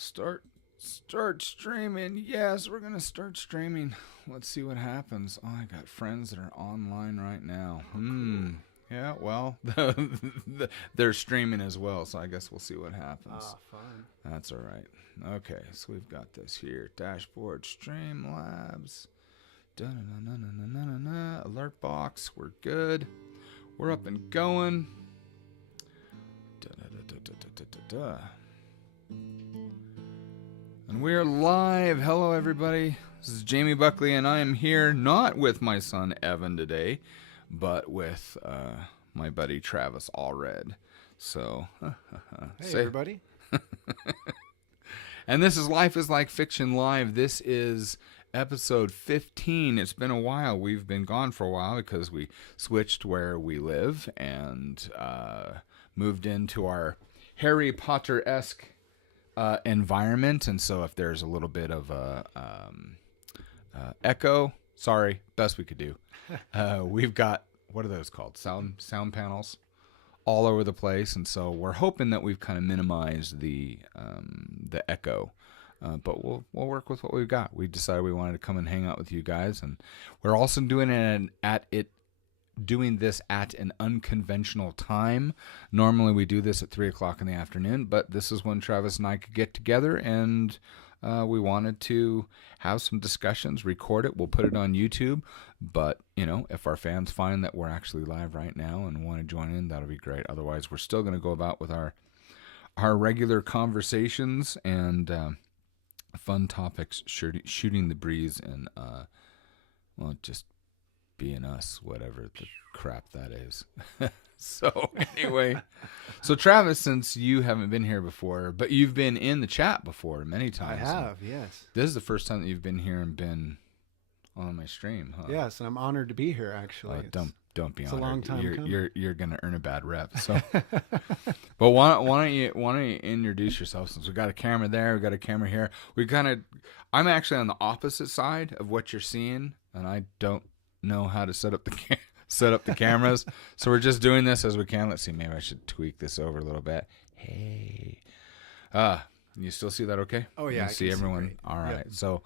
Start streaming. Yes, we're gonna start streaming. Let's see what happens. Oh, I got friends that are online right now. Cool. Yeah, well, they're streaming as well, so I guess we'll see what happens. Fun. That's all right. Okay, so we've got this here. Dashboard, Streamlabs. Alert box. We're good. We're up and going. And we're live. Hello, everybody. This is Jaime Buckley, and I am here not with my son Evan today, but with my buddy Travis Allred. So, hey, everybody. And this is Life is Like Fiction Live. This is episode 15. It's been a while. We've been gone for a while because we switched where we live and moved into our Harry Potter-esque environment. And so if there's a little bit of a echo, sorry, best we could do. We've got, what are those called? Sound panels all over the place, and so we're hoping that we've kind of minimized the echo, but we'll work with what we've got. We decided we wanted to come and hang out with you guys, and we're also doing this at an unconventional time. Normally we do this at 3:00 in the afternoon, but this is when Travis and I could get together, and we wanted to have some discussions, record it. We'll put it on YouTube, but if our fans find that we're actually live right now and want to join in, that'll be great. Otherwise, we're still going to go about with our regular conversations and fun topics, shooting the breeze, and just being us, whatever the crap that is. So anyway, so Travis, since you haven't been here before, but you've been in the chat before many times. I have, yes. This is the first time that you've been here and been on my stream, huh? Yes, and I'm honored to be here, actually. Don't be it's honored. A long time coming. You're gonna earn a bad rep. So, but why don't you introduce yourself? Since we got a camera there, we got a camera here. I'm actually on the opposite side of what you're seeing, and I don't know how to set up the cameras, so we're just doing this as we can. Let's see, maybe I should tweak this over a little bit. Hey, you still see that okay? Oh yeah, I see everyone. See all right, yep. So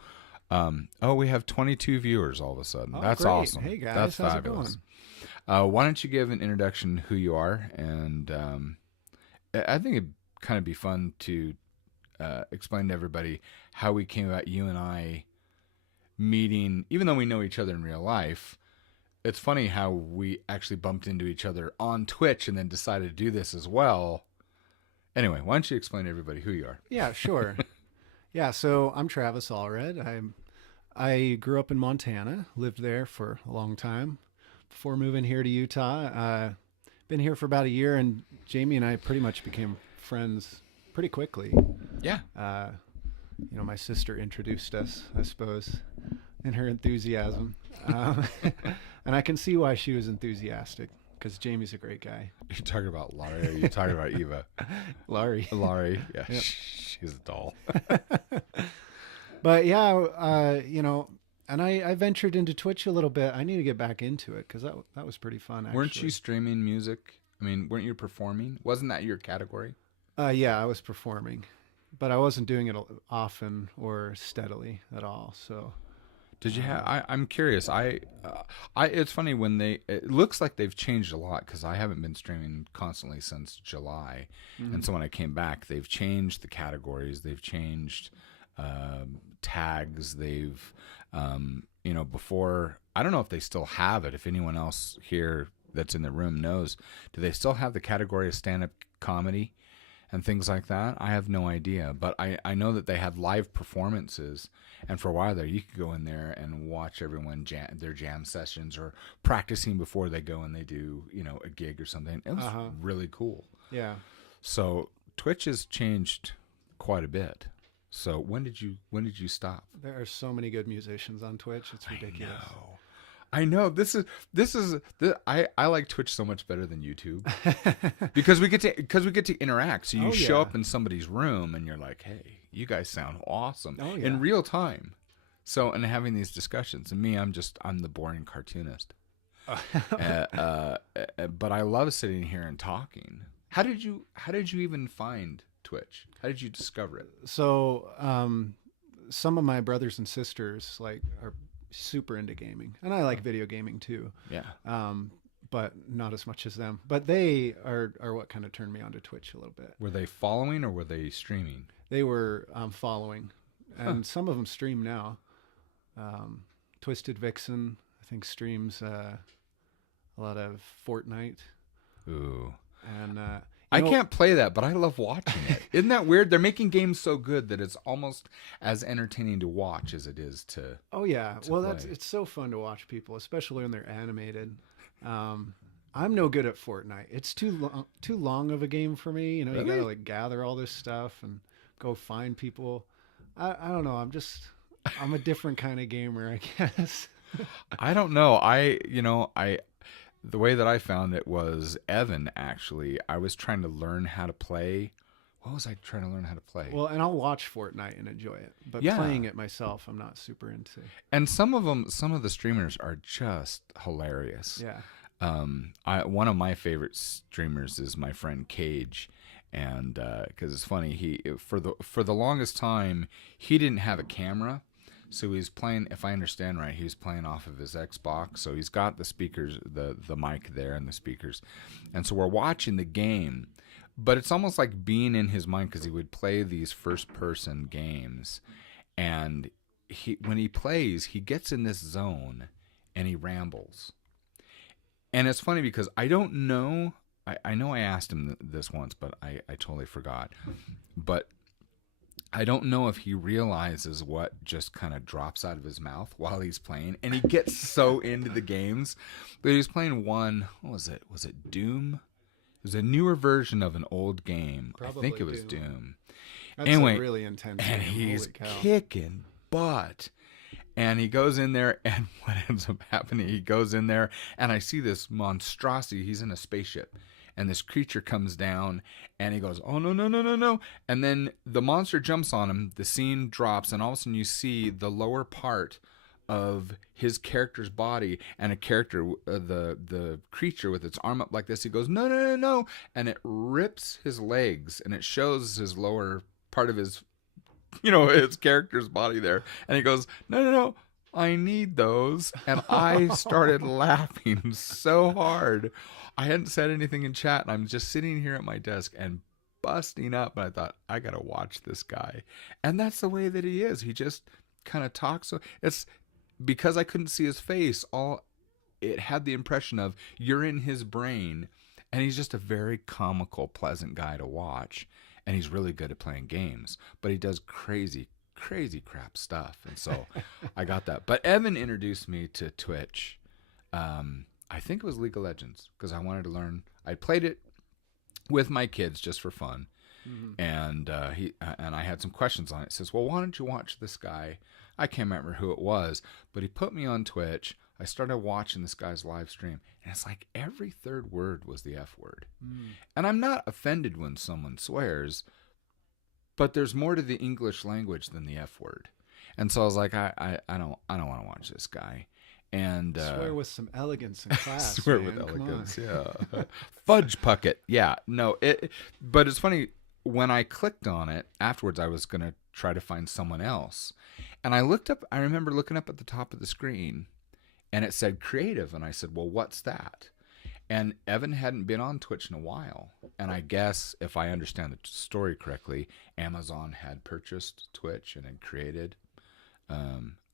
we have 22 viewers all of a sudden. That's great. awesome. Hey guys, that's how's fabulous. It going? Why don't you give an introduction who you are, and I think it'd kind of be fun to explain to everybody how we came about you and I meeting, even though we know each other in real life. It's funny how we actually bumped into each other on Twitch and then decided to do this as well. Anyway, why don't you explain to everybody who you are? Yeah, sure. Yeah, so I'm Travis Allred. I grew up in Montana, lived there for a long time before moving here to Utah. Been here for about a year, and Jaime and I pretty much became friends pretty quickly. Yeah. My sister introduced us, I suppose, in her enthusiasm. And I can see why she was enthusiastic, because Jamie's a great guy. You're talking about Laurie, or you're talking about Eva? Laurie, yeah. Yep. She's a doll. But yeah, and I ventured into Twitch a little bit. I need to get back into it, because that was pretty fun, actually. Weren't you streaming music? I mean, weren't you performing? Wasn't that your category? Yeah, I was performing, but I wasn't doing it often or steadily at all, so... Did you have? I'm curious. It's funny when it looks like they've changed a lot, because I haven't been streaming constantly since July, and so when I came back, they've changed the categories. They've changed tags. They've before, I don't know if they still have it. If anyone else here that's in the room knows, do they still have the category of stand-up comedy and things like that? I have no idea, but I know that they had live performances, and for a while there, you could go in there and watch everyone their jam sessions or practicing before they go and they do a gig or something. It was really cool. Yeah. So Twitch has changed quite a bit. So when did you stop? There are so many good musicians on Twitch. It's ridiculous. I know. I like Twitch so much better than YouTube because we get to interact. So you show up in somebody's room and you're like, "Hey, you guys sound awesome," in real time. So, and having these discussions, and me, I'm the boring cartoonist. But I love sitting here and talking. How did you even find Twitch? How did you discover it? So, some of my brothers and sisters are super into gaming, and I like video gaming too. Yeah. But not as much as them. But they are what kind of turned me onto Twitch a little bit. Were they following or were they streaming? They were following, and some of them stream now. Twisted Vixen, I think, streams a lot of Fortnite. Ooh. And I can't play that, but I love watching it. Isn't that weird? They're making games so good that it's almost as entertaining to watch as it is to. Oh yeah, to well play. it's so fun to watch people, especially when they're animated. I'm no good at Fortnite. It's too long of a game for me. You know, Really? you gotta gather all this stuff and go find people. I don't know. I'm a different kind of gamer, I guess. I don't know. The way that I found it was Evan, actually. I was trying to learn how to play. What was I trying to learn how to play? Well, and I'll watch Fortnite and enjoy it, but Yeah. playing it myself, I'm not super into. And some of the streamers are just hilarious. Yeah. One of my favorite streamers is my friend Cage, and because it's funny, for the longest time he didn't have a camera, so he's playing. If I understand right, he's playing off of his Xbox, so he's got the speakers, the mic there, and the speakers, and so we're watching the game, but it's almost like being in his mind because he would play these first-person games, and when he plays, he gets in this zone, and he rambles. And it's funny because I don't know. I know I asked him this once, but I totally forgot. But I don't know if he realizes what just kind of drops out of his mouth while he's playing. And he gets so into the games. But he was playing one, what was it? Was it Doom? It was a newer version of an old game. Probably I think it was Doom. That's Anyway, a really intense and game. he's Holy cow. kicking butt. And he goes in there, and what ends up happening, he goes in there, and I see this monstrosity. He's in a spaceship, and this creature comes down, and he goes, oh, no, no, no, no, no. And then the monster jumps on him, the scene drops, and all of a sudden you see the lower part of his character's body, and a character, the creature with its arm up like this, he goes, no, no, no, no, and it rips his legs, and it shows his lower part of his his character's body there. And he goes, no, no, no, I need those. And I started laughing so hard. I hadn't said anything in chat, and I'm just sitting here at my desk and busting up. And I thought, I got to watch this guy. And that's the way that he is. He just kind of talks. So it's because I couldn't see his face. It had the impression of you're in his brain. And he's just a very comical, pleasant guy to watch. And he's really good at playing games, but he does crazy, crazy crap stuff. And so I got that. But Evan introduced me to Twitch. I think it was League of Legends because I wanted to learn. I played it with my kids just for fun. Mm-hmm. And I had some questions on it. It says, well, why don't you watch this guy? I can't remember who it was, but he put me on Twitch. I started watching this guy's live stream, and it's like every third word was the F word. Mm. And I'm not offended when someone swears, but there's more to the English language than the F word. And so I was like, I don't want to watch this guy. And swear with some elegance and class. Swear man. with elegance, yeah. Fudge pucket, yeah. No, but it's funny, when I clicked on it, afterwards I was going to try to find someone else. And I remember looking up at the top of the screen, and it said creative. And I said, well, what's that? And Evan hadn't been on Twitch in a while. And I guess, if I understand the story correctly, Amazon had purchased Twitch and had created.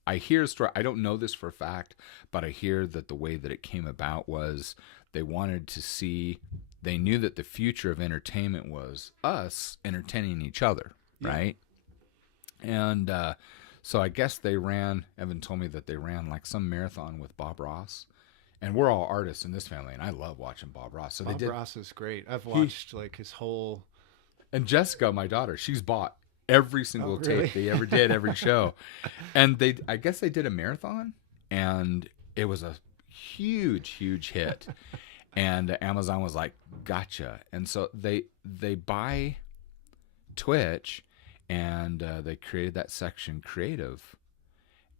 I hear a story. I don't know this for a fact, but I hear that the way that it came about was they wanted to see, they knew that the future of entertainment was us entertaining each other, right? And so I guess Evan told me that they ran like some marathon with Bob Ross. And we're all artists in this family, and I love watching Bob Ross. So Bob Ross is great. I've watched like his whole... And Jessica, my daughter, she's bought every single tape they ever did, every show. And I guess they did a marathon, and it was a huge, huge hit. And Amazon was like, gotcha. And so they buy Twitch, and they created that section, creative.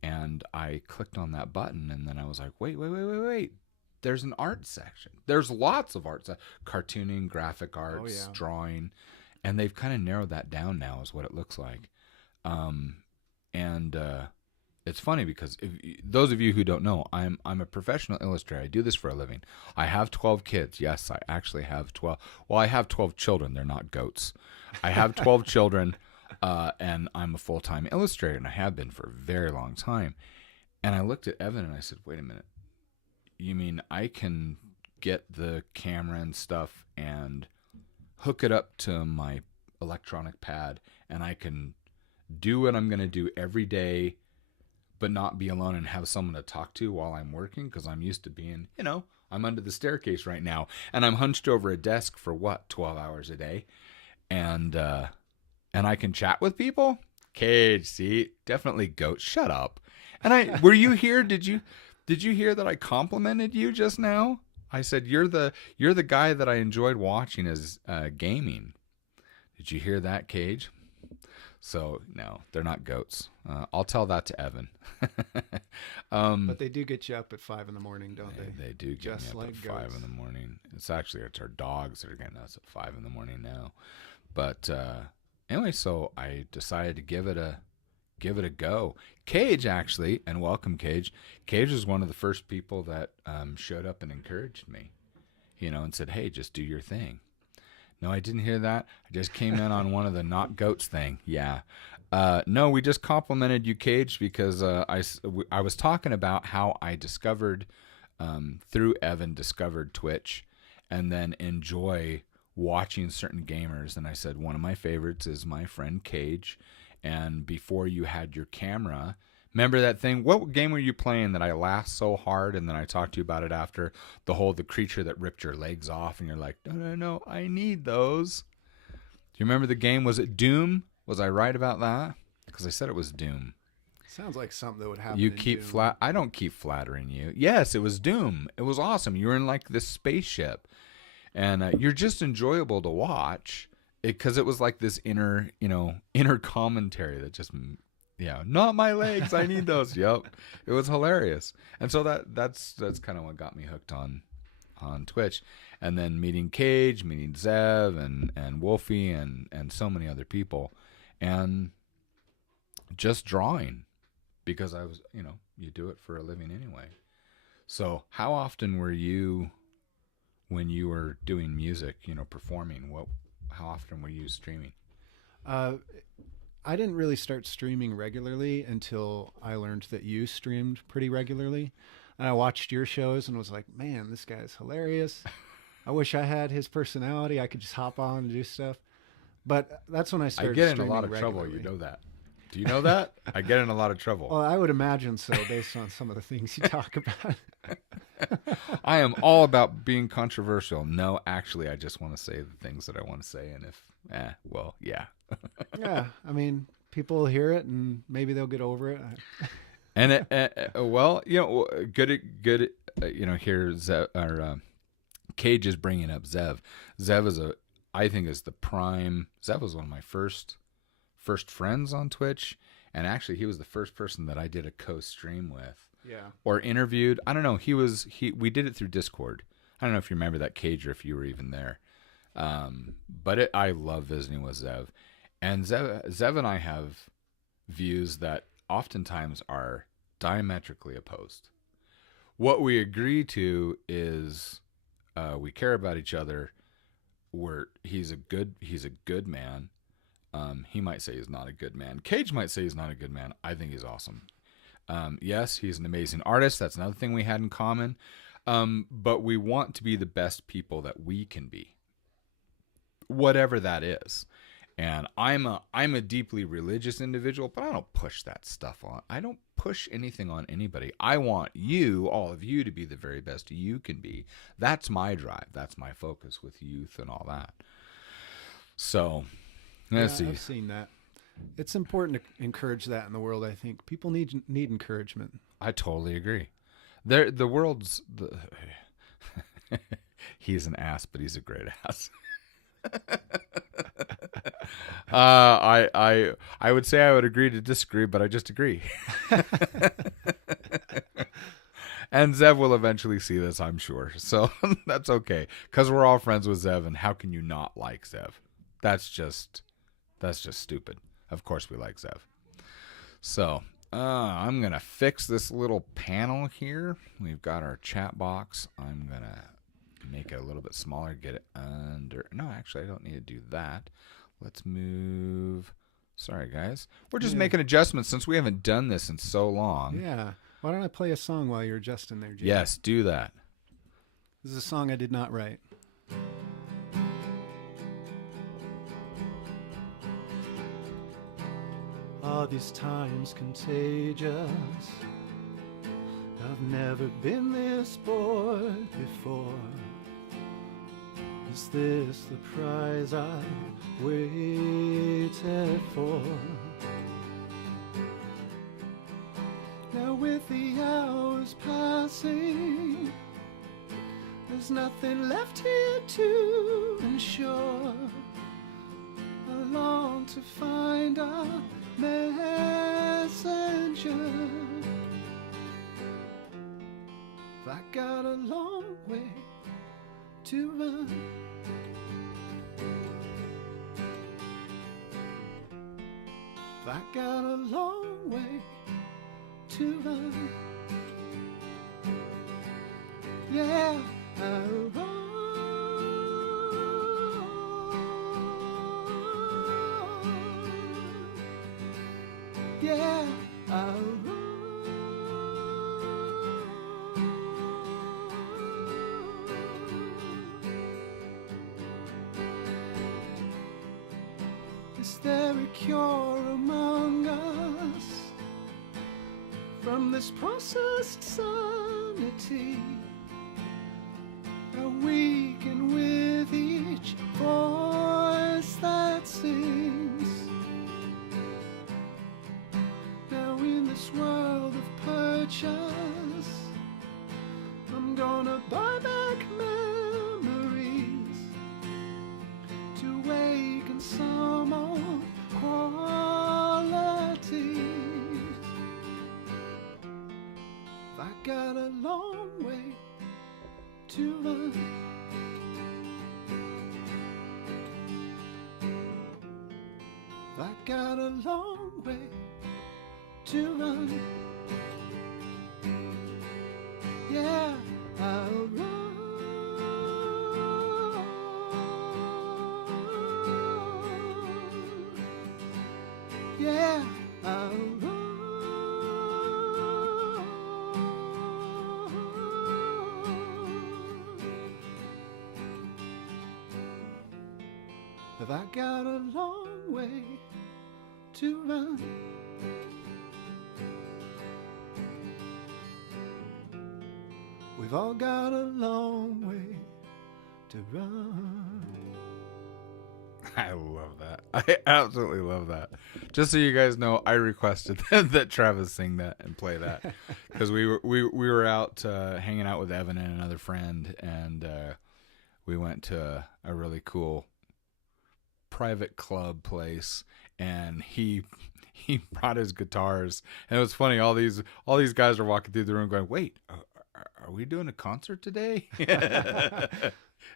And I clicked on that button, and then I was like, wait. There's an art section. There's lots of art, cartooning, graphic arts, drawing. and they've kind of narrowed that down now, is what it looks like. And it's funny because those of you who don't know, I'm a professional illustrator. I do this for a living. I have 12 kids. Yes, I actually have 12. Well, I have 12 children. They're not goats. I have 12 children, and I'm a full-time illustrator, and I have been for a very long time. And I looked at Evan and I said, wait a minute. You mean I can get the camera and stuff and hook it up to my electronic pad, and I can do what I'm going to do every day, but not be alone and have someone to talk to while I'm working? Because I'm used to being, I'm under the staircase right now, and I'm hunched over a desk for 12 hours a day, and I can chat with people. Cage, see, definitely goat. Shut up. And were you here? Did you hear that I complimented you just now? I said you're the guy that I enjoyed watching as gaming. Did you hear that, Cage? So no, they're not goats. I'll tell that to Evan. But they do get you up at 5 a.m, don't they? They do get Just me up like at goats. 5 a.m. It's our dogs that are getting us at 5 a.m. now. But anyway, so I decided to give it a go. Cage, actually, and welcome, Cage. Cage was one of the first people that showed up and encouraged me, and said, hey, just do your thing. No, I didn't hear that. I just came in on one of the not goats thing. Yeah. No, we just complimented you, Cage, because I was talking about how I discovered, through Evan, discovered Twitch, and then enjoy watching certain gamers. And I said, one of my favorites is my friend Cage. And before you had your camera, remember that thing? What game were you playing that I laughed so hard, and then I talked to you about it after, the creature that ripped your legs off, and you're like, no, I need those. Do you remember the game? Was it Doom? Was I right about that? Because I said it was Doom. Sounds like something that would happen. You keep flat. I don't keep flattering you. Yes, it was Doom. It was awesome. You were in like this spaceship, and you're just enjoyable to watch. Because it was like this inner commentary that just, not my legs. I need those. Yep, it was hilarious. And so that's kind of what got me hooked on Twitch. And then meeting Cage, meeting Zev, and Wolfie, and so many other people, and just drawing, because I was, you do it for a living anyway. So how often were you, when you were doing music, performing? How often were you streaming? I didn't really start streaming regularly until I learned that you streamed pretty regularly. And I watched your shows and was like, man, this guy's hilarious. I wish I had his personality. I could just hop on and do stuff. But that's when I started streaming. I get in a streaming lot of regularly. trouble, you know that. Do you know that? I get in a lot of trouble. Well, I would imagine so, based on some of the things you talk about. I am all about being controversial. No, actually, I just want to say the things that I want to say, and yeah. Yeah, I mean, people will hear it, and maybe they'll get over it. And good. Here Cage is bringing up Zev. Zev I think is the prime. Zev was one of my first friends on Twitch, and actually he was the first person that I did a co-stream with. Yeah. Or interviewed. I don't know. We did it through Discord. I don't know if you remember that, Cage, or if you were even there. But I love visiting with Zev. And Zev and I have views that oftentimes are diametrically opposed. What we agree to is we care about each other. He's a good man. He might say he's not a good man. Cage might say he's not a good man. I think he's awesome. Yes, he's an amazing artist. That's another thing we had in common. But we want to be the best people that we can be, whatever that is. And I'm a deeply religious individual, but I don't push that stuff on. I don't push anything on anybody. I want all of you, to be the very best you can be. That's my drive. That's my focus with youth and all that. So, let's see. I've seen that. It's important to encourage that in the world. I think people need encouragement. I totally agree. The world's he's an ass, but he's a great ass. I would say I would agree to disagree, but I just agree. And Zev will eventually see this, I'm sure. So that's okay, because we're all friends with Zev, and how can you not like Zev? That's just stupid. Of course we like Zev. So I'm going to fix this little panel here. We've got our chat box. I'm going to make it a little bit smaller, get it under. No, actually, I don't need to do that. Let's move. Sorry, guys. We're just making adjustments since we haven't done this in so long. Yeah. Why don't I play a song while you're adjusting there, Jaime? Yes, do that. This is a song I did not write. Are these times contagious? I've never been this bored before. Is this the prize I waited for? Now with the hours passing, there's nothing left here to ensure. I long to find a messenger. I got a long way to run. I got a long way to run. Yeah, I'll run. Yeah, I'll run. Is there a cure among us from this processed sanity? Are weakened with each voice that sings? Now in this world of purchase, I'm gonna buy back memories to awaken some old qualities. I got a long way to run. I got a long way to run. Yeah, I'll run. Yeah, I'll run. Have I got a long way to run? We've all got a long way to run. I love that. I absolutely love that. Just so you guys know, I requested that Travis sing that and play that because we were out hanging out with Evan and another friend, and we went to a really cool private club place, and he brought his guitars, and it was funny. All these guys are walking through the room going, "Wait, are we doing a concert today?"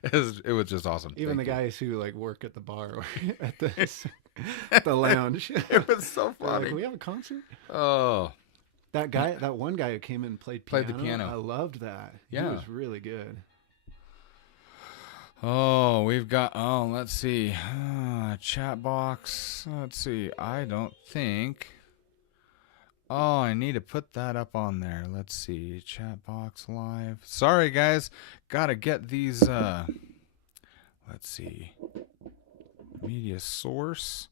It was just awesome. Even the guys who like work at the bar or at the lounge. It was so They're funny. like, "Can we have a concert?" Oh, That one guy who came in and played the piano. I loved that. Yeah. He was really good. oh, we've got. Oh, let's see. Chat box. Let's see. I don't think. Oh, I need to put that up on there. Let's see. Chat box live. Sorry, guys. Gotta get these. Let's see. Media source.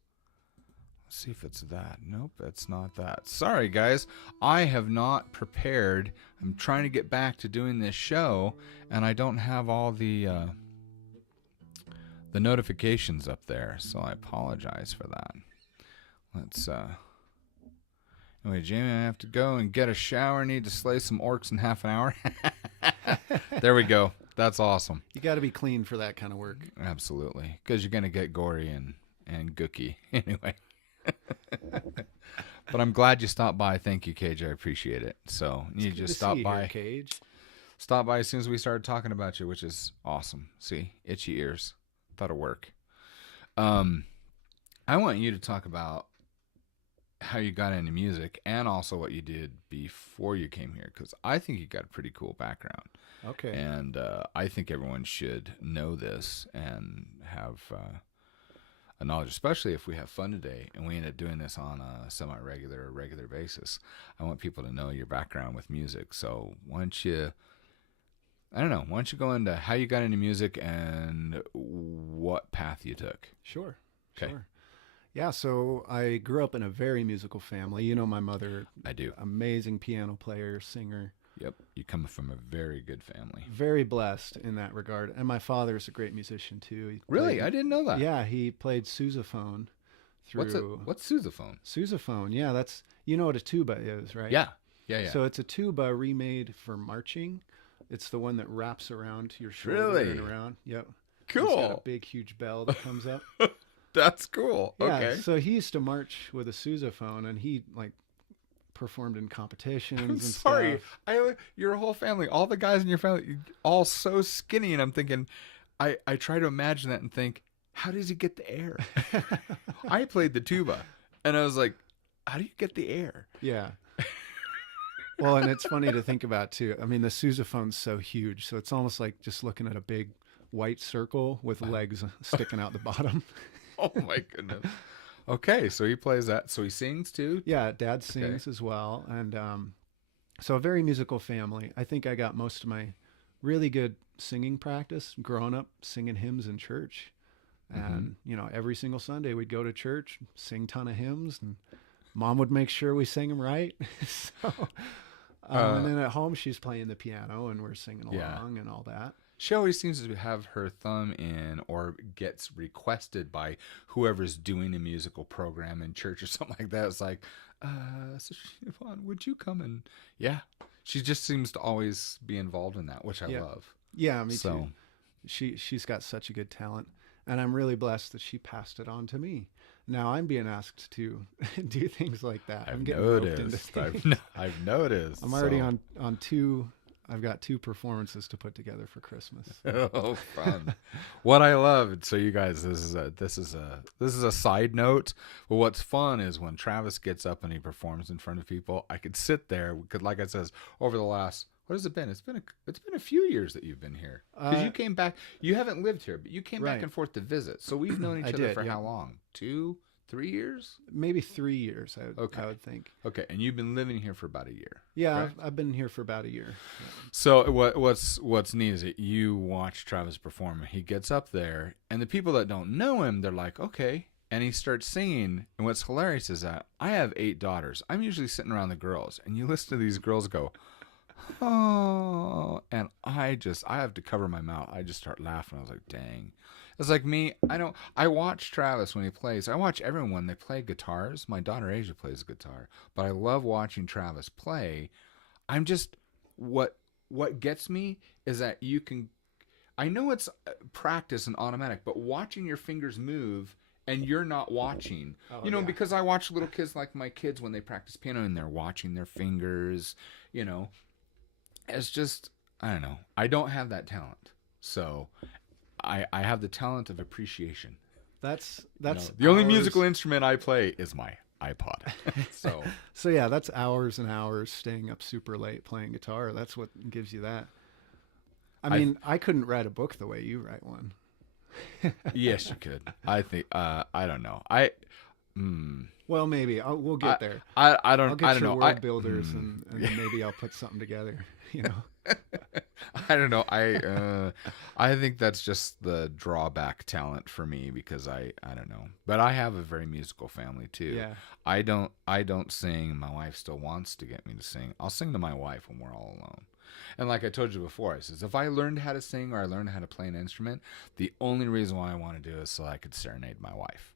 Let's see if it's that. Nope, it's not that. Sorry, guys. I have not prepared. I'm trying to get back to doing this show, and I don't have all the notifications up there, so I apologize for that. Let's. Anyway, Jamie, I have to go and get a shower. Need to slay some orcs in half an hour. There we go. That's awesome. You got to be clean for that kind of work. Absolutely. Because you're going to get gory and gooky. Anyway. But I'm glad you stopped by. Thank you, Cage. I appreciate it. So you just stopped by. Cage. Stop by as soon as we started talking about you, which is awesome. See? Itchy ears. That'll work. I want you to talk about how you got into music and also what you did before you came here, because I think you got a pretty cool background. Okay. And I think everyone should know this and have a knowledge, especially if we have fun today and we end up doing this on a semi-regular or regular basis. I want people to know your background with music. So why don't you, I don't know, why don't you go into how you got into music and what path you took? Sure. Okay. Sure. Yeah, so I grew up in a very musical family. You know my mother, I do. amazing piano player, singer. Yep. You come from a very good family. Very blessed in that regard. And my father's a great musician too. He Really? played- I didn't know that. Yeah, he played sousaphone through What's sousaphone? sousaphone. Yeah, that's, you know what a tuba is, right? Yeah. Yeah, yeah. So it's a tuba remade for marching. It's the one that wraps around your shoulder Really? and around. Yep. Cool. It's got a big, huge bell that comes up. That's cool. Yeah, Okay. so he used to march with a sousaphone, and he like performed in competitions I'm and sorry. stuff. Your whole family, all the guys in your family, all so skinny, and I'm thinking, I try to imagine that and think, how does he get the air? I played the tuba, and I was like, how do you get the air? Yeah. Well, and it's funny to think about too. I mean, the sousaphone's so huge, so it's almost like just looking at a big white circle with legs sticking out the bottom. Oh my goodness. Okay, so he plays that. So he sings too. Yeah, dad sings as well, and so a very musical family. I think I got most of my really good singing practice growing up singing hymns in church, and you know, every single Sunday we'd go to church, sing a ton of hymns, and mom would make sure we sang them right. So, and then at home she's playing the piano and we're singing along and all that. She always seems to have her thumb in, or gets requested by whoever's doing a musical program in church or something like that. It's like, so Siobhan, would you come and, yeah. She just seems to always be involved in that, which I love. Yeah, me too. She's got such a good talent, and I'm really blessed that she passed it on to me. Now I'm being asked to do things like that. I'm getting roped into things. I've noticed. I'm already on two. I've got 2 performances to put together for Christmas. Oh, fun! What I love. So you guys, this is a side note. But what's fun is when Travis gets up and he performs in front of people. I could sit there because, like I says, over the last, what has it been? It's been a few years that you've been here, because you came back. You haven't lived here, but you came back and forth to visit. So we've known each other for how long? 2, 3 years? Maybe 3 years. I would think. Okay, and you've been living here for about a year. Yeah, right? I've been here for about a year. Yeah. So what's neat is that you watch Travis perform. He gets up there, and the people that don't know him, they're like, okay. And he starts singing. And what's hilarious is that I have 8 daughters. I'm usually sitting around the girls, and you listen to these girls go, oh, and I have to cover my mouth. I just start laughing. I was like, dang. It's like me. I watch Travis when he plays. I watch everyone when they play guitars. My daughter Asia plays guitar, but I love watching Travis play. I'm just, what gets me is that you can, I know it's practice and automatic, but watching your fingers move and you're not watching, because I watch little kids, like my kids, when they practice piano and they're watching their fingers, it's just, I don't know. I don't have that talent. So I have the talent of appreciation. That's the only musical instrument I play is my iPod. So yeah, that's hours and hours staying up super late playing guitar. That's what gives you that. I mean, I couldn't write a book the way you write one. Yes, you could. I think. I don't know. Well, maybe we'll get there. I don't. I'll get I don't your know. world builders, and then maybe I'll put something together. I don't know. I think that's just the drawback talent for me, because I don't know. But I have a very musical family too. Yeah. I don't sing. My wife still wants to get me to sing. I'll sing to my wife when we're all alone. And like I told you before, I says, if I learned how to sing or I learned how to play an instrument, the only reason why I want to do it is so I could serenade my wife.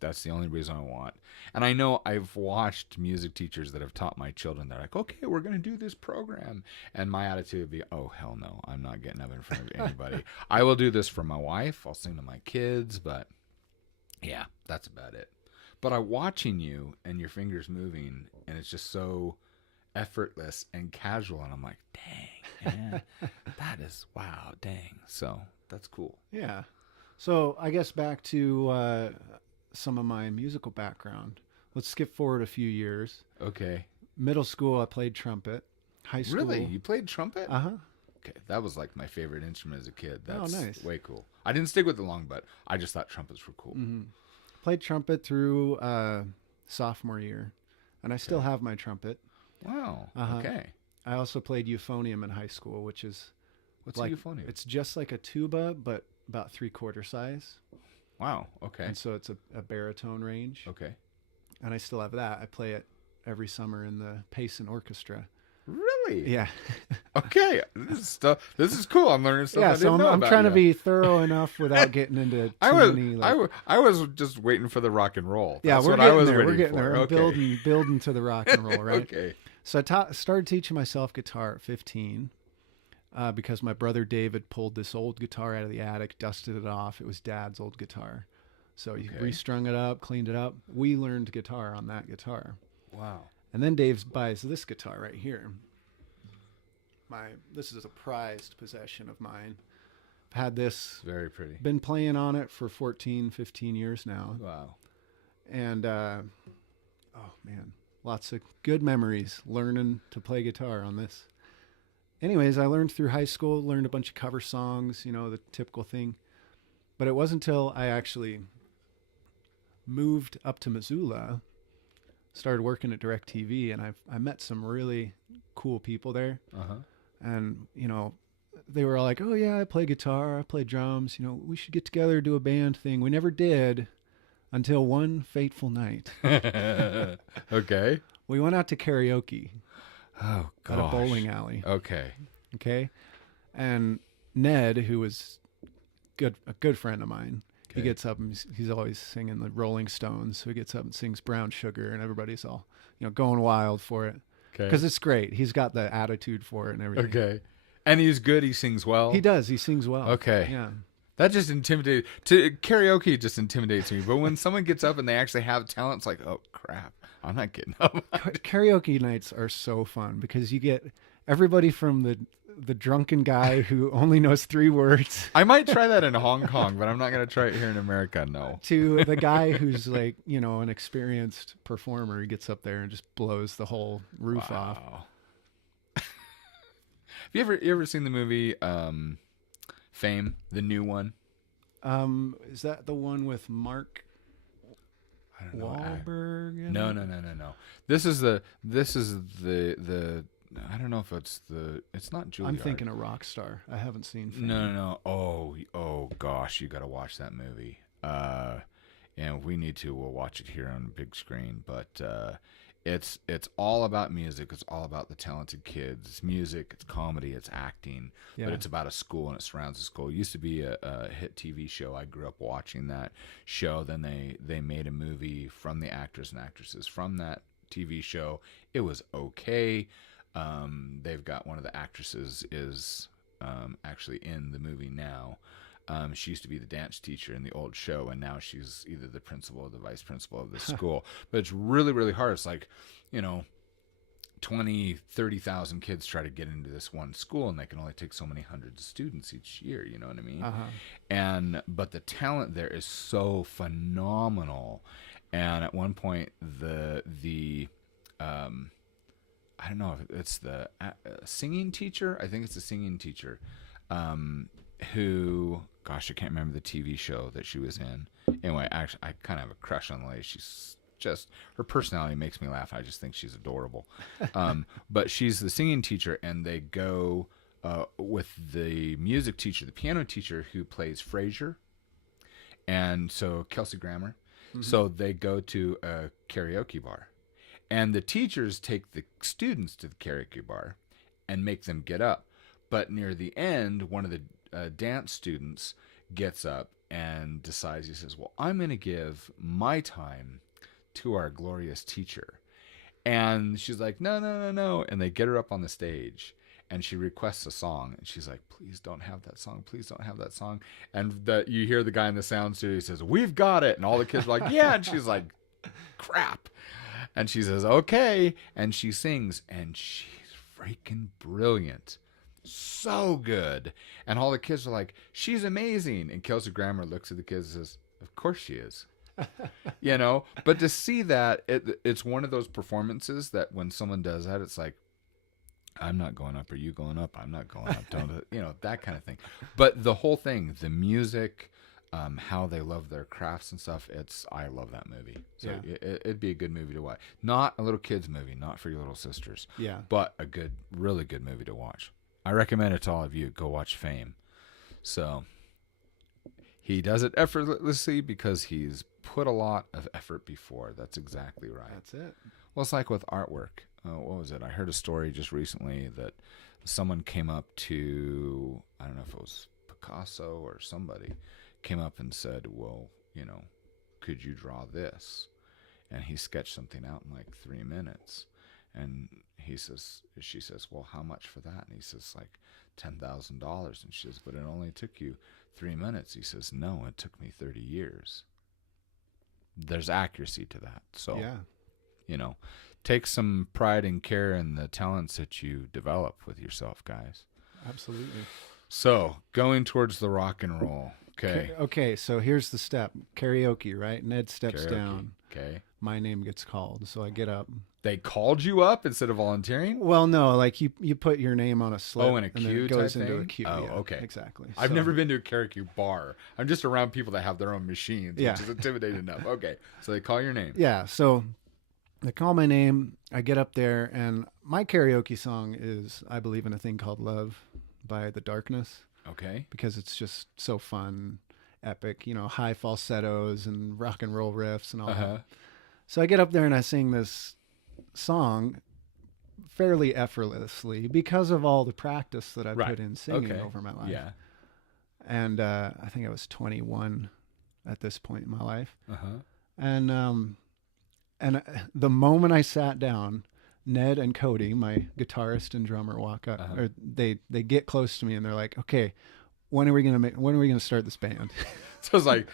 That's the only reason I want. And I know I've watched music teachers that have taught my children. They're like, okay, we're going to do this program. And my attitude would be, oh, hell no. I'm not getting up in front of anybody. I will do this for my wife. I'll sing to my kids. But yeah, that's about it. But I'm watching you and your fingers moving, and it's just so effortless and casual. And I'm like, dang, man, that is, wow, dang. So that's cool. Yeah. So I guess back to some of my musical background. Let's skip forward a few years. Okay. Middle school, I played trumpet. High school, Really? You played trumpet? uh huh. Okay, that was like my favorite instrument as a kid. Oh, That's nice. way cool. I didn't stick with it long, but I just thought trumpets were cool. Played trumpet through sophomore year, and I still have my trumpet. Wow. Uh-huh. Okay. I also played euphonium in high school, which is What's like a euphonium? it's just like a tuba, but about 3/4 size, Wow. Okay. and so it's a baritone range. Okay. And I still have that. I play it every summer in the Payson Orchestra. Really? Yeah, Okay. This is stuff. This is cool. I'm learning stuff. yeah. I didn't So know I'm about trying to you. be thorough enough without getting into too I was many. I was just waiting for the rock and roll. Yeah, That's we're what getting I was there. We're waiting getting for. there. I'm Okay. building to the rock and roll, right? Okay. So started teaching myself guitar at 15 because my brother David pulled this old guitar out of the attic, dusted it off. It was Dad's old guitar. So he Okay. restrung it up, cleaned it up. We learned guitar on that guitar. Wow. And then Dave buys this guitar right here. This is a prized possession of mine. I've had this, Very pretty. been playing on it for 14, 15 years now. Wow. And oh man, lots of good memories learning to play guitar on this. Anyways, I learned through high school, learned a bunch of cover songs, the typical thing. But it wasn't until I actually moved up to Missoula, started working at DirecTV, and I met some really cool people there. Uh-huh. And, they were all like, oh, yeah, I play guitar, I play drums, we should get together, do a band thing. We never did until one fateful night. Okay. We went out to karaoke Oh at gosh. a bowling alley. Okay. Okay. And Ned, who was a good friend of mine, he Okay. gets up and he's always singing the Rolling Stones. So he gets up and sings Brown Sugar, and everybody's all, going wild for it. Okay. Because it's great. He's got the attitude for it and everything. Okay. And he's good. He sings well. He does. He sings well. Okay. Yeah. That just intimidates. Karaoke just intimidates me. But when someone gets up and they actually have talent, it's like, oh crap, I'm not getting up. Karaoke nights are so fun because you get everybody from the drunken guy who only knows 3 words I might try that in Hong Kong, but I'm not going to try it here in America. No. to the guy who's like, an experienced performer. He gets up there and just blows the whole roof off. Wow. Have you ever seen the movie Fame, the new one? Is that the one with Mark I don't know. Wahlberg? in No, it? no, no, no, no. This is the I don't know if it's not Juilliard. I'm thinking a Rockstar. I haven't seen Fame. No. Oh gosh, you got to watch that movie. And we need to. We'll watch it here on the big screen. But it's all about music. It's all about the talented kids. It's music. It's comedy. It's acting. Yeah. But it's about a school and it surrounds a school. It used to be a hit TV show. I grew up watching that show. Then they made a movie from the actors and actresses from that TV show. It was okay. They've got one of the actresses is actually in the movie now. She used to be the dance teacher in the old show, and now she's either the principal or the vice principal of the school. But it's really, really hard. It's like, 20, 30,000 kids try to get into this one school, and they can only take so many hundreds of students each year. You know what I mean? Uh-huh. But the talent there is so phenomenal. And at one point, the I don't know if it's the singing teacher. I think it's the singing teacher. Who, gosh, I can't remember the TV show that she was in. Anyway, actually, I kind of have a crush on the lady. She's just, her personality makes me laugh. I just think she's adorable. But she's the singing teacher, and they go with the music teacher, the piano teacher who plays Frasier, and so Kelsey Grammer. Mm-hmm. So they go to a karaoke bar, and the teachers take the students to the karaoke bar and make them get up. But near the end, one of the dance students gets up and decides, he says, well, I'm going to give my time to our glorious teacher. And she's like, no. And they get her up on the stage, and she requests a song. And she's like, please don't have that song. Please don't have that song. And you hear the guy in the sound studio says, we've got it. And all the kids are like, yeah. And she's like, crap. And she says, okay. And she sings, and she's freaking brilliant. so good. And all the kids are like, she's amazing. And Kelsey Grammer looks at the kids and says, of course she is. You know, but to see that, it's one of those performances that when someone does that, it's like, I'm not going up. Are you going up? I'm not going up. Don't, you know, that kind of thing. But the whole thing, the music, how they love their crafts and stuff, I love that movie. So Yeah. it'd be a good movie to watch. Not a little kid's movie, not for your little sisters, Yeah. but a good, really good movie to watch. I recommend it to all of you. Go watch Fame. So he does it effortlessly because he's put a lot of effort before. That's exactly right. That's it. Well, it's like with artwork. What was it? I heard a story just recently that someone came up to, I don't know if it was Picasso or somebody, came up and said, well, you know, could you draw this? And he sketched something out in like 3 minutes. And she says, well, how much for that? And he says, like $10,000. And she says, but it only took you 3 minutes. He says, no, it took me 30 years. There's accuracy to that. So, Yeah. you know, take some pride and care in the talents that you develop with yourself, guys. Absolutely. So, going towards the rock and roll. Okay. Okay, so here's the step. Karaoke, right? Ned steps Karaoke. down. Okay. My name gets called, so I get up. They called you up instead of volunteering? Well, no, like you put your name on a slip. Oh, in a and then queue it goes type into a thing? queue. Oh, yeah, okay. Exactly. I've So- never been to a karaoke bar. I'm just around people that have their own machines, Yeah. which is intimidating enough. Okay. So they call your name. Yeah, so they call my name. I get up there, and my karaoke song is "I Believe in a Thing Called Love" by The Darkness, Okay. because it's just so fun, epic, you know, high falsettos and rock and roll riffs and all Uh-huh. that. So I get up there and I sing this song fairly effortlessly because of all the practice that I Right. put in singing Okay. over my life. Yeah. And I think I was 21 at this point in my life. Uh-huh. And the moment I sat down, Ned and Cody, my guitarist and drummer, walk up. Uh-huh. Or they get close to me and they're like, "Okay, when are we gonna start this band?" So it's like,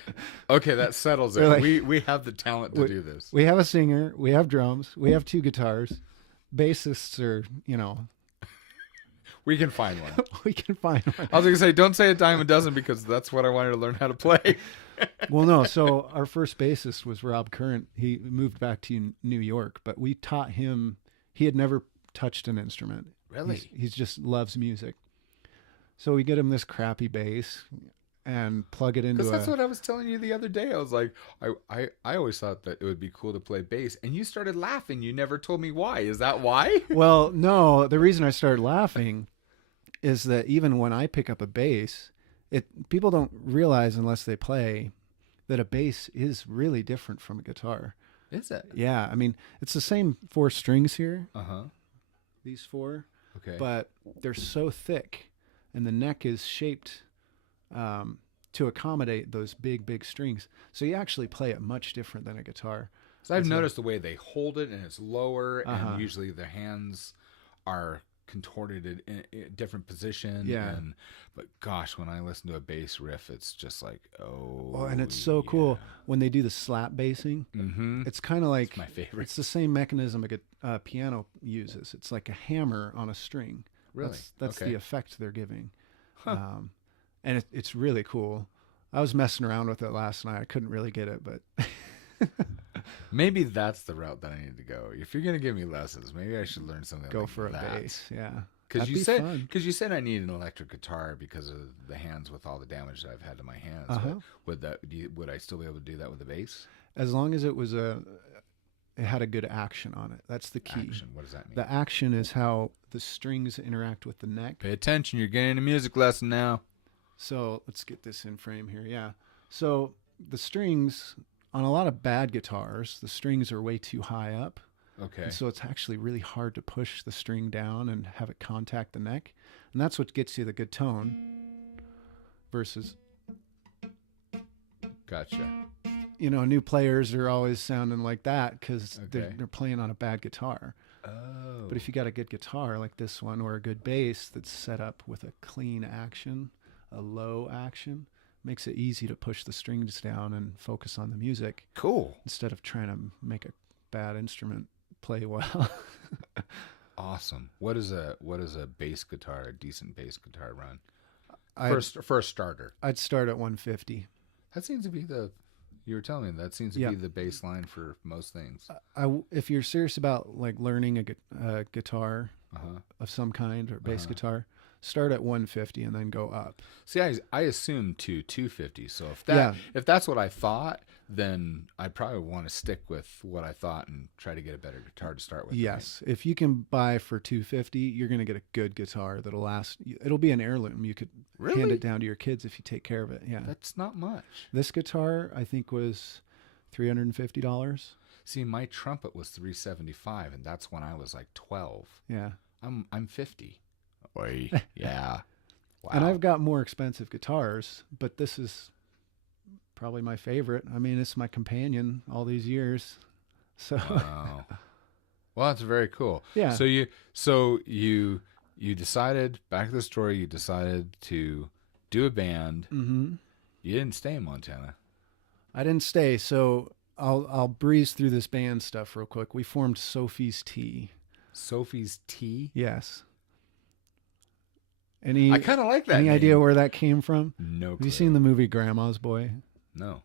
okay, that settles it. They're like- we have the talent to do this. We have a singer, we have drums, we have 2 guitars. Bassists are, you know, We can find one. we can find one. I was going to say, don't say a dime a dozen because that's what I wanted to learn how to play. Well, no. So our first bassist was Rob Current. He moved back to New York, but we taught him. He had never touched an instrument. Really? He's just loves music. So we get him this crappy bass and plug it into Because a. that's what I was telling you the other day. I was like, I always thought that it would be cool to play bass. And you started laughing. You never told me why. Is that why? Well, no. The reason I started laughing is that even when I pick up a bass, people don't realize unless they play that a bass is really different from a guitar. Is it? Yeah, I mean it's the same 4 strings here. Uh-huh. These 4. Okay. But they're so thick, and the neck is shaped to accommodate those big strings. So you actually play it much different than a guitar. So I've It's noticed the way they hold it and it's lower, Uh-huh. and usually the hands are contorted in a different position. Yeah. But gosh, when I listen to a bass riff, it's just like, Oh, and it's so cool when they do the slap bassing. Mm-hmm. It's kind of like my favorite. It's the same mechanism a piano uses. It's like a hammer on a string. Really? That's Okay. the effect they're giving. Huh. And it's really cool. I was messing around with it last night. I couldn't really get it, but Maybe that's the route that I need to go. If you're gonna give me lessons, maybe I should learn something. go like for a that. bass. Yeah. Because That'd you be said fun. because you said I need an electric guitar because of the hands with all the damage that I've had to my hands. Uh-huh. Would I still be able to do that with the bass? As long as it had a good action on it. That's the key. Action. What does that mean? The action is how the strings interact with the neck. Pay attention. You're getting a music lesson now. So let's get this in frame here. Yeah. So the strings on a lot of bad guitars, the strings are way too high up. Okay. And so it's actually really hard to push the string down and have it contact the neck. And that's what gets you the good tone versus, Gotcha. new players are always sounding like that because Okay. they're playing on a bad guitar. Oh. But if you got a good guitar like this one or a good bass that's set up with a clean action, a low action, makes it easy to push the strings down and focus on the music Cool. instead of trying to make a bad instrument play well. Awesome. What is a bass guitar, a decent bass guitar run? I'd, For a starter. I'd start at 150. That seems to be you were telling me that seems to Yeah. be the baseline for most things. If you're serious about like learning a guitar Uh-huh. of some kind or bass guitar, start at 150 and then go up. See, I assumed 250. So Yeah. if that's what I thought, then I probably want to stick with what I thought and try to get a better guitar to start with. Yes, if you can buy for 250, you're going to get a good guitar that'll last. It'll be an heirloom. You could hand Really? it down to your kids if you take care of it. Yeah. That's not much. This guitar I think was $350. See, my trumpet was $375, and that's when I was like 12. Yeah. I'm 50. Oy, yeah. Wow. And I've got more expensive guitars, but this is probably my favorite. I mean, it's my companion all these years. So Wow. Well, that's very cool. Yeah. So you decided, back to the story, you decided to do a band. Mhm. You didn't stay in Montana. I didn't stay, so I'll breeze through this band stuff real quick. We formed Sophie's Tea. Sophie's Tea? Yes. I kind of like that Any name. idea where that came from? No Have clue. you seen the movie Grandma's Boy? No.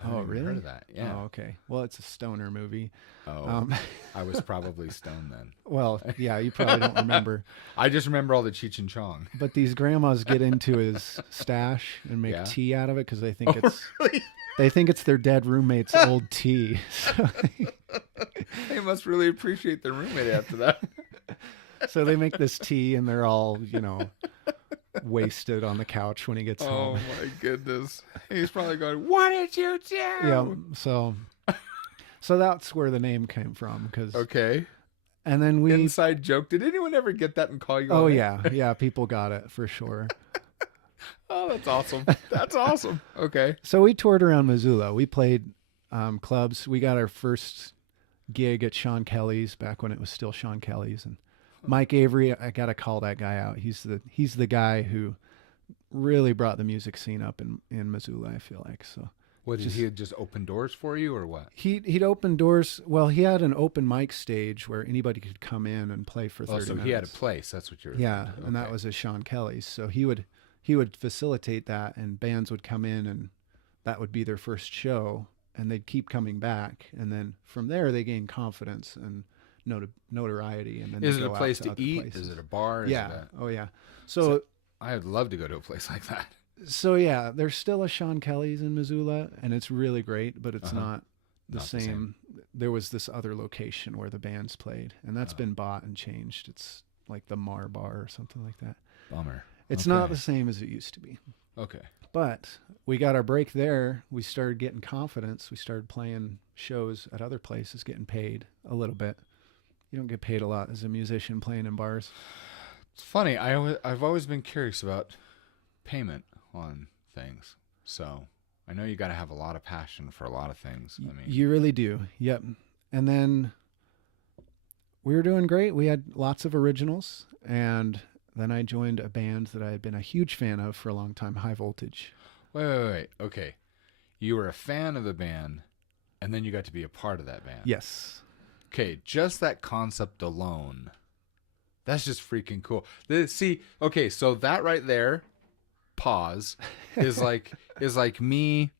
I Oh, haven't even really? heard of that. Yeah. Oh, okay. Well, it's a stoner movie. Oh, I was probably stoned then. Well, yeah, you probably don't remember. I just remember all the Cheech and Chong. But these grandmas get into his stash and make Yeah. tea out of it because they think it's Really? they think it's their dead roommate's old tea. They must really appreciate their roommate after that. So they make this tea and they're all, wasted on the couch when he gets Oh home. my goodness. He's probably going, "What did you do?" Yeah. So that's where the name came from. Okay. And then we. Inside joke. Did anyone ever get that and call you Oh on it? yeah, people got it for sure. Oh, that's awesome. That's awesome. Okay. So we toured around Missoula. We played clubs. We got our first gig at Sean Kelly's back when it was still Sean Kelly's, and Mike Avery. I gotta call that guy out. He's the guy who really brought the music scene up in Missoula. I feel like so. What, did he just open doors for you or what? He'd open doors. Well, he had an open mic stage where anybody could come in and play for 30 Oh, so minutes. he had a place. That's what you're. Yeah, referring to. and that Okay. was at Sean Kelly's. So he would facilitate that, and bands would come in, and that would be their first show, and they'd keep coming back, and then from there they gain confidence and notoriety. And then Is they it a go out place to other eat? places. Is it a bar? Is Yeah. It a... Oh yeah. So I'd love to go to a place like that. yeah, there's still a Sean Kelly's in Missoula, and it's really great, but it's not the Not the same. There was this other location where the bands played, and that's been bought and changed. It's like the Mar Bar or something like that. Bummer. It's Okay. not the same as it used to be. Okay. But we got our break there. We started getting confidence. We started playing shows at other places, getting paid a little bit. You don't get paid a lot as a musician playing in bars. It's funny. I've always been curious about payment on things. So I know you got to have a lot of passion for a lot of things. I mean, You really do. Yep. And then we were doing great. We had lots of originals. And then I joined a band that I had been a huge fan of for a long time, High Voltage. wait. Okay. You were a fan of the band, and then you got to be a part of that band. Yes. Okay, just that concept alone, that's just freaking cool. Okay, so that right there, pause, is like me.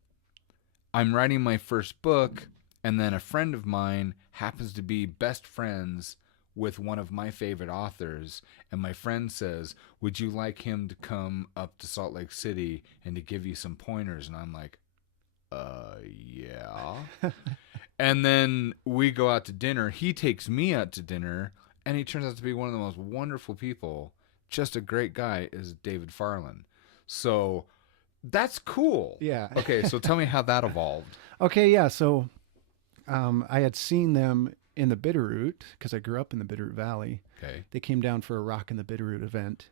I'm writing my first book, and then a friend of mine happens to be best friends with one of my favorite authors, and my friend says, "Would you like him to come up to Salt Lake City and to give you some pointers?" And I'm like, yeah. And then we go out to dinner. He takes me out to dinner, and he turns out to be one of the most wonderful people. Just a great guy, is David Farland. So that's cool. Yeah. Okay, so tell me how that evolved. Okay, yeah. So I had seen them in the Bitterroot because I grew up in the Bitterroot Valley. Okay. They came down for a Rock in the Bitterroot event.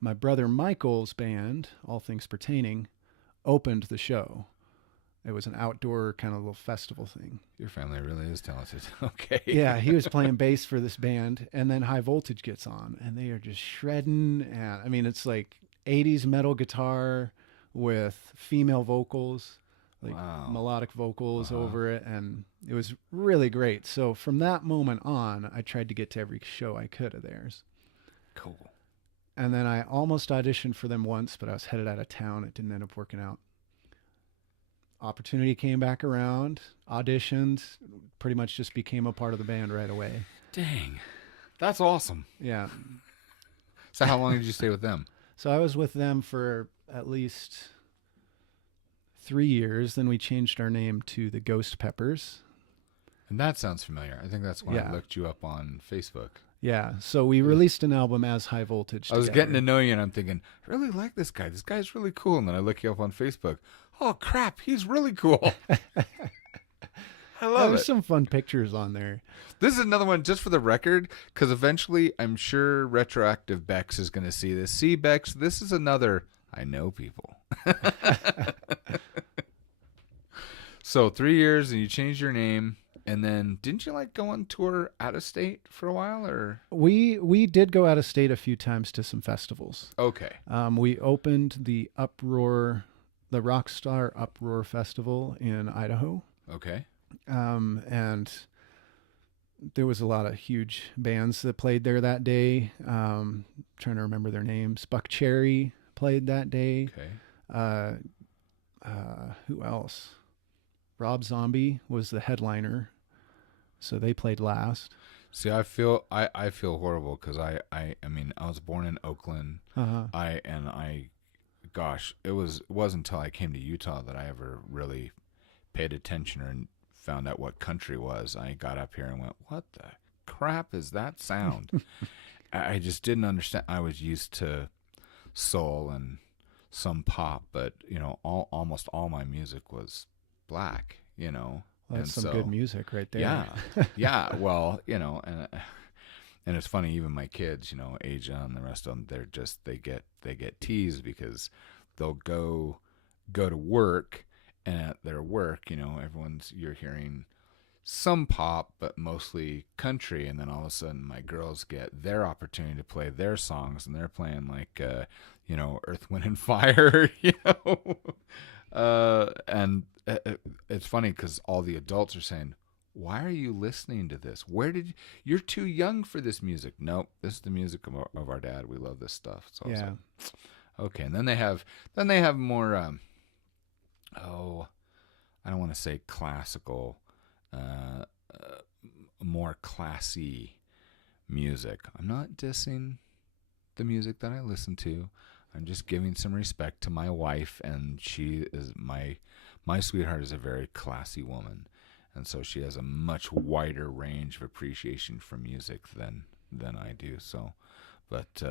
My brother Michael's band, All Things Pertaining, opened the show. It was an outdoor kind of little festival thing. Your family really is talented. Okay. Yeah, he was playing bass for this band, and then High Voltage gets on, and they are just shredding. And I mean, it's like 80s metal guitar with female vocals. like Wow. melodic vocals Uh-huh. over it, and it was really great. So from that moment on, I tried to get to every show I could of theirs. Cool. And then I almost auditioned for them once, but I was headed out of town. It didn't end up working out. Opportunity came back around, auditioned, pretty much just became a part of the band right away. Dang. That's awesome. Yeah. So how long did you stay with them? So I was with them for at least 3 years. Then we changed our name to the Ghost Peppers. And that sounds familiar. I think that's when I Yeah. looked you up on Facebook. Yeah. So we released an album as High Voltage I was together. getting to know you, and I'm thinking, I really like this guy. This guy's really cool. And then I look you up on Facebook. Oh, crap. He's really cool. I love There's it. some fun pictures on there. This is another one just for the record, because eventually I'm sure Retroactive Bex is going to see this. See, Bex, this is another I know people. So 3 years and you changed your name. And then didn't you like go on tour out of state for a while, or? We did go out of state a few times to some festivals. Okay. We opened the Rockstar Uproar Festival in Idaho. Okay. And there was a lot of huge bands that played there that day. Trying to remember their names. Buck Cherry played that day. Okay. Who else? Rob Zombie was the headliner, so they played last. See, I feel horrible because I mean I was born in Oakland. Uh-huh. Gosh, it wasn't until I came to Utah that I ever really paid attention and found out what country was. I got up here and went, what the crap is that sound? I just didn't understand. I was used to soul and some pop, but almost all my music was black, Well, that's some good music right there. Yeah. Yeah. Well, and it's funny, even my kids, Asia and the rest of them, they get teased because they'll go to work, and at their work, you're hearing some pop, but mostly country. And then all of a sudden my girls get their opportunity to play their songs, and they're playing like, Earth, Wind and Fire, and it's funny because all the adults are saying, why are you listening to this? You're too young for this music. Nope, this is the music of our dad. We love this stuff. So Yeah. okay. And then they have more, I don't want to say classical, more classy music. I'm not dissing the music that I listen to. I'm just giving some respect to my wife, and she is my sweetheart is a very classy woman, and so she has a much wider range of appreciation for music than I do. So, but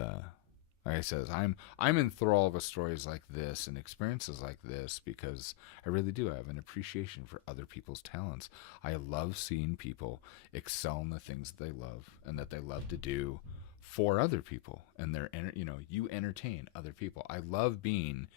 like I says, I'm enthralled with stories like this and experiences like this because I really do have an appreciation for other people's talents. I love seeing people excel in the things that they love and that they love to do for other people, and you entertain other people. I love being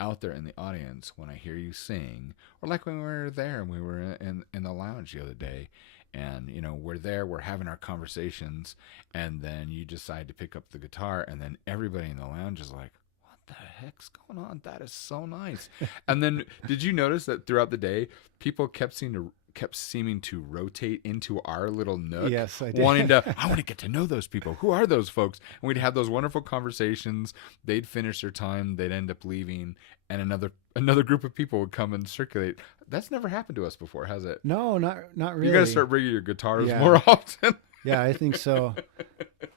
out there in the audience when I hear you sing, or like when we were there and we were in the lounge the other day, and we're there, we're having our conversations, and then you decide to pick up the guitar, and then everybody in the lounge is like, what the heck's going on? That is so nice. And then did you notice that throughout the day people kept seeming to rotate into our little nook? Yes, I did. I want to get to know those people. Who are those folks? And we'd have those wonderful conversations. They'd finish their time, they'd end up leaving, and another group of people would come and circulate. That's never happened to us before, has it? No, not really. You got to start bringing your guitars Yeah. more often. Yeah, I think so.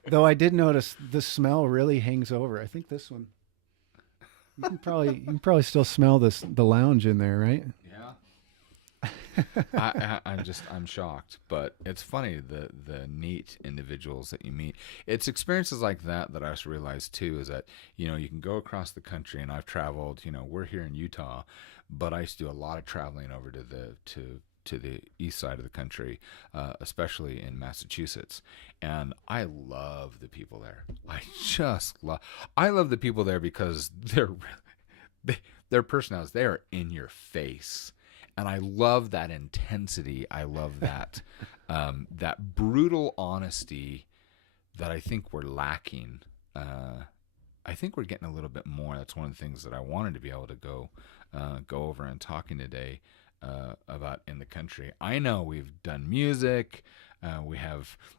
Though I did notice the smell really hangs over. I think this one. You can probably still smell the lounge in there, right? Yeah. I'm shocked, but it's funny the neat individuals that you meet. It's experiences like that I also realized too, is that you can go across the country, and I've traveled. We're here in Utah, but I used to do a lot of traveling over to the east side of the country, especially in Massachusetts, and I love the people there. I love the people there because their personalities, they are in your face. And I love that intensity. I love that that brutal honesty that I think we're lacking. I think we're getting a little bit more. That's one of the things that I wanted to be able to go go over and talking today about in the country. I know we've done music. We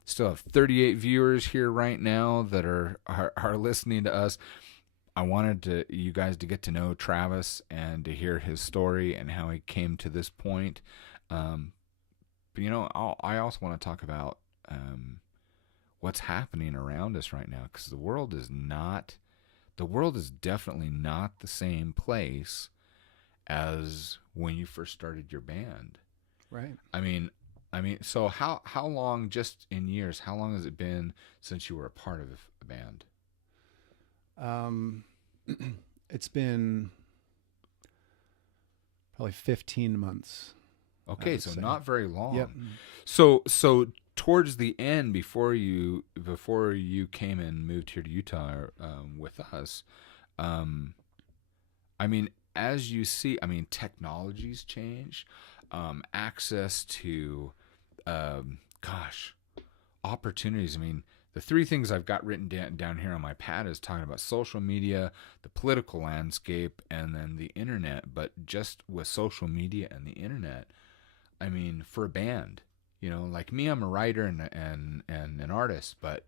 still have 38 viewers here right now that are listening to us. I wanted you guys to get to know Travis and to hear his story and how he came to this point. But I also want to talk about what's happening around us right now, because the world is definitely not the same place as when you first started your band. Right. I mean, so how long, just in years, how long has it been since you were a part of a band? It's been probably 15 months. Okay, so not very long. Yep. So towards the end, before you came and moved here to Utah with us, as you see, technology's changed, access to, opportunities. The three things I've got written down here on my pad is talking about social media, the political landscape, and then the internet. But just with social media and the internet, for a band, like me, I'm a writer and an artist, but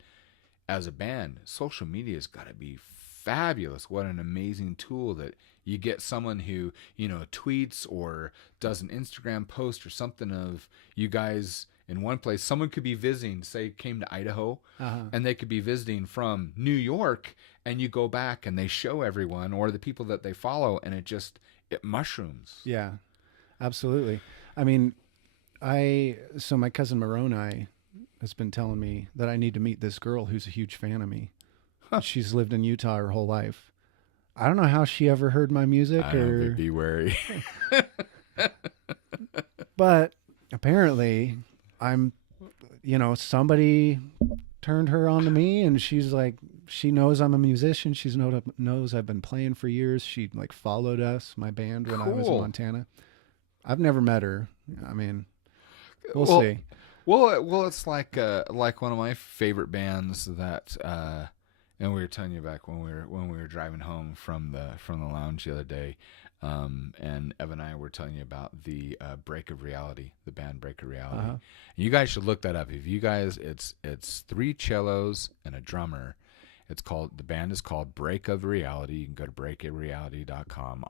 as a band, social media's got to be fabulous. What an amazing tool that you get someone who, tweets or does an Instagram post or something of you guys in one place. Someone could be visiting, say, came to Idaho, and they could be visiting from New York, and you go back and they show everyone or the people that they follow, and it mushrooms. Yeah, absolutely. So my cousin Moroni has been telling me that I need to meet this girl who's a huge fan of me. She's lived in Utah her whole life. I don't know how she ever heard my music. Be wary. But apparently somebody turned her on to me, and she's like, she knows I'm a musician. She knows I've been playing for years. She followed my band when I was in Montana. I've never met her. We'll see. Well, it's like one of my favorite bands that, and we were telling you back when we were driving home from the lounge the other day, and Evan and I were telling you about the Break of Reality, the band Break of Reality. And you guys should look that up. If you guys, it's 3 cellos and a drummer. The band is called Break of Reality. You can go to breakofreality.com.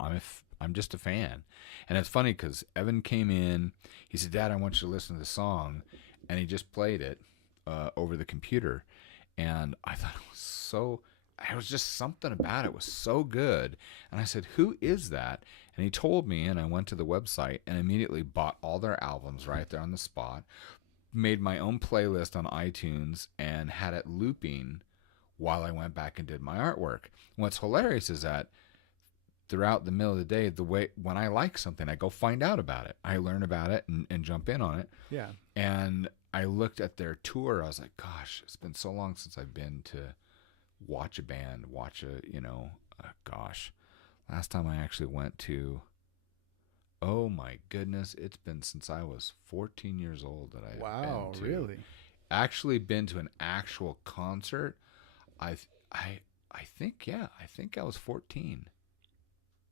I'm just a fan. And it's funny because Evan came in, he said, "Dad, I want you to listen to the song." And he just played it over the computer. And I thought it was just something about it was so good. And I said, "Who is that?" And he told me, and I went to the website and immediately bought all their albums right there on the spot, made my own playlist on iTunes, and had it looping while I went back and did my artwork. What's hilarious is that throughout the middle of the day, when I like something, I go find out about it. I learn about it and jump in on it. Yeah. And I looked at their tour. I was like, gosh, it's been so long since I've been to watch a band, last time I actually went to, oh my goodness, it's been since I was 14 years old that I've been to. Really? Actually been to an actual concert. I think I was 14.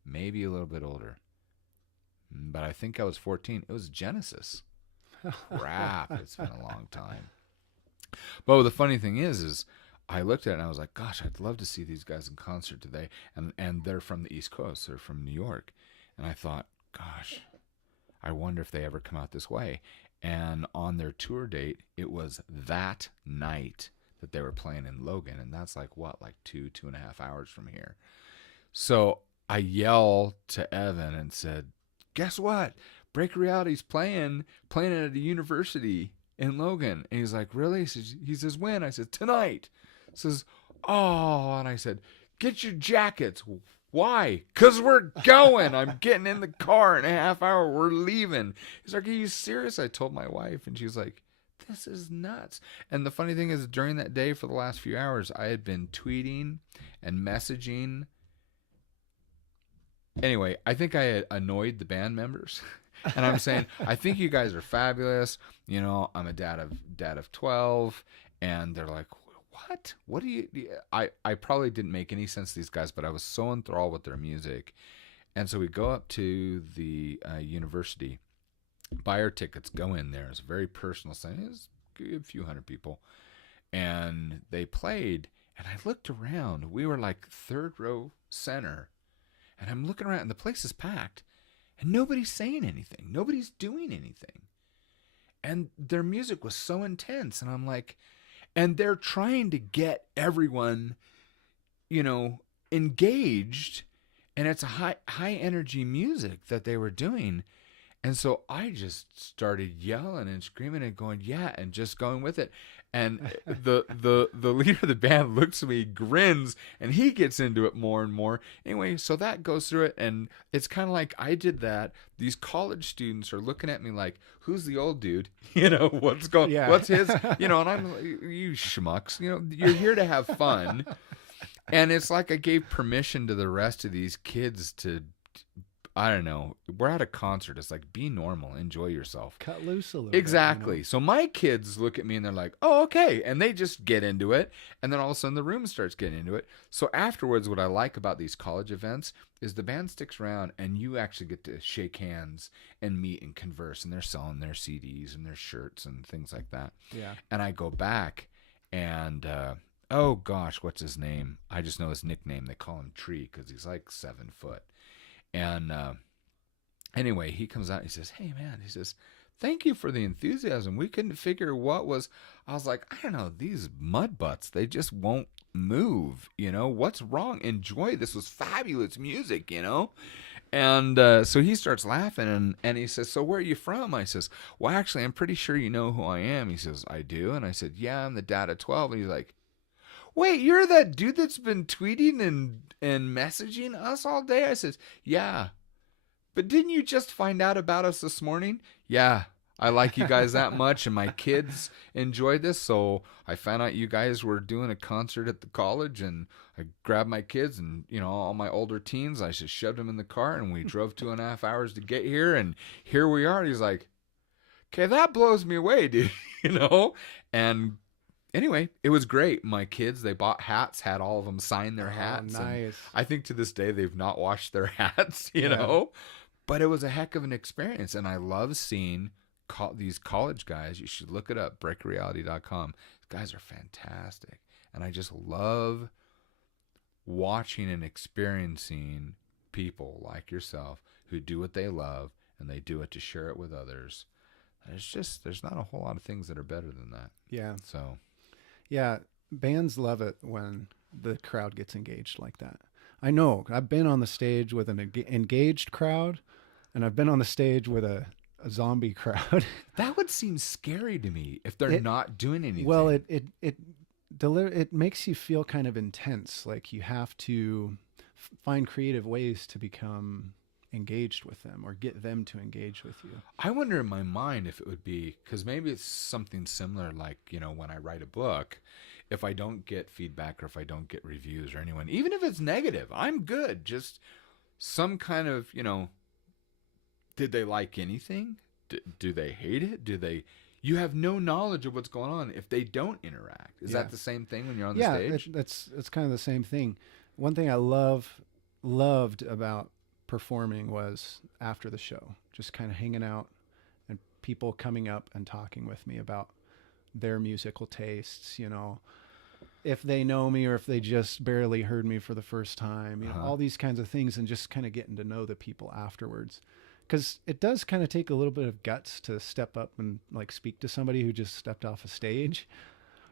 Maybe a little bit older. But I think I was 14. It was Genesis. Crap, it's been a long time. But the funny thing is I looked at it and I was like, gosh, I'd love to see these guys in concert today. And they're from the East Coast. They're from New York. And I thought, gosh, I wonder if they ever come out this way. And on their tour date, it was that night that they were playing in Logan. And that's like 2.5 hours from here. So I yelled to Evan and said, "Guess what? Break Reality's playing at a university in Logan." And he's like, "Really?" He says, "When?" I said, "Tonight." He says, "Oh," and I said, "Get your jackets." "Why?" "'Cause we're going. I'm getting in the car in a half hour. We're leaving." He's like, "Are you serious?" I told my wife, and she's like, "This is nuts." And the funny thing is, during that day for the last few hours, I had been tweeting and messaging. Anyway, I think I had annoyed the band members. And I'm saying, "I think you guys are fabulous. I'm a dad of 12. And they're like, "What? What do you?" I probably didn't make any sense to these guys, but I was so enthralled with their music. And so we go up to the university, buy our tickets, go in there. It's a very personal thing. It's a few hundred people. And they played, and I looked around. We were like third row center. And I'm looking around, and the place is packed. And nobody's saying anything. Nobody's doing anything. And their music was so intense. And I'm like, and they're trying to get everyone, engaged. And it's a high energy music that they were doing. And so I just started yelling and screaming and going, yeah, and just going with it. And the leader of the band looks at me, grins, and he gets into it more and more. Anyway, so that goes through it, and it's kind of like I did that. These college students are looking at me like, who's the old dude? What's going, Yeah. what's his, and I'm like, you schmucks, you're here to have fun. And it's like I gave permission to the rest of these kids to, I don't know. We're at a concert. It's like, be normal. Enjoy yourself. Cut loose a little Exactly. bit. So my kids look at me and they're like, oh, okay. And they just get into it. And then all of a sudden the room starts getting into it. So afterwards, what I like about these college events is the band sticks around and you actually get to shake hands and meet and converse. And they're selling their CDs and their shirts and things like that. Yeah. And I go back and, oh gosh, what's his name? I just know his nickname. They call him Tree because he's like 7 foot. And anyway, he comes out and he says, hey, man, he says, thank you for the enthusiasm. We couldn't figure what was. I was like, I don't know, these mud butts, they just won't move. What's wrong? Enjoy. This was fabulous music, And so he starts laughing and he says, so where are you from? I says, well, actually, I'm pretty sure you know who I am. He says, I do. And I said, yeah, I'm the dad of 12. And he's like, wait, you're that dude that's been tweeting and messaging us all day? I says, yeah. But didn't you just find out about us this morning? Yeah. I like you guys that much, and my kids enjoyed this, so I found out you guys were doing a concert at the college, and I grabbed my kids and, all my older teens, I just shoved them in the car, and we drove 2.5 hours to get here, and here we are. And he's like, okay, that blows me away, dude, And anyway, it was great. My kids, they bought hats, had all of them sign their hats. Nice. And I think to this day they've not washed their hats, But it was a heck of an experience. And I love seeing these college guys. You should look it up, breakreality.com. These guys are fantastic. And I just love watching and experiencing people like yourself who do what they love and they do it to share it with others. There's not a whole lot of things that are better than that. Yeah. So. Yeah, bands love it when the crowd gets engaged like that. I know. I've been on the stage with an engaged crowd, and I've been on the stage with a zombie crowd. That would seem scary to me if they're not doing anything. Well, it makes you feel kind of intense. Like you have to find creative ways to become engaged with them or get them to engage with you. I wonder in my mind if it would be, because maybe it's something similar like, when I write a book, if I don't get feedback or if I don't get reviews or anyone, even if it's negative, I'm good. Just some kind of, did they like anything? Do they hate it? You have no knowledge of what's going on if they don't interact. Is that the same thing when you're on the stage? Yeah, it's kind of the same thing. One thing I loved about performing was after the show, just kind of hanging out and people coming up and talking with me about their musical tastes, if they know me or if they just barely heard me for the first time, all these kinds of things, and just kind of getting to know the people afterwards. Because it does kind of take a little bit of guts to step up and like speak to somebody who just stepped off a stage.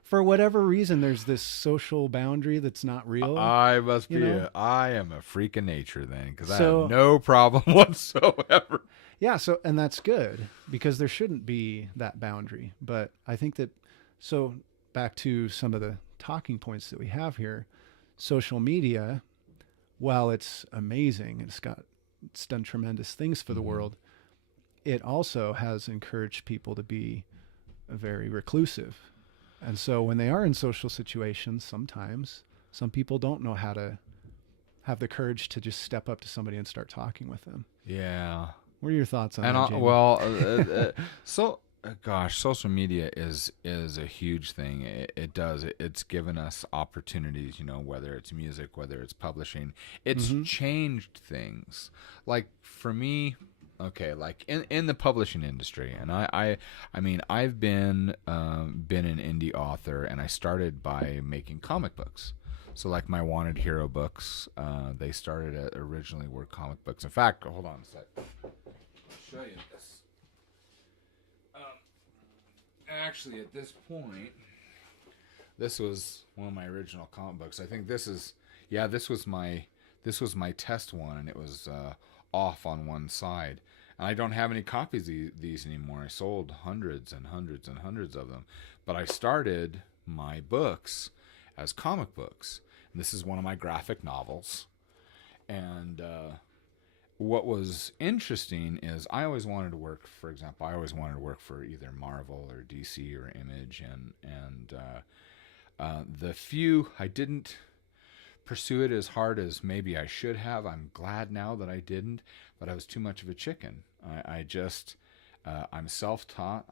For whatever reason, there's this social boundary that's not real. I am a freak of nature then, because I have no problem whatsoever. Yeah, and that's good, because there shouldn't be that boundary. But I think that, so back to some of the talking points that we have here, social media, while it's amazing, it's done tremendous things for the world, it also has encouraged people to be very reclusive. And so when they are in social situations, sometimes some people don't know how to have the courage to just step up to somebody and start talking with them. Yeah. What are your thoughts on that, Jaime? Well, so Gosh, social media is a huge thing. It's given us opportunities, whether it's music, whether it's publishing. It's Mm-hmm. changed things. Like for me, okay, like in the publishing industry, and I mean, I've been an indie author, and I started by making comic books. So like my Wanted Hero books, they started originally were comic books. In fact, hold on a sec. I'll show you this. Actually, at this point, this was one of my original comic books. I think yeah, this was my test one, and it was off on one side. And I don't have any copies of these anymore. I sold hundreds and hundreds and hundreds of them, but I started my books as comic books. And this is one of my graphic novels, and what was interesting is I always wanted to work. For example, I always wanted to work for either Marvel or DC or Image, and the few I didn't pursue it as hard as maybe I should have. I'm glad now that I didn't, but I was too much of a chicken. I just I'm self-taught.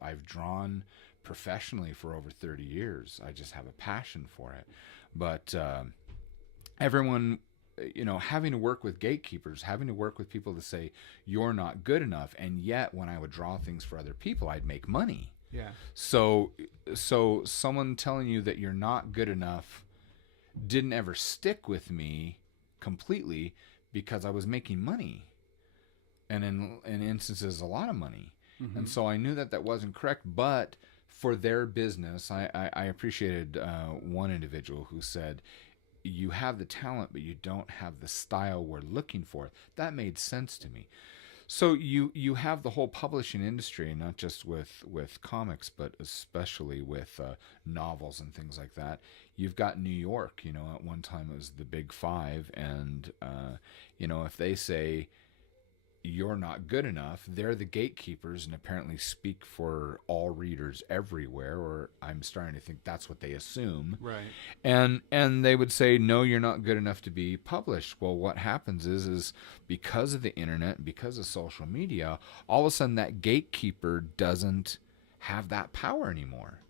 I've drawn professionally for over 30 years. I just have a passion for it, but everyone, having to work with gatekeepers, having to work with people to say you're not good enough, and yet when I would draw things for other people, I'd make money. Yeah. So someone telling you that you're not good enough didn't ever stick with me completely, because I was making money, and in instances a lot of money. Mm-hmm. And so I knew that wasn't correct, but for their business, I appreciated one individual who said, you have the talent, but you don't have the style we're looking for. That made sense to me. So you have the whole publishing industry, not just with comics, but especially with novels and things like that. You've got New York. At one time it was the Big Five, and if they say you're not good enough, they're the gatekeepers and apparently speak for all readers everywhere, or I'm starting to think that's what they assume. Right. And they would say, no, you're not good enough to be published. Well, what happens is because of the internet, because of social media, all of a sudden that gatekeeper doesn't have that power anymore.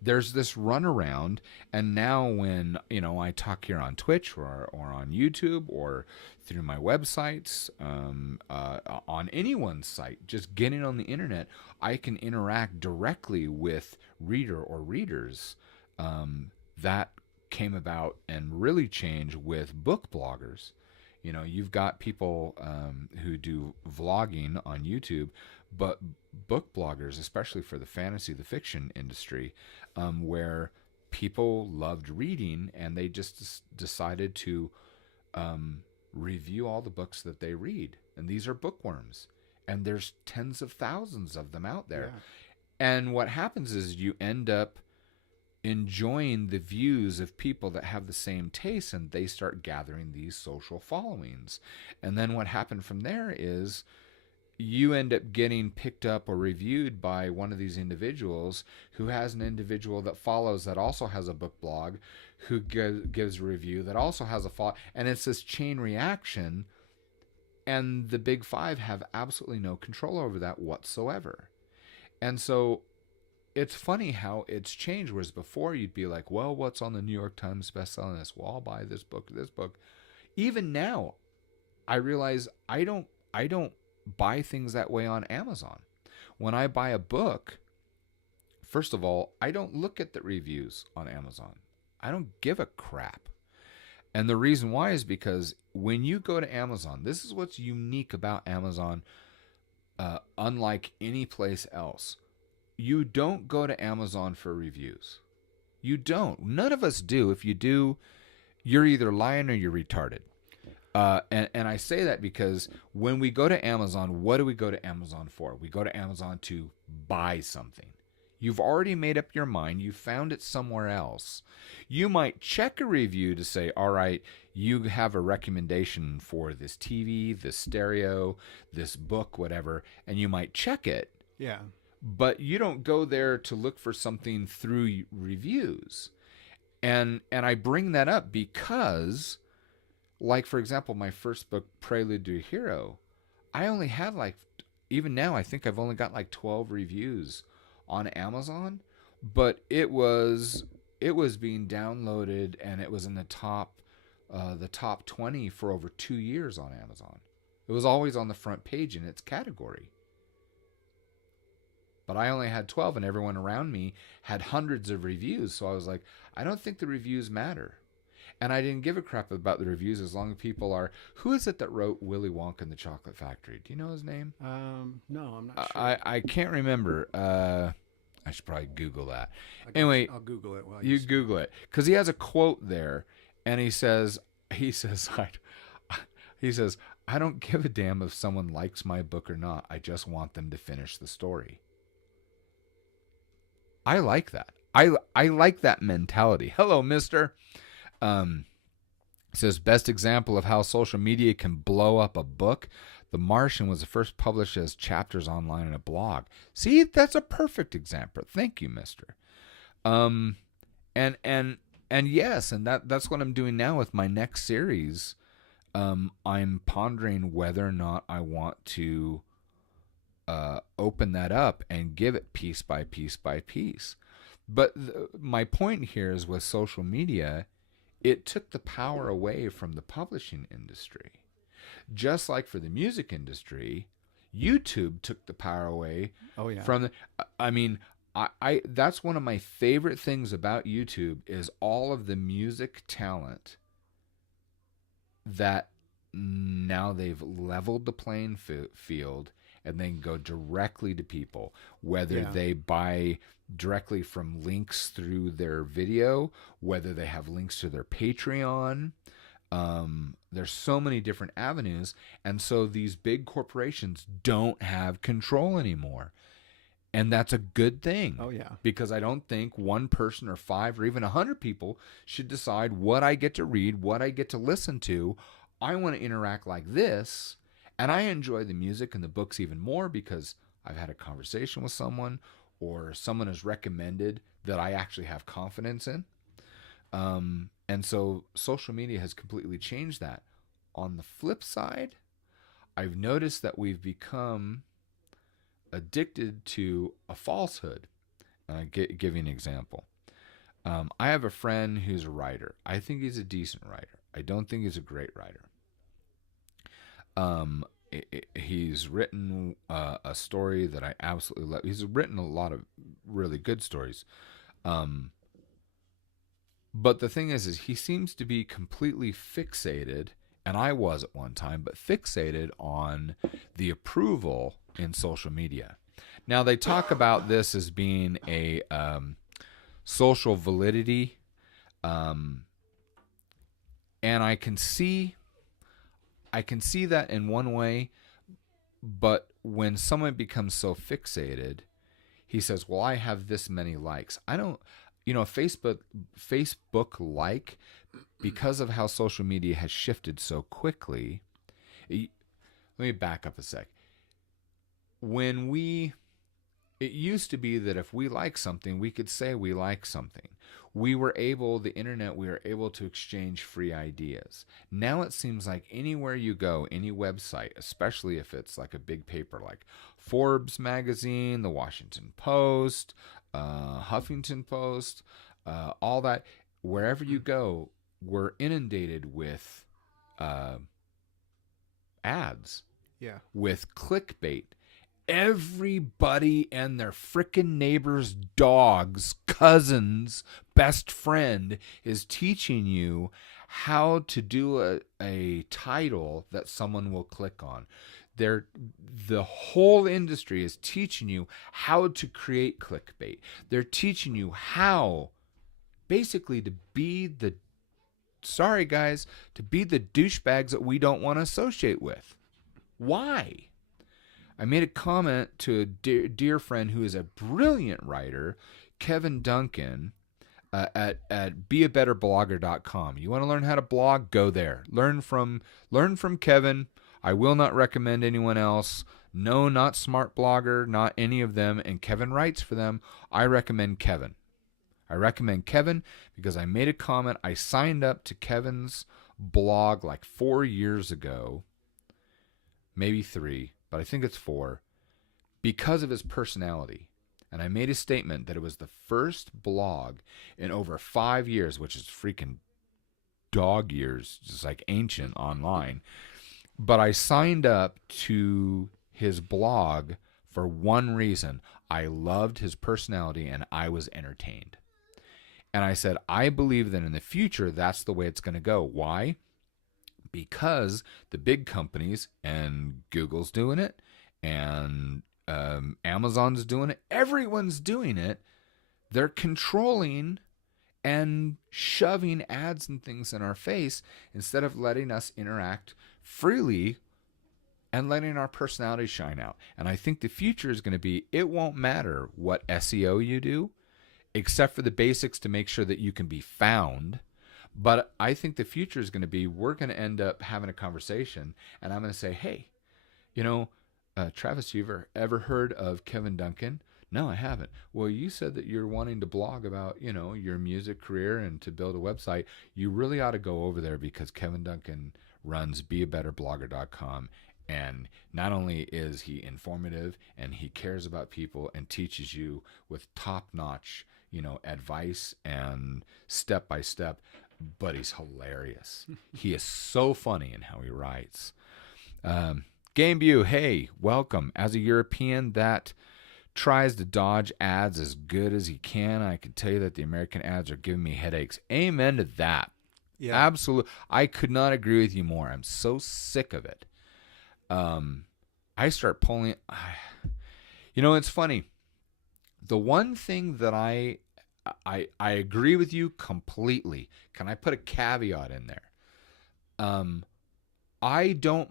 There's this runaround, and now when I talk here on Twitch or on YouTube or through my websites, on anyone's site, just getting on the internet, I can interact directly with reader or readers. That came about and really changed with book bloggers. You've got people who do vlogging on YouTube, but book bloggers, especially for the fantasy, the fiction industry, where people loved reading, and they just decided to review all the books that they read. And these are bookworms, and there's tens of thousands of them out there. Yeah. And what happens is you end up enjoying the views of people that have the same taste, and they start gathering these social followings. And then what happened from there is you end up getting picked up or reviewed by one of these individuals who has an individual that follows that also has a book blog, who gives a review that also has a follow, and it's this chain reaction, and the Big Five have absolutely no control over that whatsoever. And so it's funny how it's changed, whereas before you'd be like, well, what's on the New York Times bestselling list? Well, I'll buy this book. Even now, I realize I don't buy things that way on Amazon. When I buy a book, first of all, I don't look at the reviews on Amazon. I don't give a crap. And the reason why is because when you go to Amazon, this is what's unique about Amazon, unlike any place else. You don't go to Amazon for reviews. You don't. None of us do. If you do, you're either lying or you're retarded. And I say that because when we go to Amazon, what do we go to Amazon for? We go to Amazon to buy something. You've already made up your mind. You found it somewhere else. You might check a review to say, all right, you have a recommendation for this TV, this stereo, this book, whatever, and you might check it. Yeah. But you don't go there to look for something through reviews. And I bring that up because, like, for example, my first book, Prelude to a Hero, I only had even now, I think I've only got like 12 reviews on Amazon, but it was being downloaded, and it was in the top 20 for over 2 years on Amazon. It was always on the front page in its category. But I only had 12, and everyone around me had hundreds of reviews. So I was like, I don't think the reviews matter. And I didn't give a crap about the reviews as long as people are... Who is it that wrote Willy Wonka and the Chocolate Factory? Do you know his name? No, I'm not sure. I can't remember. I should probably Google that. Anyway, I'll Google it while you Google it. Because he has a quote there, and he says, he says, I don't give a damn if someone likes my book or not. I just want them to finish the story. I like that. I like that mentality. Hello, mister. It says, best example of how social media can blow up a book. The Martian was first published as chapters online in a blog. See, that's a perfect example. Thank you, mister. And yes, and that's what I'm doing now with my next series. I'm pondering whether or not I want to open that up and give it piece by piece by piece. But my point here is with social media, it took the power away from the publishing industry. Just like for the music industry, YouTube took the power away from the... I mean, I that's one of my favorite things about YouTube is all of the music talent that now they've leveled the playing field, and then go directly to people, whether they buy directly from links through their video, whether they have links to their Patreon. There's so many different avenues, and so these big corporations don't have control anymore. And that's a good thing. Oh, yeah. Because I don't think one person or 5 or even 100 people should decide what I get to read, what I get to listen to. I want to interact like this. And I enjoy the music and the books even more because I've had a conversation with someone, or someone has recommended that I actually have confidence in. And so social media has completely changed that. On the flip side, I've noticed that we've become addicted to a falsehood. Give you an example. I have a friend who's a writer. I think he's a decent writer. I don't think he's a great writer. He's written a story that I absolutely love. He's written a lot of really good stories. But the thing is he seems to be completely fixated, and I was at one time, but fixated on the approval in social media. Now, they talk about this as being a social validity, and I can see that in one way, but when someone becomes so fixated, he says, well, I have this many likes. I don't, Facebook like, because of how social media has shifted so quickly. Let me back up a sec. It used to be that if we like something, we could say we like something. We were able to exchange free ideas. Now it seems like anywhere you go, any website, especially if it's like a big paper like Forbes magazine, the Washington Post, Huffington Post, all that, wherever you go, we're inundated with ads, with clickbait. Everybody and their frickin' neighbor's dog's cousin's best friend is teaching you how to do a title that someone will click on. The whole industry is teaching you how to create clickbait. They're teaching you how basically to be the douchebags that we don't want to associate with. Why? I made a comment to a dear friend who is a brilliant writer, Kevin Duncan, at beabetterblogger.com. You want to learn how to blog? Go there. Learn from Kevin. I will not recommend anyone else. No, not Smart Blogger, not any of them. And Kevin writes for them. I recommend Kevin. Because I made a comment. I signed up to Kevin's blog like 4 years ago, maybe 3. But I think it's 4. because of his personality. And I made a statement that it was the first blog in over 5 years, which is freaking dog years, just like ancient online. But I signed up to his blog for one reason. I loved his personality and I was entertained. And I said, I believe that in the future, that's the way it's going to go. Why? Because the big companies, and Google's doing it, and Amazon's doing it, everyone's doing it. They're controlling and shoving ads and things in our face instead of letting us interact freely and letting our personality shine out. And I think the future is going to be, it won't matter what SEO you do, except for the basics to make sure that you can be found. But I think the future is going to be, we're going to end up having a conversation, and I'm going to say, hey, Travis, you've ever heard of Kevin Duncan? No, I haven't. Well, you said that you're wanting to blog about, your music career and to build a website. You really ought to go over there because Kevin Duncan runs beabetterblogger.com. And not only is he informative and he cares about people and teaches you with top-notch, advice and step-by-step, but he's hilarious. He is so funny in how he writes. Gameview, hey, welcome. As a European that tries to dodge ads as good as he can, I can tell you that the American ads are giving me headaches. Amen to that. Yeah. Absolutely. I could not agree with you more. I'm so sick of it. I start pulling. It's funny. The one thing that I agree with you completely. Can I put a caveat in there?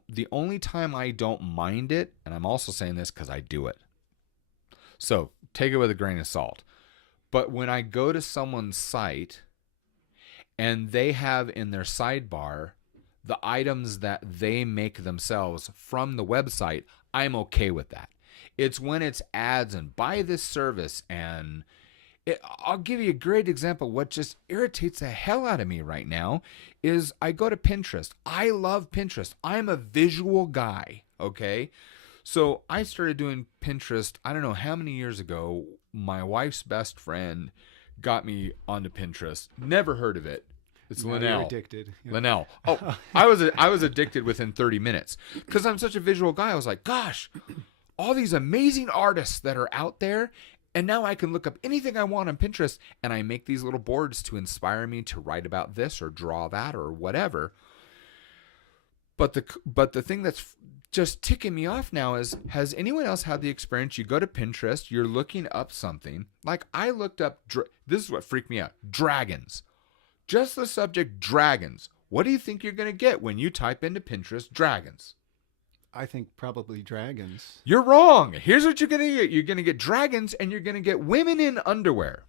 The only time I don't mind it, and I'm also saying this because I do it. So take it with a grain of salt. But when I go to someone's site and they have in their sidebar the items that they make themselves from the website, I'm okay with that. It's when it's ads and buy this service, and I'll give you a great example. What just irritates the hell out of me right now is I go to Pinterest. I love Pinterest. I'm a visual guy, okay? So I started doing Pinterest, I don't know how many years ago. My wife's best friend got me onto Pinterest. Never heard of it. It's Linnell. You're addicted. Yeah. Linnell. Oh, I was addicted within 30 minutes because I'm such a visual guy. I was like, gosh, all these amazing artists that are out there, and now I can look up anything I want on Pinterest, and I make these little boards to inspire me to write about this or draw that or whatever. But the thing that's just ticking me off now is, has anyone else had the experience? You go to Pinterest, you're looking up something. Like I looked up, this is what freaked me out, dragons. Just the subject dragons. What do you think you're going to get when you type into Pinterest dragons? I think probably dragons. You're wrong. Here's what you're going to get. You're going to get dragons and you're going to get women in underwear.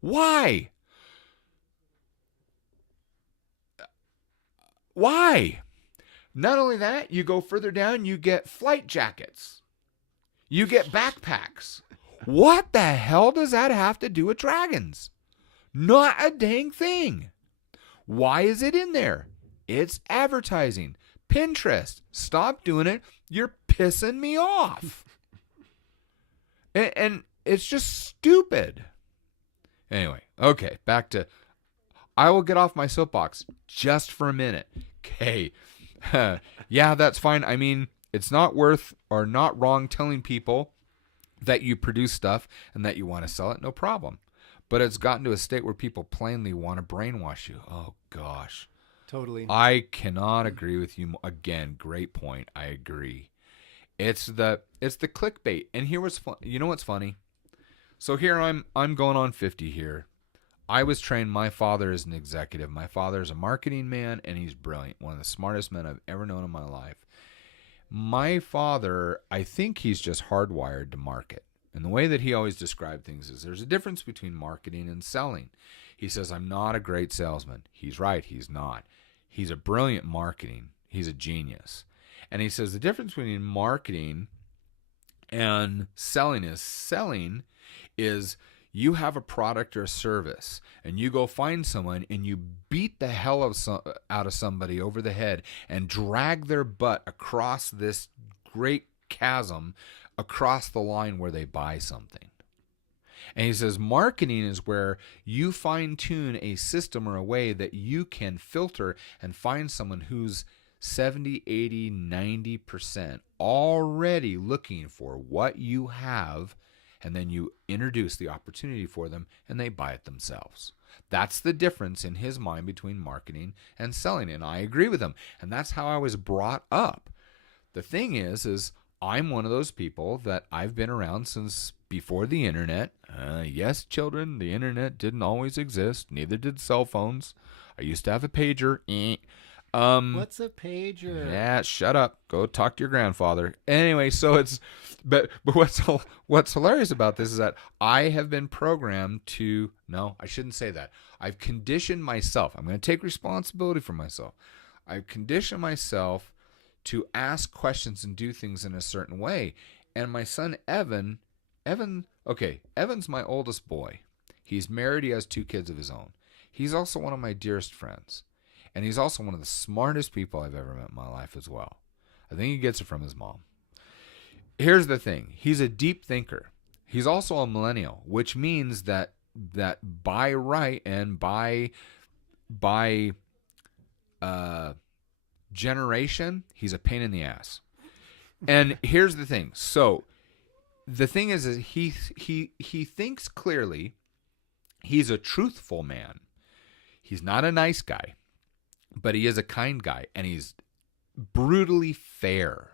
Why? Why? Not only that, you go further down, you get flight jackets. You get backpacks. What the hell does that have to do with dragons? Not a dang thing. Why is it in there? It's advertising. Pinterest, stop doing it. You're pissing me off. And it's just stupid. Anyway, okay, back to, I will get off my soapbox just for a minute. Okay. Yeah, that's fine. I mean, it's not worth or not wrong telling people that you produce stuff and that you want to sell it. No problem. But it's gotten to a state where people plainly want to brainwash you. Oh, gosh. Totally. I cannot agree with you. Again, great point. I agree. It's the clickbait. And here was fun. You know what's funny? So here I'm going on 50 here. I was trained. My father is an executive. My father is a marketing man, and he's brilliant. One of the smartest men I've ever known in my life. My father, I think he's just hardwired to market. And the way that he always described things is there's a difference between marketing and selling. He says, I'm not a great salesman. He's right. He's not. He's a brilliant marketing. He's a genius. And he says the difference between marketing and selling is you have a product or a service and you go find someone and you beat the hell out of somebody over the head and drag their butt across this great chasm across the line where they buy something. And he says marketing is where you fine tune a system or a way that you can filter and find someone who's 70, 80, 90% already looking for what you have, and then you introduce the opportunity for them and they buy it themselves. That's the difference in his mind between marketing and selling. And I agree with him. And that's how I was brought up. The thing is I'm one of those people that I've been around since before the internet. Yes, children, the internet didn't always exist. Neither did cell phones. I used to have a pager. What's a pager? Yeah, shut up. Go talk to your grandfather. Anyway, so it's, but what's hilarious about this is that I have been programmed to, no, I shouldn't say that. I've conditioned myself. I'm going to take responsibility for myself. I've conditioned myself to ask questions and do things in a certain way. And my son, Evan's my oldest boy. He's married. He has 2 kids of his own. He's also one of my dearest friends. And he's also one of the smartest people I've ever met in my life as well. I think he gets it from his mom. Here's the thing. He's a deep thinker. He's also a millennial, which means that by right and by generation, he's a pain in the ass. And here's the thing. So the thing is he thinks clearly. He's a truthful man. He's not a nice guy, but he is a kind guy, and he's brutally fair.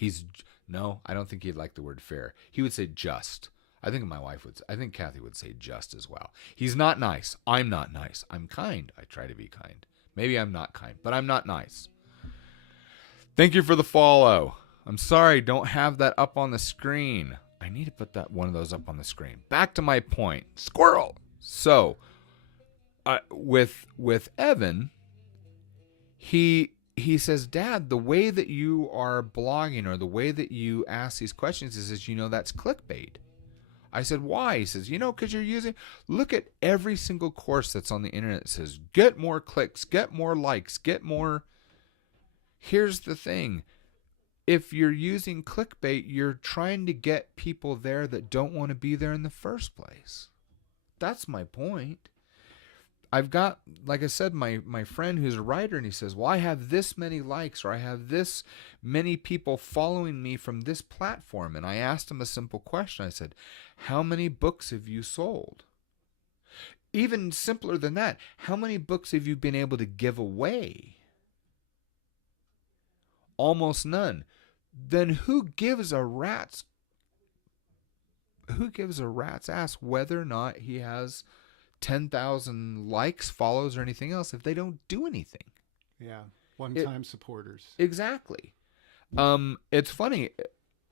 I don't think he'd like the word fair. He would say just. I think Kathy would say just as well. He's not nice. I'm not nice. I'm kind. I try to be kind. Maybe I'm not kind, but I'm not nice. Thank you for the follow. I'm sorry, don't have that up on the screen. I need to put one of those up on the screen. Back to my point. Squirrel. So, with Evan, he says, Dad, the way that you are blogging or the way that you ask these questions is that's clickbait. I said, why? He says, because look at every single course that's on the internet. It says, get more clicks, get more likes, get more. Here's the thing. If you're using clickbait, you're trying to get people there that don't want to be there in the first place. That's my point. I've got, like I said, my friend who's a writer, and he says, well, I have this many likes, or I have this many people following me from this platform. And I asked him a simple question. I said, how many books have you sold? Even simpler than that, how many books have you been able to give away? Almost none. Then who gives a rat's ass whether or not he has 10,000 likes, follows, or anything else if they don't do anything? Yeah, one-time supporters. Exactly. It's funny.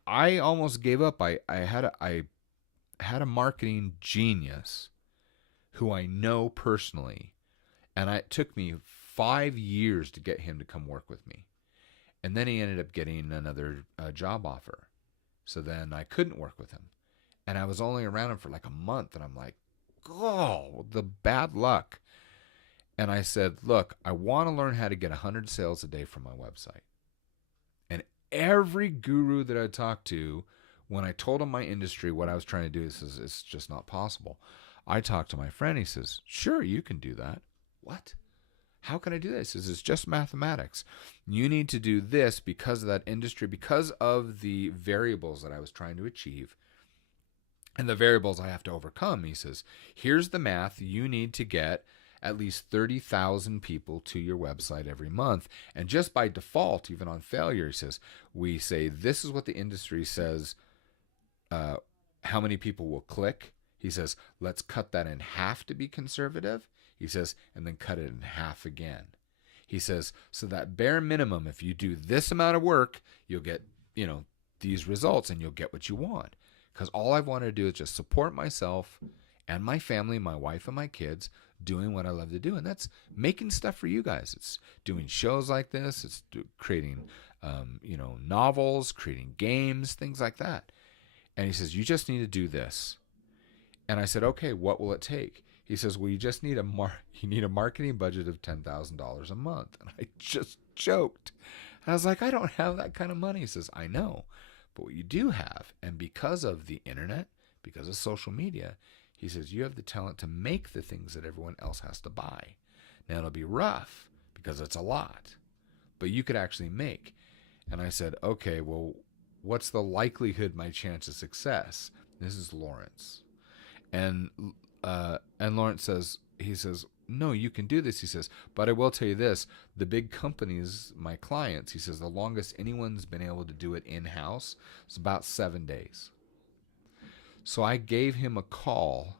I almost gave up. I had a marketing genius who I know personally, and it took me 5 years to get him to come work with me. And then he ended up getting another job offer. So then I couldn't work with him. And I was only around him for like a month, and I'm like, oh, the bad luck. And I said, look, I want to learn how to get 100 sales a day from my website. And every guru that I talked to, when I told him my industry, what I was trying to do, he says, it's just not possible. I talked to my friend. He says, sure, you can do that. What? How can I do this? He says, it's just mathematics. You need to do this because of that industry, because of the variables that I was trying to achieve. And the variables I have to overcome. He says, here's the math. You need to get at least 30,000 people to your website every month. And just by default, even on failure, he says, we say, this is what the industry says, how many people will click. He says, let's cut that in half to be conservative. He says, and then cut it in half again. He says, so that bare minimum, if you do this amount of work, you'll get, these results, and you'll get what you want. Because all I want to do is just support myself and my family, my wife and my kids, doing what I love to do. And that's making stuff for you guys. It's doing shows like this. It's creating, novels, creating games, things like that. And he says, you just need to do this. And I said, okay, what will it take? He says, well, you just need you need a marketing budget of $10,000 a month. And I just joked. And I was like, I don't have that kind of money. He says, I know, But what you do have, and because of the internet, because of social media, he says, you have the talent to make the things that everyone else has to buy. Now, it'll be rough because it's a lot, but you could actually make. And I said, okay, well, what's the likelihood, my chance of success? This is Lawrence. And Lawrence says, he says, no, you can do this. He says, but I will tell you this, the big companies, my clients, he says, the longest anyone's been able to do it in-house is about 7 days. So I gave him a call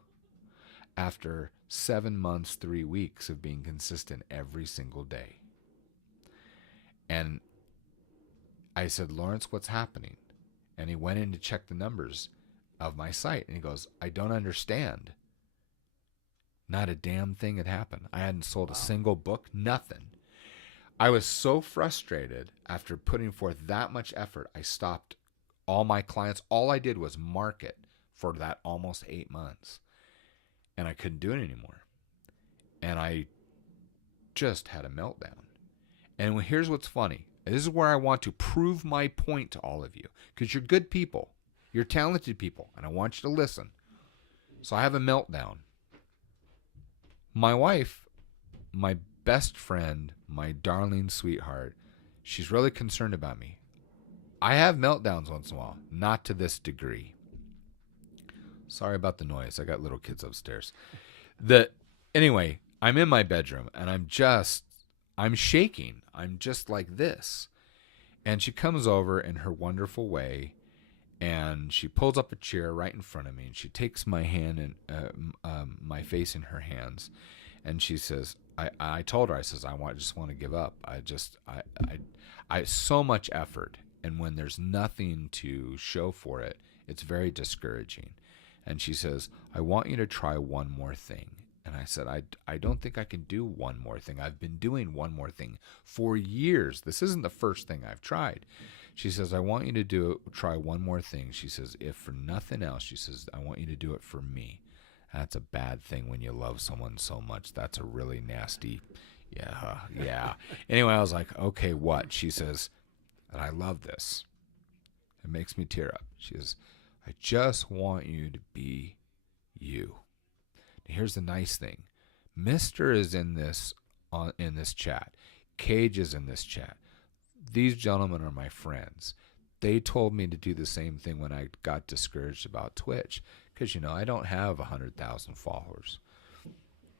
after 7 months, 3 weeks of being consistent every single day. And I said, Lawrence, what's happening? And he went in to check the numbers of my site. And he goes, I don't understand. Not a damn thing had happened. I hadn't sold a single book, nothing. I was so frustrated after putting forth that much effort, I stopped all my clients. All I did was market for that almost 8 months. And I couldn't do it anymore. And I just had a meltdown. And here's what's funny. This is where I want to prove my point to all of you. Because you're good people. You're talented people. And I want you to listen. So I have a meltdown. My wife, my best friend, my darling sweetheart, she's really concerned about me. I have meltdowns once in a while. Not to this degree. Sorry about the noise. I got little kids upstairs. Anyway, I'm in my bedroom and I'm shaking. I'm just like this. And she comes over in her wonderful way and she pulls up a chair right in front of me and she takes my hand and my face in her hands. And she says, I told her, I says, just want to give up. I so much effort. And when there's nothing to show for it, it's very discouraging. And she says, I want you to try one more thing. And I said, I don't think I can do one more thing. I've been doing one more thing for years. This isn't the first thing I've tried. She says, I want you to try one more thing. She says, if for nothing else, she says, I want you to do it for me. That's a bad thing when you love someone so much. That's a really nasty, yeah. Anyway, I was like, okay, what? She says, and I love this. It makes me tear up. She says, I just want you to be you. Here's the nice thing. Mr. is in this chat. Cage is in this chat. These gentlemen are my friends. They told me to do the same thing when I got discouraged about Twitch. Because, I don't have 100,000 followers.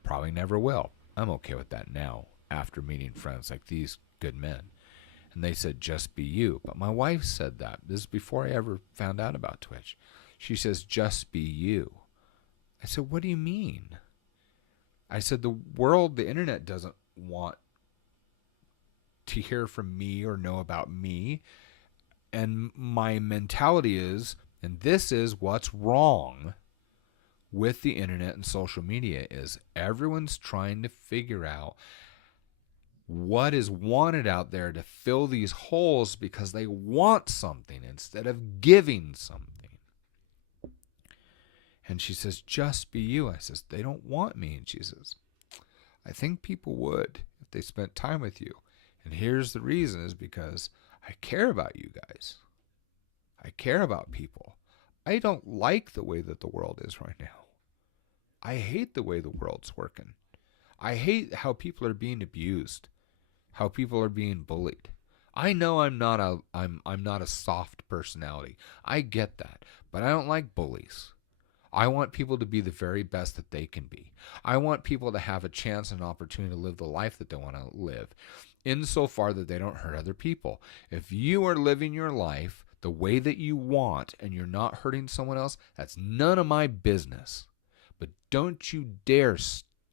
Probably never will. I'm okay with that now after meeting friends like these good men. And they said, just be you. But my wife said that. This is before I ever found out about Twitch. She says, just be you. I said, what do you mean? I said, the internet doesn't want to hear from me or know about me. And my mentality is, and this is what's wrong with the internet and social media, is everyone's trying to figure out what is wanted out there to fill these holes because they want something instead of giving something. And she says, just be you. I says, they don't want me. And she says, I think people would if they spent time with you. And here's the reason, is because I care about you guys. I care about people. I don't like the way that the world is right now. I hate the way the world's working. I hate how people are being abused, how people are being bullied. I know I'm not a soft personality. I get that, but I don't like bullies. I want people to be the very best that they can be. I want people to have a chance and an opportunity to live the life that they want to live, insofar that they don't hurt other people. If you are living your life the way that you want and you're not hurting someone else, that's none of my business. But don't you dare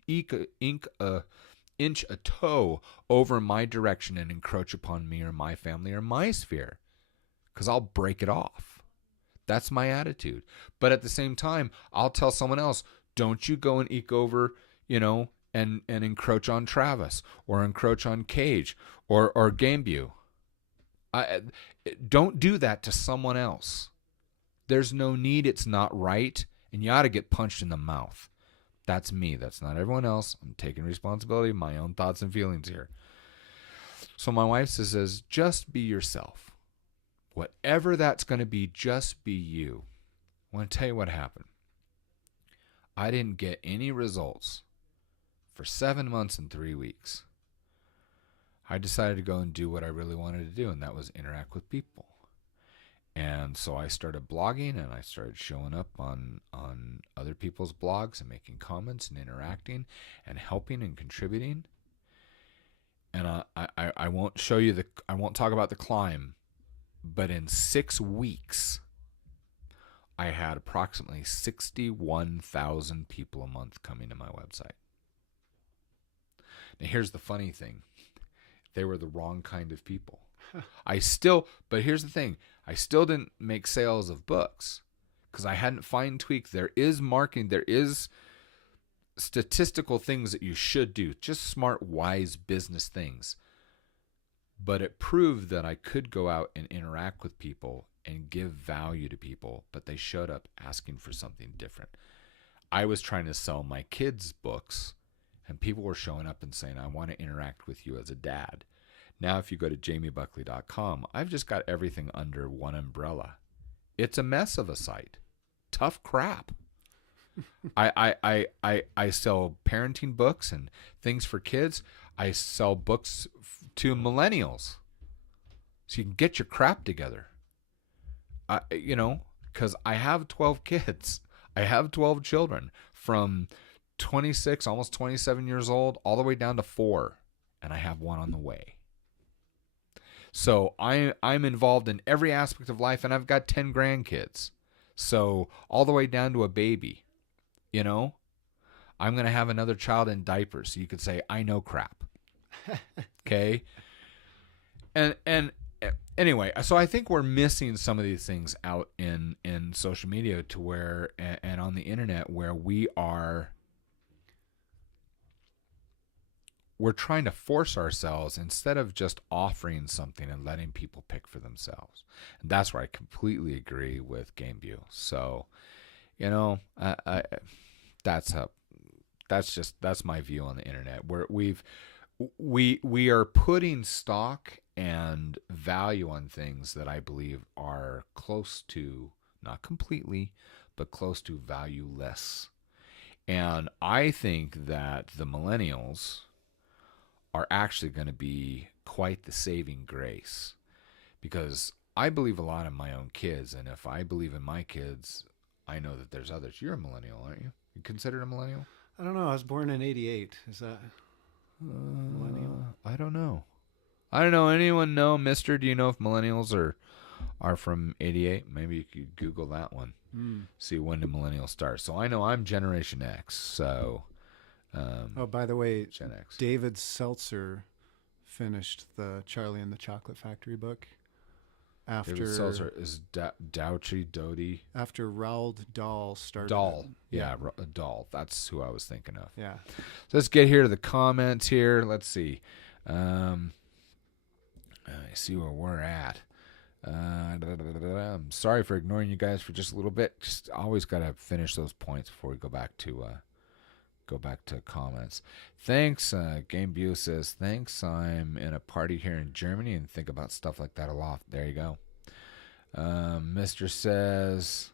inch a toe over my direction and encroach upon me or my family or my sphere, because I'll break it off. That's my attitude. But at the same time, I'll tell someone else, don't you go and eke over, and encroach on Travis or encroach on Cage or Gamebue. Don't do that to someone else. There's no need. It's not right. And you ought to get punched in the mouth. That's me. That's not everyone else. I'm taking responsibility of my own thoughts and feelings here. So my wife says, just be yourself. Whatever that's going to be, just be you. I want to tell you what happened. I didn't get any results for 7 months and 3 weeks. I decided to go and do what I really wanted to do, and that was interact with people. And so I started blogging, and I started showing up on other people's blogs and making comments and interacting and helping and contributing. And I won't show you I won't talk about the climb, but in 6 weeks, I had approximately 61,000 people a month coming to my website. Now, here's the funny thing. They were the wrong kind of people. But here's the thing. I still didn't make sales of books because I hadn't fine-tweaked. There is marketing. There is statistical things that you should do. Just smart, wise business things. But it proved that I could go out and interact with people and give value to people, but they showed up asking for something different. I was trying to sell my kids' books, and people were showing up and saying, I want to interact with you as a dad. Now, if you go to JaimeBuckley.com, I've just got everything under one umbrella. It's a mess of a site. Tough crap. I sell parenting books and things for kids. I sell books to millennials. So you can get your crap together. Because I have 12 kids. I have 12 children from 26, almost 27 years old, all the way down to 4. And I have one on the way. So I'm involved in every aspect of life, and I've got 10 grandkids. So all the way down to a baby, I'm going to have another child in diapers. So you could say, I know crap. Okay. And anyway, so I think we're missing some of these things out in social media to where, and on the internet, where we're trying to force ourselves instead of just offering something and letting people pick for themselves. And that's where I completely agree with GameView. So, that's my view on the internet, where we are putting stock and value on things that I believe are close to, not completely, but close to valueless. And I think that the millennials are actually going to be quite the saving grace, because I believe a lot in my own kids, and if I believe in my kids, I know that there's others. You're a millennial, aren't you? You considered a millennial? I don't know. I was born in '88. Is that millennial? I don't know. Anyone know, mister? Do you know if millennials are from '88? Maybe you could Google that one. See when the millennials start. So I know I'm Generation X. So, by the way, Gen X. David Seltzer finished the Charlie and the Chocolate Factory book after David Seltzer is Douchy Doty. After Roald Dahl started. Dahl. Yeah, Dahl. That's who I was thinking of. Yeah. So let's get here to the comments here. Let's see. I see where we're at. I'm sorry for ignoring you guys for just a little bit. Just always got to finish those points before we go back to comments. Thanks. GameView says, thanks. I'm in a party here in Germany and think about stuff like that a lot. There you go. Mr. says,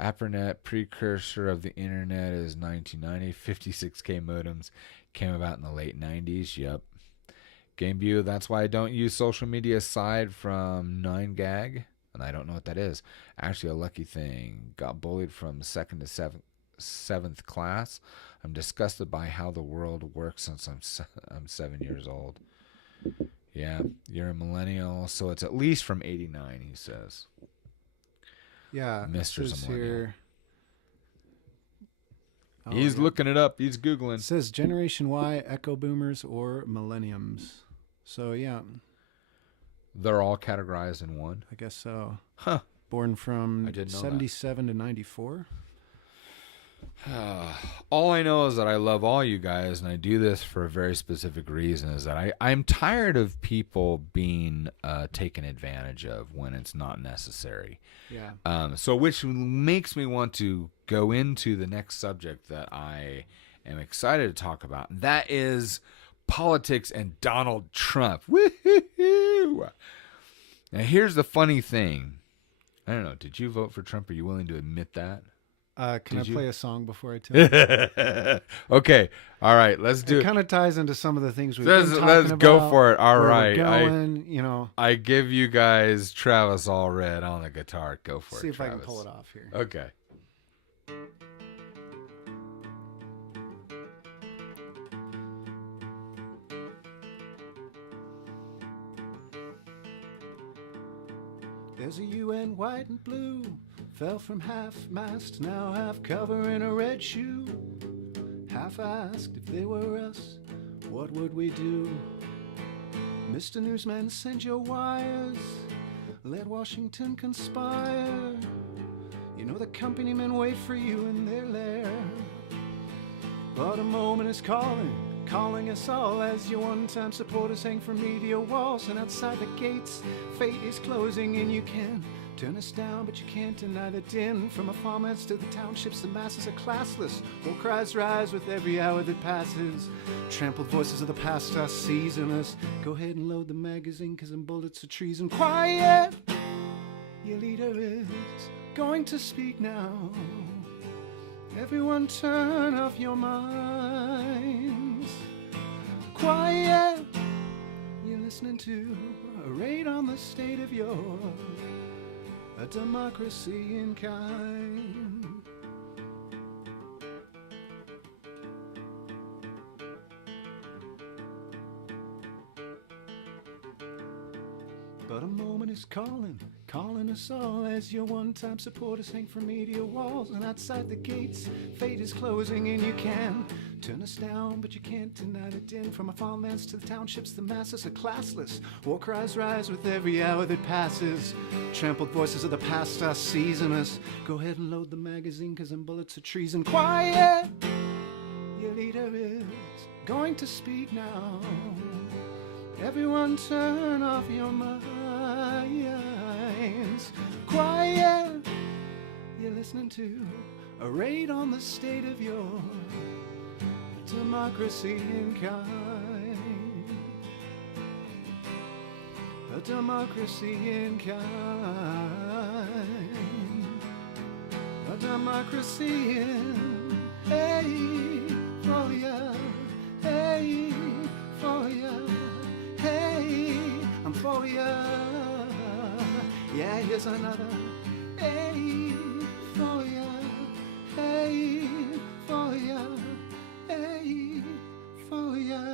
ARPANET, precursor of the internet, is 1990. 56K modems came about in the late 90s. Yep. GameView, that's why I don't use social media aside from 9gag, and I don't know what that is. Actually, a lucky thing. Got bullied from 2nd to 7th class. I'm disgusted by how the world works since I'm 7 years old. Yeah, you're a millennial, so it's at least from 89, he says. Yeah, Mr. here. He's looking it up. He's Googling. It says Generation Y, Echo Boomers, or Millenniums. So, yeah. They're all categorized in one? I guess so. Huh. Born from I didn't know 77 to 94. All I know is that I love all you guys, and I do this for a very specific reason, is that I'm tired of people being taken advantage of when it's not necessary. Yeah. So which makes me want to go into the next subject that I am excited to talk about. And that is politics and Donald Trump. Woo-hoo-hoo! Now, here's the funny thing. I don't know. Did you vote for Trump? Are you willing to admit that? Can Did I you? play a song before I tell you? Okay. All right. Let's do It it. kind of ties into some of the things we've Let's been talking about. go for it. All where right. we're going, you know. I give you guys Travis Allred on the guitar. Go for See it, if I Travis. can pull it off here. Okay. There's a UN white and blue, fell from half-mast, now half-cover in a red shoe. Half-asked if they were us, what would we do? Mr. Newsman, send your wires, let Washington conspire. You know the company men wait for you in their lair. But a moment is calling us all as your one-time supporters hang from media walls. And outside the gates, fate is closing and you can turn us down, but you can't deny the din. From our farmlands to the townships, the masses are classless. War cries rise with every hour that passes. Trampled voices of the past are seizing us. Go ahead and load the magazine, 'cause them bullets are treason. Quiet! Your leader is going to speak now. Everyone turn off your minds. Quiet! You're listening to a raid on the state of your a democracy in kind. But a moment is calling us all as your one-time supporters hang from media walls. And outside the gates, fate is closing and you can turn us down, but you can't deny the din. From our farmlands to the townships, the masses are classless. War cries rise with every hour that passes. Trampled voices of the past are seizing us. Go ahead and load the magazine, 'cause them bullets are treason. Quiet! Your leader is going to speak now. Everyone turn off your minds. Quiet! You're listening to a raid on the state of your democracy in kind. A democracy in kind. A democracy in. Hey, for ya. Hey, for ya. Hey, I'm for ya. Yeah, here's another. Hey, for ya. Hey, for ya. Hey, for ya.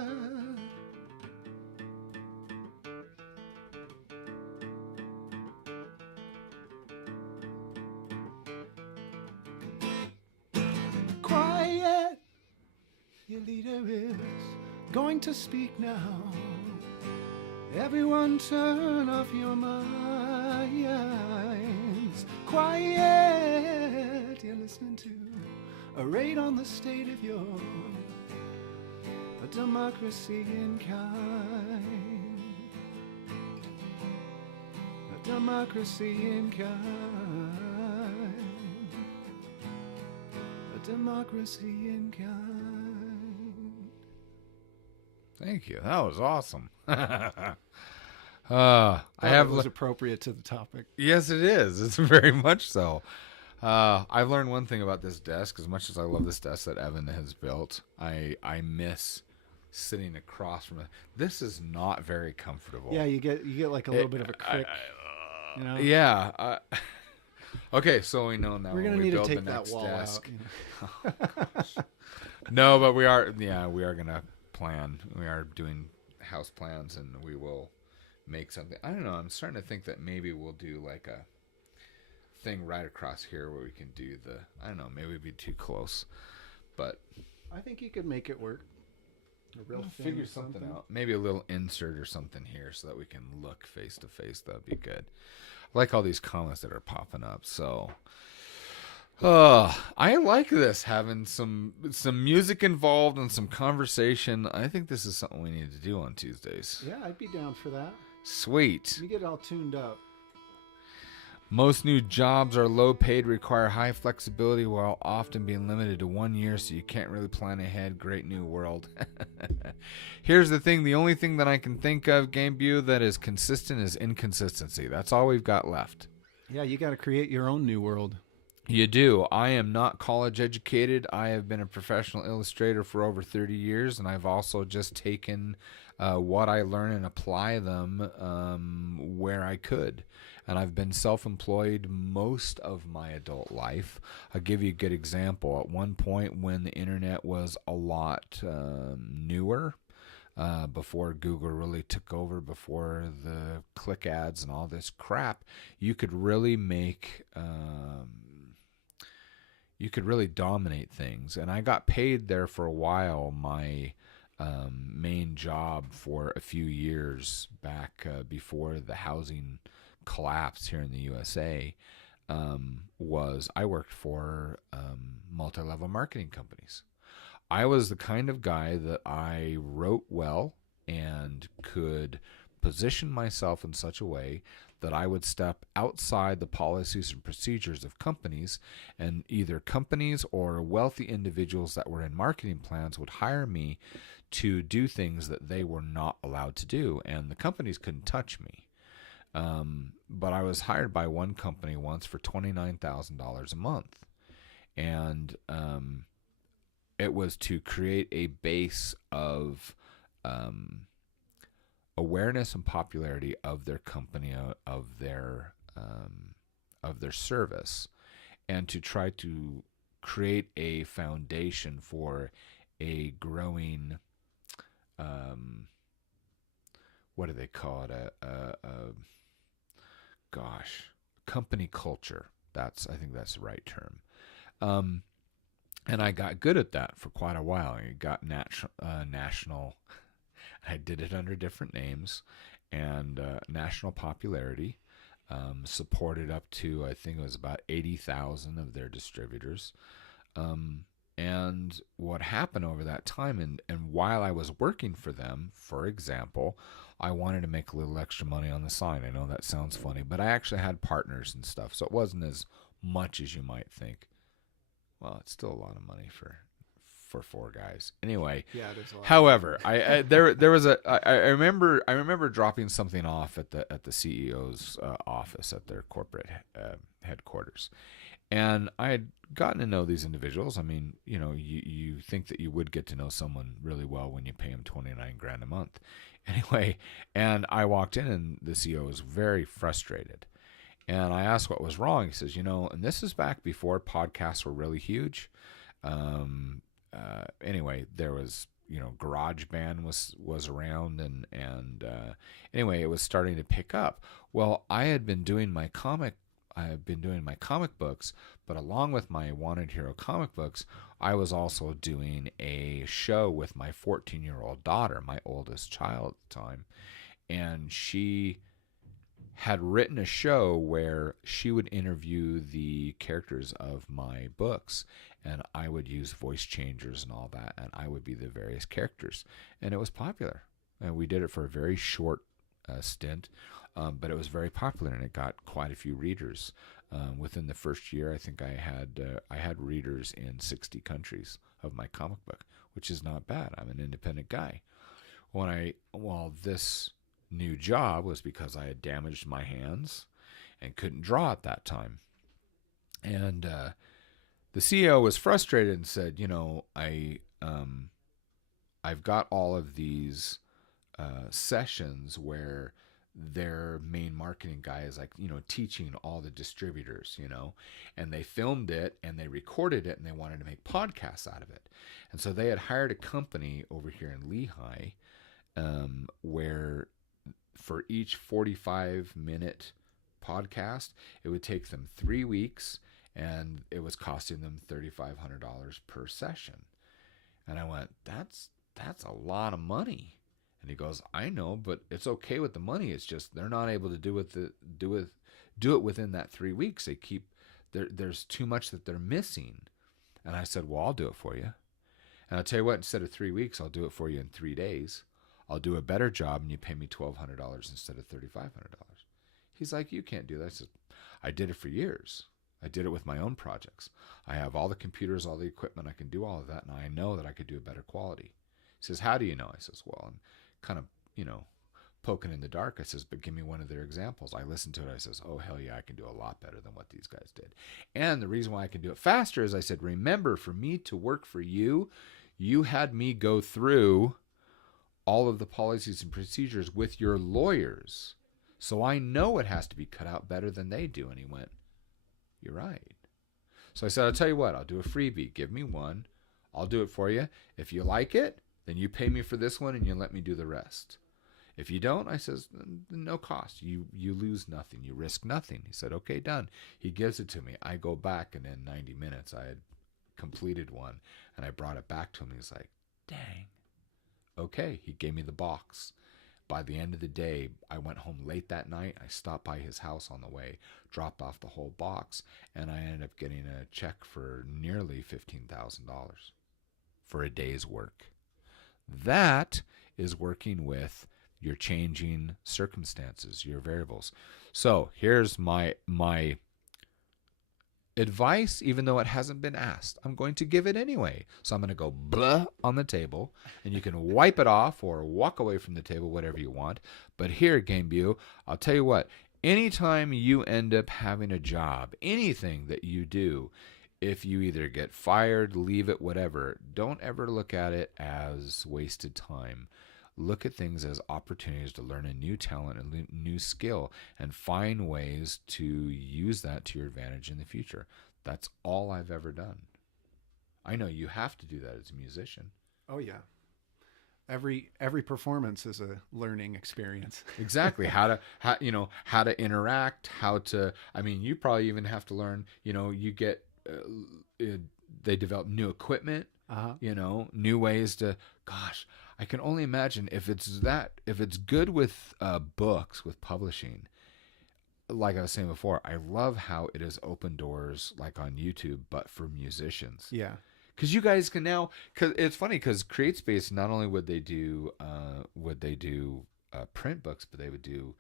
Quiet. Your leader is going to speak now. Everyone turn off your minds. Quiet, you're listening to a raid on the state of your a democracy in kind. A democracy in kind. A democracy in kind. Thank you. That was awesome. I It was appropriate to the topic. Yes, it is. It's very much so. I've learned one thing about this desk. As much as I love this desk that Evan has built, I miss sitting across from it. This is not very comfortable. Yeah, you get like a little bit of a crick. You know? Yeah. Okay, so we know now We're gonna when we need to build take the that next wall desk. out. No, but we are gonna plan. We are doing house plans, and we will make something. I don't know. I'm starting to think that maybe we'll do like a thing right across here where we can do the. I don't know. Maybe it'd be too close, but I think you could make it work. A real we'll thing figure or something out. Maybe a little insert or something here so that we can look face to face. That'd be good. I like all these comments that are popping up. So. I like this, having some music involved and some conversation. I think this is something we need to do on Tuesdays. Yeah, I'd be down for that. Sweet. You get all tuned up. Most new jobs are low paid, require high flexibility while often being limited to 1 year, so you can't really plan ahead. Great new world. Here's the thing, the only thing that I can think of, Game View, that is consistent is inconsistency. That's all we've got left. Yeah, you got to create your own new world. You do. I am not college educated. I have been a professional illustrator for over 30 years, and I've also just taken what I learn and apply them where I could. And I've been self-employed most of my adult life. I'll give you a good example. At one point when the internet was a lot newer, before Google really took over, before the click ads and all this crap, you could really dominate things. And I got paid there for a while. My main job for a few years back before the housing collapse here in the USA was I worked for multi-level marketing companies. I was the kind of guy that I wrote well and could position myself in such a way that I would step outside the policies and procedures of companies, and either companies or wealthy individuals that were in marketing plans would hire me to do things that they were not allowed to do, and the companies couldn't touch me. But I was hired by one company once for $29,000 a month, and it was to create a base of awareness and popularity of their company, of their service, and to try to create a foundation for a growing what do they call it, company culture. I think that's the right term. And I got good at that for quite a while. I got national. I did it under different names, and national popularity. Supported up to, I think it was about 80,000 of their distributors. And what happened over that time, and while I was working for them, for example, I wanted to make a little extra money on the side. I know that sounds funny, but I actually had partners and stuff, so it wasn't as much as you might think. Well, it's still a lot of money for four guys. Anyway, Yeah, there's a lot. However, there was I remember dropping something off at the CEO's office at their corporate headquarters, and I had gotten to know these individuals. I mean, you think that you would get to know someone really well when you pay them $29,000 a month. Anyway, and I walked in, and the CEO was very frustrated. And I asked what was wrong. He says, and this is back before podcasts were really huge. Anyway, there was, GarageBand was around, and anyway, it was starting to pick up. Well, I have been doing my comic books, but along with my Wanted Hero comic books, I was also doing a show with my 14-year-old daughter, my oldest child at the time, and she had written a show where she would interview the characters of my books, and I would use voice changers and all that, and I would be the various characters, and it was popular. And we did it for a very short stint, but it was very popular, and it got quite a few readers. Within the first year, I think I had readers in 60 countries of my comic book, which is not bad. I'm an independent guy. This new job was because I had damaged my hands and couldn't draw at that time. And the CEO was frustrated and said, I've got all of these sessions where their main marketing guy is teaching all the distributors, and they filmed it and they recorded it and they wanted to make podcasts out of it. And so they had hired a company over here in Lehigh where for each 45-minute podcast, it would take them 3 weeks, and it was costing them $3,500 per session. And I went, that's a lot of money. And he goes, I know, but it's okay with the money. It's just they're not able to do it within that 3 weeks. There's too much that they're missing. And I said, well, I'll do it for you. And I'll tell you what, instead of 3 weeks, I'll do it for you in 3 days. I'll do a better job, and you pay me $1,200 instead of $3,500. He's like, you can't do that. I said, I did it for years. I did it with my own projects. I have all the computers, all the equipment. I can do all of that, and I know that I could do a better quality. He says, how do you know? I says, well, I'm kind of, poking in the dark. I says, but give me one of their examples. I listened to it. I says, oh, hell yeah, I can do a lot better than what these guys did. And the reason why I can do it faster is I said, remember, for me to work for you, you had me go through all of the policies and procedures with your lawyers. So I know it has to be cut out better than they do. And he went, you're right. So I said, I'll tell you what, I'll do a freebie. Give me one. I'll do it for you. If you like it, then you pay me for this one and you let me do the rest. If you don't, I says, no cost. You lose nothing. You risk nothing. He said, okay, done. He gives it to me. I go back, and in 90 minutes, I had completed one, and I brought it back to him. He's like, dang. Okay. He gave me the box. By the end of the day, I went home late that night. I stopped by his house on the way, dropped off the whole box, and I ended up getting a check for nearly $15,000 for a day's work. That is working with your changing circumstances, your variables. So here's my advice, even though it hasn't been asked. I'm going to give it anyway. So I'm going to go blah on the table, and you can wipe it off or walk away from the table, whatever you want. But here, Gameview, I'll tell you what, anytime you end up having a job, anything that you do, if you either get fired, leave it, whatever, don't ever look at it as wasted time. Look at things as opportunities to learn a new talent, a new skill, and find ways to use that to your advantage in the future. That's all I've ever done. I know you have to do that as a musician. Oh yeah. Every performance is a learning experience. Exactly. How to interact, you probably even have to learn, you get, they develop new equipment, new ways to, gosh, I can only imagine if it's good with books, with publishing. Like I was saying before, I love how it has opened doors, like on YouTube, but for musicians. Yeah. Because you guys can now, because it's funny, because CreateSpace, not only would they do print books, but they would do,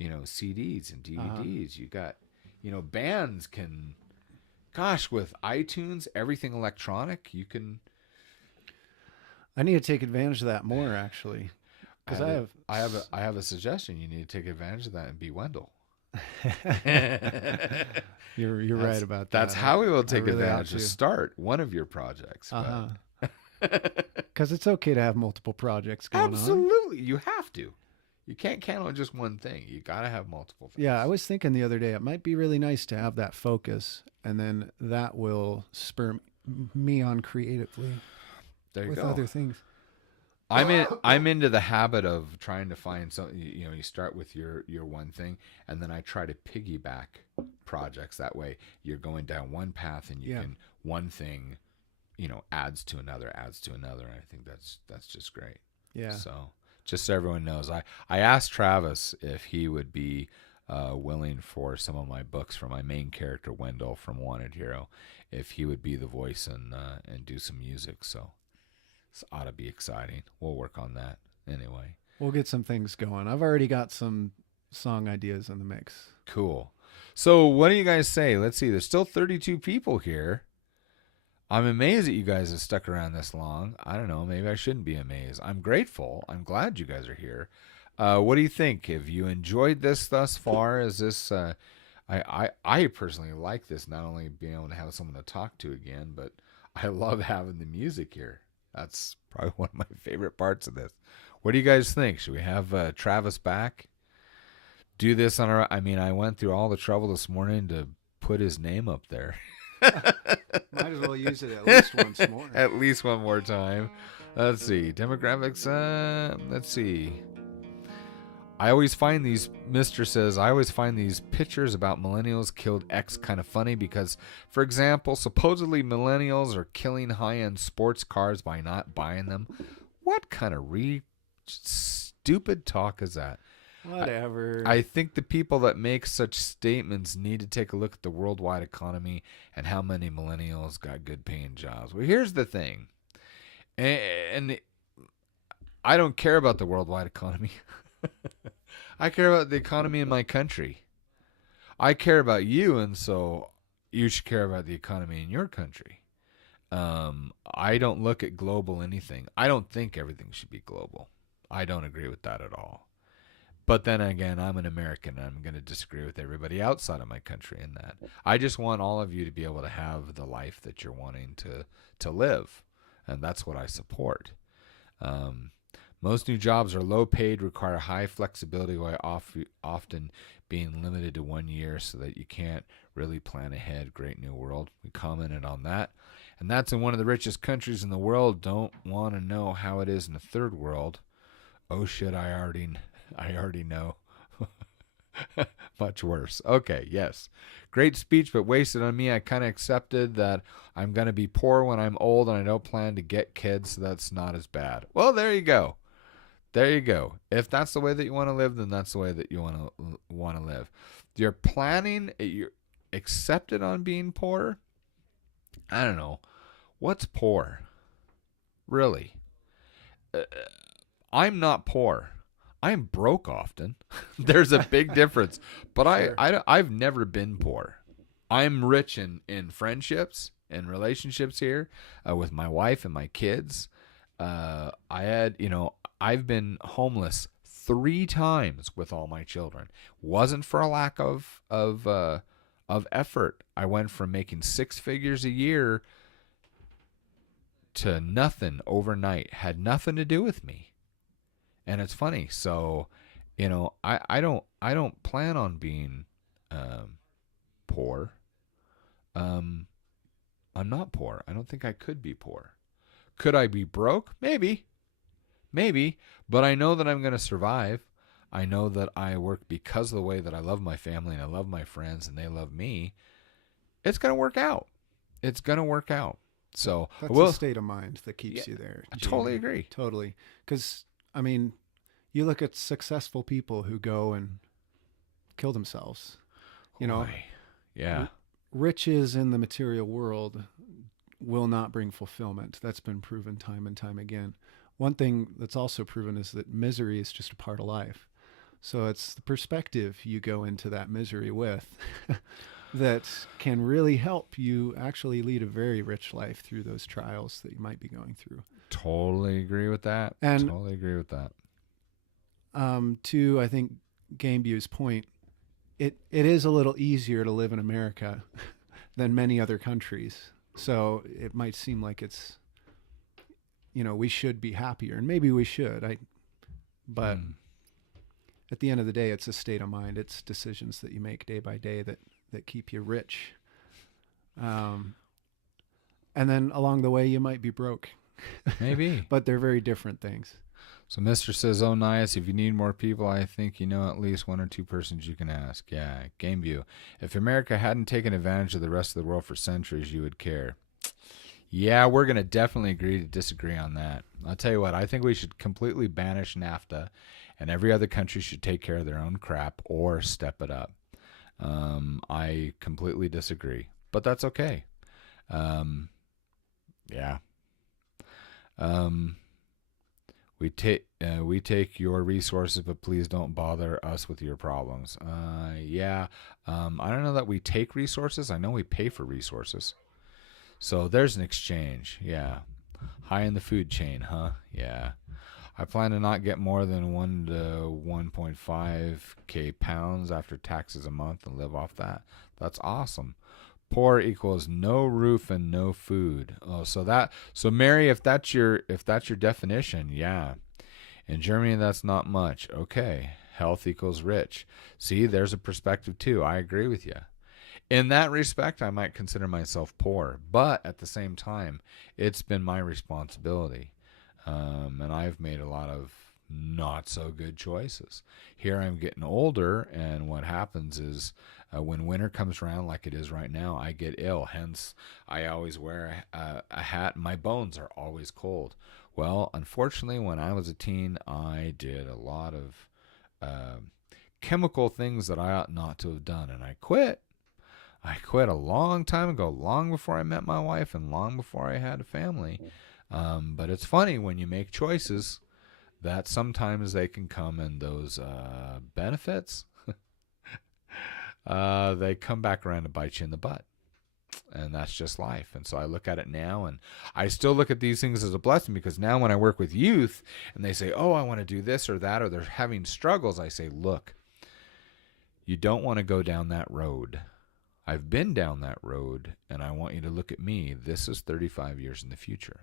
CDs and DVDs. You got, bands can, gosh, with iTunes, everything electronic, you can. I need to take advantage of that more, actually, because I have a suggestion. You need to take advantage of that and be Wendell. You're right about that. That's how we will take advantage to start one of your projects. Because it's okay to have multiple projects going on. Absolutely, you have to. You can't count on just one thing. You got to have multiple things. Yeah, I was thinking the other day, it might be really nice to have that focus, and then that will spur me on creatively. There you with go. Other things. I'm into the habit of trying to find something. You start with your one thing, and then I try to piggyback projects. That way, you're going down one path, and you can one thing, adds to another, and I think that's just great. Yeah. So just so everyone knows, I asked Travis if he would be willing for some of my books for my main character Wendell from Wanted Hero, if he would be the voice and do some music. So. This ought to be exciting. We'll work on that anyway. We'll get some things going. I've already got some song ideas in the mix. Cool. So what do you guys say? Let's see. There's still 32 people here. I'm amazed that you guys have stuck around this long. I don't know. Maybe I shouldn't be amazed. I'm grateful. I'm glad you guys are here. What do you think? Have you enjoyed this thus far? Is this... I personally like this, not only being able to have someone to talk to again, but I love having the music here. That's probably one of my favorite parts of this. What do you guys think? Should we have Travis back? Do this on our... I went through all the trouble this morning to put his name up there. Might as well use it at least once more. At least one more time. Let's see. Demographics. Let's see. I always find these, Mr. says, I always find these pictures about millennials killed X kind of funny because, for example, supposedly millennials are killing high-end sports cars by not buying them. What kind of stupid talk is that? Whatever. I think the people that make such statements need to take a look at the worldwide economy and how many millennials got good paying jobs. Well, here's the thing. And I don't care about the worldwide economy. I care about the economy in my country. I care about you, and so you should care about the economy in your country. I don't look at global anything. I don't think everything should be global. I don't agree with that at all. But then again, I'm an American, and I'm going to disagree with everybody outside of my country in that. I just want all of you to be able to have the life that you're wanting to live, and that's what I support. Um, Most new jobs are low paid, require high flexibility, while often being limited to 1 year so that you can't really plan ahead. Great new world. We commented on that. And that's in one of the richest countries in the world. Don't want to know how it is in the third world. Oh shit, I already know. Much worse. Okay, yes. Great speech, but wasted on me. I kind of accepted that I'm going to be poor when I'm old and I don't plan to get kids, so that's not as bad. Well, there you go. There you go. If that's the way that you want to live, then that's the way that you want to live. You're planning, you're accepted on being poor. I don't know. What's poor? Really? I'm not poor. I'm broke often. There's a big difference. But Sure. I've never been poor. I'm rich in friendships and relationships here with my wife and my kids. I've been homeless 3 times with all my children. Wasn't for a lack of effort. I went from making 6 figures a year to nothing overnight. Had nothing to do with me. And it's funny. So, I don't plan on being poor. I'm not poor. I don't think I could be poor. Could I be broke? Maybe. But I know that I'm going to survive. I know that I work because of the way that I love my family and I love my friends and they love me. It's going to work out. It's going to work out. So That's a state of mind that keeps you there. I totally agree. Totally. Because, I mean, you look at successful people who go and kill themselves. Yeah. Riches in the material world will not bring fulfillment. That's been proven time and time again. One thing that's also proven is that misery is just a part of life. So it's the perspective you go into that misery with that can really help you actually lead a very rich life through those trials that you might be going through. Totally agree with that. And totally agree with that. To, I think, Gamebue's point, it is a little easier to live in America than many other countries. So it might seem like it's, we should be happier, and maybe we should. But at the end of the day, it's a state of mind. It's decisions that you make day by day that keep you rich. And then along the way, you might be broke. Maybe. But they're very different things. So Mr. says, oh, nice. If you need more people, I think at least 1 or 2 persons you can ask. Yeah, Gameview. If America hadn't taken advantage of the rest of the world for centuries, you would care. Yeah, we're going to definitely agree to disagree on that. I'll tell you what, I think we should completely banish NAFTA, and every other country should take care of their own crap or step it up. I completely disagree, but that's okay. Yeah. We take your resources, but please don't bother us with your problems. Yeah. I don't know that we take resources. I know we pay for resources. So there's an exchange. Yeah. High in the food chain, huh? Yeah. I plan to not get more than 1 to 1.5k pounds after taxes a month and live off that. That's awesome. Poor equals no roof and no food. Oh, so Mary, if that's your definition, yeah. In Germany, that's not much. Okay. Health equals rich. See, there's a perspective too. I agree with you. In that respect, I might consider myself poor, but at the same time, it's been my responsibility. And I've made a lot of not so good choices. Here I'm getting older, and what happens is when winter comes around like it is right now, I get ill. Hence, I always wear a hat. My bones are always cold. Well, unfortunately, when I was a teen, I did a lot of chemical things that I ought not to have done, and I quit. I quit a long time ago, long before I met my wife and long before I had a family. But it's funny when you make choices that sometimes they can come in those benefits. they come back around to bite you in the butt. And that's just life. And so I look at it now, and I still look at these things as a blessing, because now when I work with youth and they say, oh, I want to do this or that, or they're having struggles, I say, look, you don't want to go down that road. I've been down that road, and I want you to look at me. This is 35 years in the future.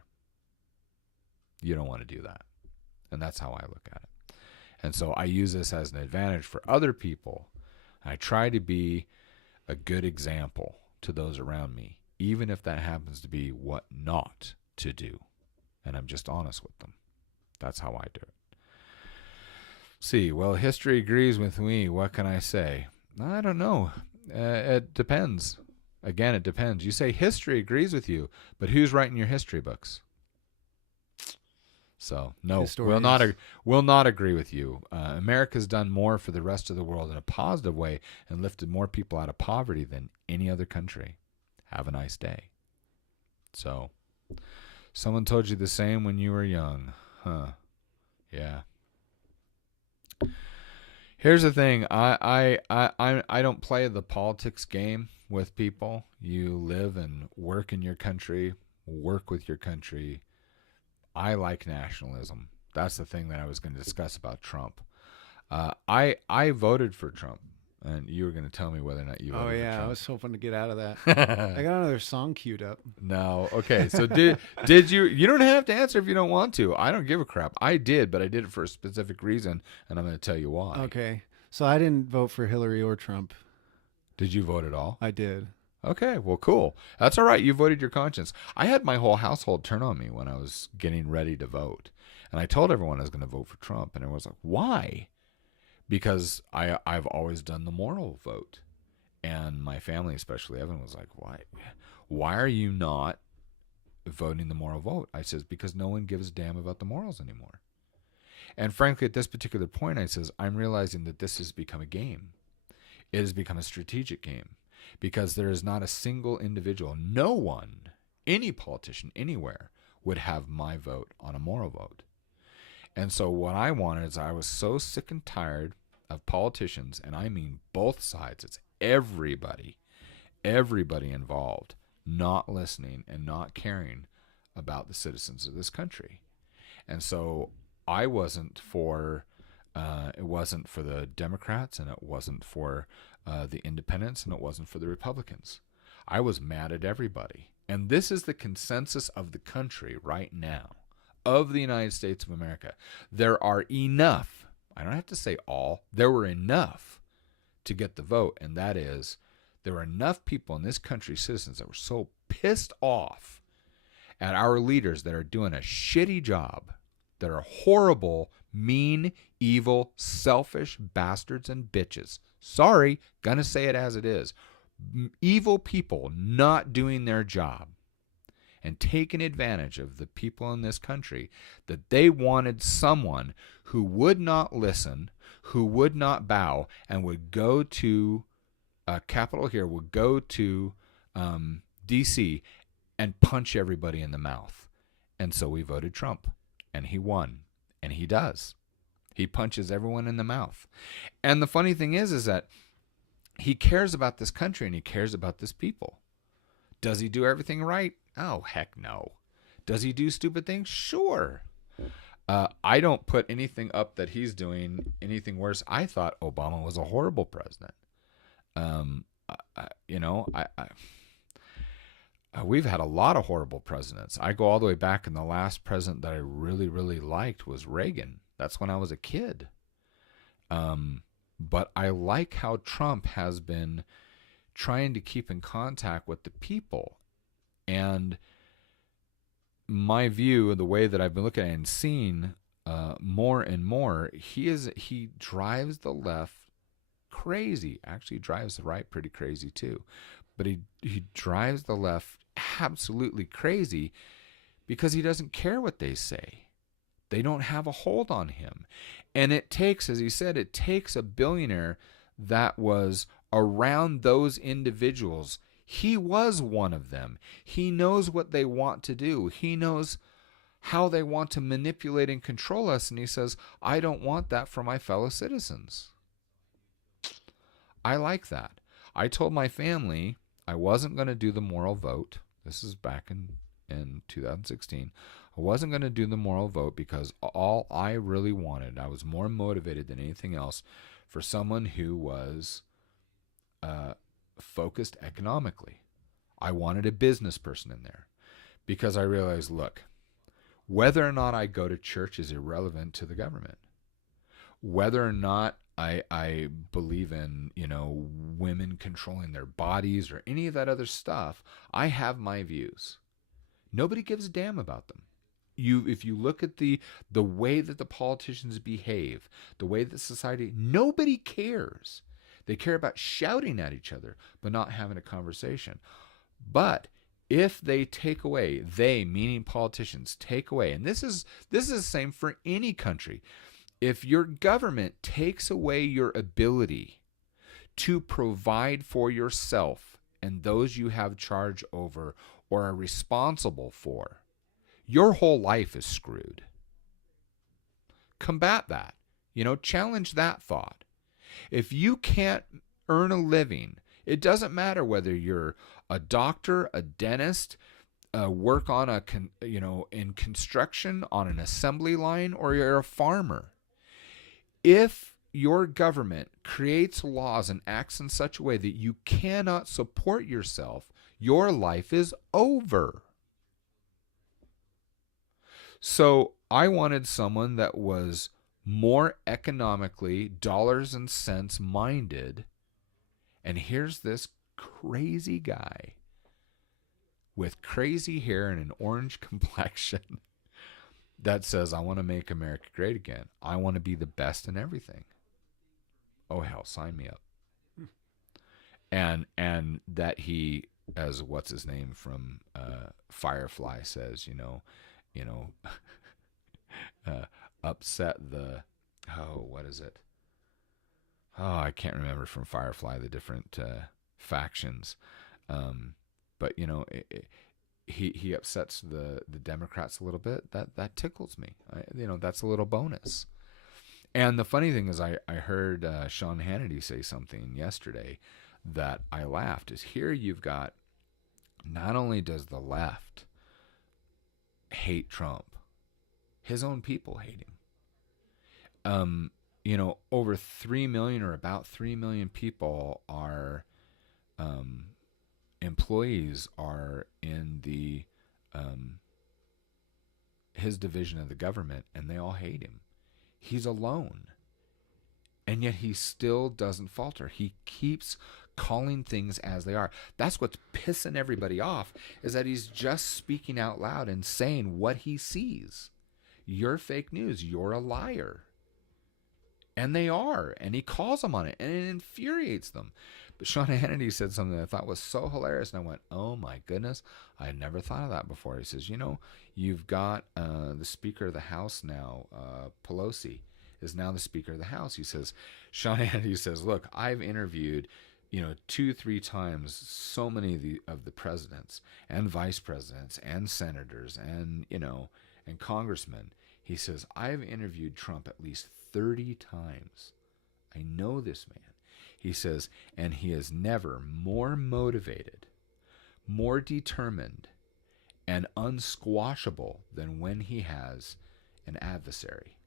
You don't want to do that. And that's how I look at it. And so I use this as an advantage for other people. I try to be a good example to those around me, even if that happens to be what not to do. And I'm just honest with them. That's how I do it. See, well, history agrees with me. What can I say? I don't know. It depends. Again, it depends. You say history agrees with you, but who's writing your history books? So, no, will not agree with you. America's done more for the rest of the world in a positive way and lifted more people out of poverty than any other country. Have a nice day. So, someone told you the same when you were young. Huh. Yeah. Here's the thing. I don't play the politics game with people. You live and work in your country, work with your country. I like nationalism. That's the thing that I was going to discuss about Trump. I voted for Trump, and you were going to tell me whether or not you voted for Trump. I was hoping to get out of that. I got another song queued up. No. Okay. So did you? You don't have to answer if you don't want to. I don't give a crap. I did, but I did it for a specific reason, and I'm going to tell you why. Okay. So I didn't vote for Hillary or Trump. Did you vote at all? I did. Okay, well, cool. That's all right. You voted your conscience. I had my whole household turn on me when I was getting ready to vote. And I told everyone I was going to vote for Trump. And everyone was like, why? Because I've always done the moral vote. And my family, especially Evan, was like, why? Why are you not voting the moral vote? I says, because no one gives a damn about the morals anymore. And frankly, at this particular point, I says, I'm realizing that this has become a game. It has become a strategic game. Because there is not a single individual, no one, any politician anywhere would have my vote on a moral vote. And so what I wanted is, I was so sick and tired of politicians, and I mean both sides. It's everybody involved, not listening and not caring about the citizens of this country. And so I wasn't for, it wasn't for the Democrats, and it wasn't for the independents, and it wasn't for the Republicans. I was mad at everybody. And this is the consensus of the country right now, of the United States of America. There are enough, I don't have to say all, there were enough to get the vote. And that is, there were enough people in this country, citizens, that were so pissed off at our leaders that are doing a shitty job, that are horrible, mean, evil, selfish bastards and bitches. Sorry, gonna say it as it is. Evil people not doing their job and taking advantage of the people in this country, that they wanted someone who would not listen, who would not bow, and would go to Capitol Hill, would go to D.C. and punch everybody in the mouth. And so we voted Trump, and he won, and he does. He punches everyone in the mouth. And the funny thing is that he cares about this country, and he cares about this people. Does he do everything right? Oh, heck no. Does he do stupid things? Sure. I don't put anything up that he's doing anything worse. I thought Obama was a horrible president. We've had a lot of horrible presidents. I go all the way back, and the last president that I really, really liked was Reagan. That's when I was a kid. But I like how Trump has been trying to keep in contact with the people. And my view, the way that I've been looking at it and seeing more and more, he drives the left crazy. Actually, drives the right pretty crazy too. But he drives the left absolutely crazy because he doesn't care what they say. They don't have a hold on him. And it takes, as he said, it takes a billionaire that was around those individuals. He was one of them. He knows what they want to do. He knows how they want to manipulate and control us. And he says, I don't want that for my fellow citizens. I like that. I told my family I wasn't going to do the moral vote. This is back in 2016. I wasn't going to do the moral vote because all I really wanted, I was more motivated than anything else for someone who was focused economically. I wanted a business person in there because I realized, look, whether or not I go to church is irrelevant to the government. Whether or not I believe in, women controlling their bodies or any of that other stuff, I have my views. Nobody gives a damn about them. If you look at the way that the politicians behave, the way that society, nobody cares. They care about shouting at each other, but not having a conversation. But if they take away, they, meaning politicians, take away, and this is the same for any country. If your government takes away your ability to provide for yourself and those you have charge over or are responsible for, your whole life is screwed. Combat that. Challenge that thought. If you can't earn a living, it doesn't matter whether you're a doctor, a dentist, work on in construction on an assembly line, or you're a farmer. If your government creates laws and acts in such a way that you cannot support yourself, your life is over. So I wanted someone that was more economically, dollars and cents minded. And here's this crazy guy with crazy hair and an orange complexion that says, I want to make America great again. I want to be the best in everything. Oh, hell, sign me up. And that he, as what's his name from Firefly says, upset the, what is it? Oh, I can't remember from Firefly the different factions. But he upsets the Democrats a little bit. That tickles me. That's a little bonus. And the funny thing is, I heard Sean Hannity say something yesterday that I laughed. Is here you've got, not only does the left hate Trump, his own people hate him. Over 3 million or about 3 million people are employees are in the his division of the government, and they all hate him. He's alone, and yet he still doesn't falter. He keeps calling things as they are. That's what's pissing everybody off, is that he's just speaking out loud and saying what he sees. You're fake news. You're a liar. And they are. And he calls them on it, and it infuriates them. But Sean Hannity said something that I thought was so hilarious, and I went, oh my goodness, I had never thought of that before. He says, you've got the Speaker of the House now, Pelosi is now the Speaker of the House. He says, Sean Hannity says, look, I've interviewed 2-3 times so many of the presidents and vice presidents and senators and and congressmen. He says, I've interviewed Trump at least 30 times. I know this man. He says, and he is never more motivated, more determined, and unsquashable than when he has an adversary.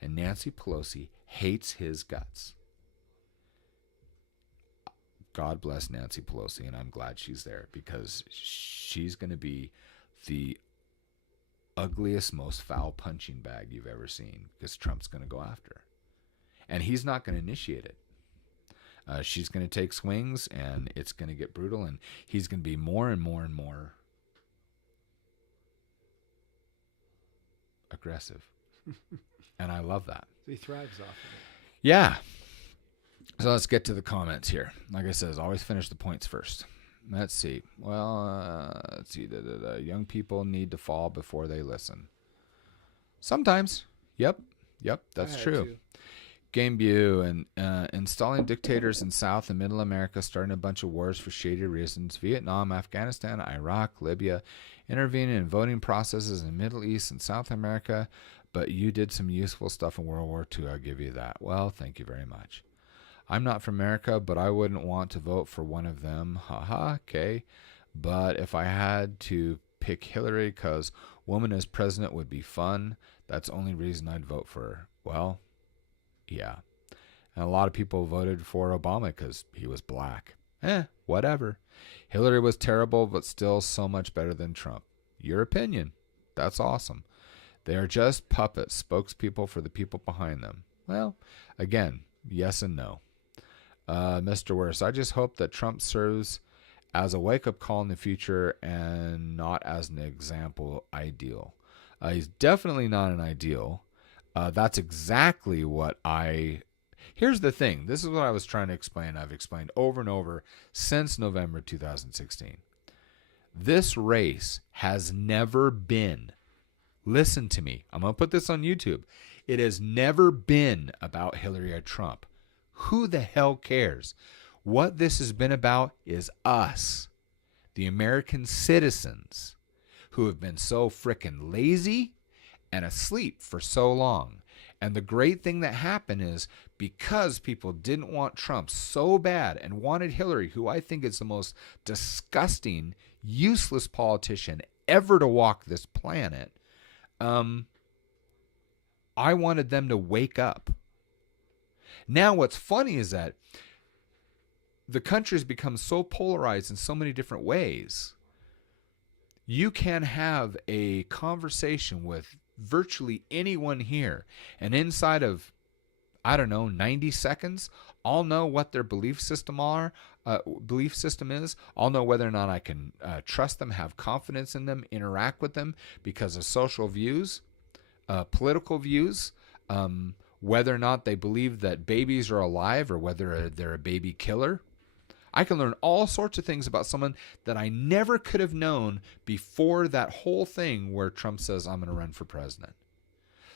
And Nancy Pelosi hates his guts. God bless Nancy Pelosi, and I'm glad she's there, because she's going to be the ugliest, most foul punching bag you've ever seen, because Trump's going to go after her. And he's not going to initiate it. She's going to take swings, and it's going to get brutal, and he's going to be more and more and more aggressive. And I love that. He thrives off of it. Yeah. So let's get to the comments here. Like I said, always finish the points first. Let's see. Well, let's see. The young people need to fall before they listen. Sometimes. Yep, that's true. Too. Game View and installing dictators in South and Middle America, starting a bunch of wars for shady reasons. Vietnam, Afghanistan, Iraq, Libya, intervening in voting processes in Middle East and South America. But you did some useful stuff in World War II. I'll give you that. Well, thank you very much. I'm not from America, but I wouldn't want to vote for one of them. Haha, okay. But if I had to pick Hillary because woman as president would be fun, that's the only reason I'd vote for her. Well, yeah. And a lot of people voted for Obama because he was black. Whatever. Hillary was terrible, but still so much better than Trump. Your opinion. That's awesome. They are just puppets, spokespeople for the people behind them. Well, again, yes and no. Mr. Worse, I just hope that Trump serves as a wake-up call in the future and not as an example ideal. He's definitely not an ideal. That's exactly what Here's the thing. This is what I was trying to explain. I've explained over and over since November 2016. This race has never been, listen to me, I'm going to put this on YouTube. It has never been about Hillary or Trump. Who the hell cares? What this has been about is us, the American citizens, who have been so frickin' lazy and asleep for so long. And the great thing that happened is because people didn't want Trump so bad and wanted Hillary, who I think is the most disgusting, useless politician ever to walk this planet, I wanted them to wake up. Now what's funny is that the country has become so polarized in so many different ways. You can have a conversation with virtually anyone here, and inside of, 90 seconds, I'll know what their belief system is. I'll know whether or not I can trust them, have confidence in them, interact with them because of social views, political views, whether or not they believe that babies are alive or whether they're a baby killer. I can learn all sorts of things about someone that I never could have known before that whole thing where Trump says, I'm going to run for president.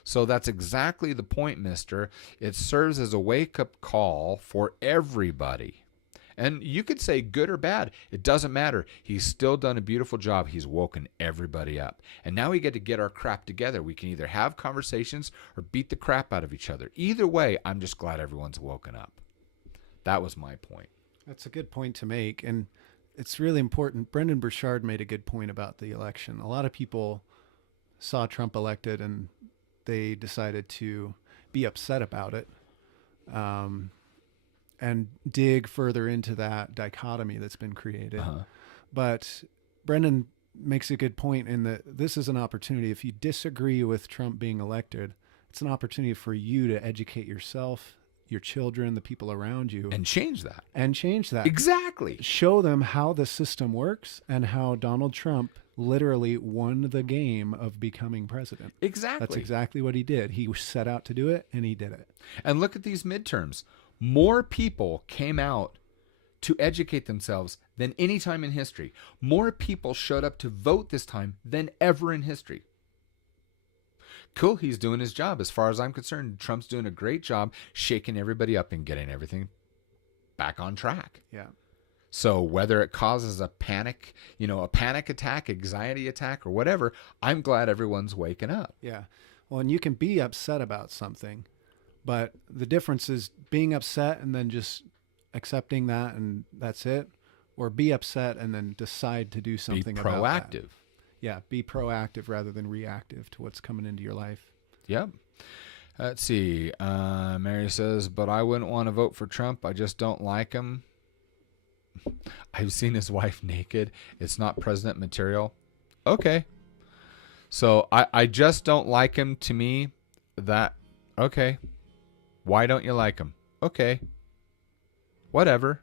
So that's exactly the point, mister. It serves as a wake-up call for everybody. And you could say good or bad. It doesn't matter. He's still done a beautiful job. He's woken everybody up. And now we get to get our crap together. We can either have conversations or beat the crap out of each other. Either way, I'm just glad everyone's woken up. That was my point. That's a good point to make. And it's really important. Brendan Burchard made a good point about the election. A lot of people saw Trump elected and they decided to be upset about it and dig further into that dichotomy that's been created. But Brendan makes a good point in that this is an opportunity. If you disagree with Trump being elected, it's an opportunity for you to educate yourself, your children, the people around you. And change that. Exactly. Show them how the system works and how Donald Trump literally won the game of becoming president. Exactly. That's exactly what he did. He set out to do it, and he did it. And look at these midterms. More people came out to educate themselves than any time in history. More people showed up to vote this time than ever in history. Cool, he's doing his job. As far as I'm concerned, Trump's doing a great job shaking everybody up and getting everything back on track. Yeah. So whether it causes a panic attack, anxiety attack, or whatever, I'm glad everyone's waking up. Yeah. Well, and you can be upset about something, but the difference is being upset and then just accepting that and that's it, or be upset and then decide to do something about that. Be proactive. Yeah, be proactive rather than reactive to what's coming into your life. Yep. Let's see. Mary says, but I wouldn't want to vote for Trump. I just don't like him. I've seen his wife naked. It's not president material. Okay. So I just don't like him. To me, okay. Why don't you like him? Okay. Whatever.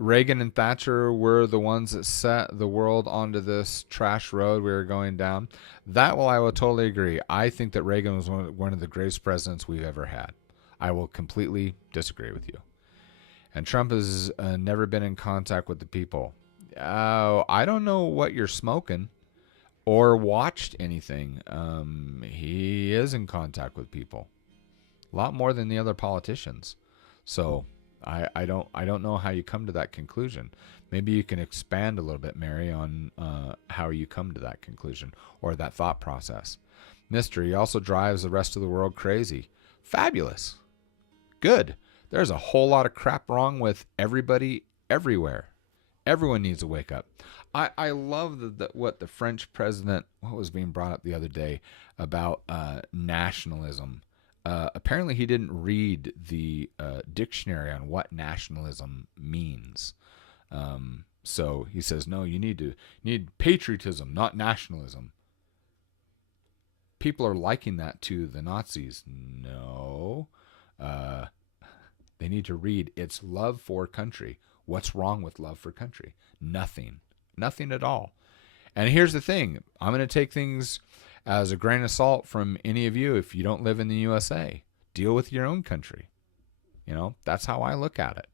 Reagan and Thatcher were the ones that set the world onto this trash road we were going down. I will totally agree. I think that Reagan was one of the greatest presidents we've ever had. I will completely disagree with you. And Trump has never been in contact with the people. I don't know what you're smoking or watched anything. He is in contact with people. A lot more than the other politicians. So I don't know how you come to that conclusion. Maybe you can expand a little bit, Mary, on how you come to that conclusion or that thought process. Mister, he also drives the rest of the world crazy. Fabulous. Good. There's a whole lot of crap wrong with everybody everywhere. Everyone needs to wake up. I love what the French president, what was being brought up the other day about nationalism. Apparently, he didn't read the dictionary on what nationalism means. So he says, no, you need patriotism, not nationalism. People are liking that to the Nazis. No. They need to read it's love for country. What's wrong with love for country? Nothing. Nothing at all. And here's the thing. I'm going to take things as a grain of salt from any of you if you don't live in the USA. Deal with your own country. That's how I look at it.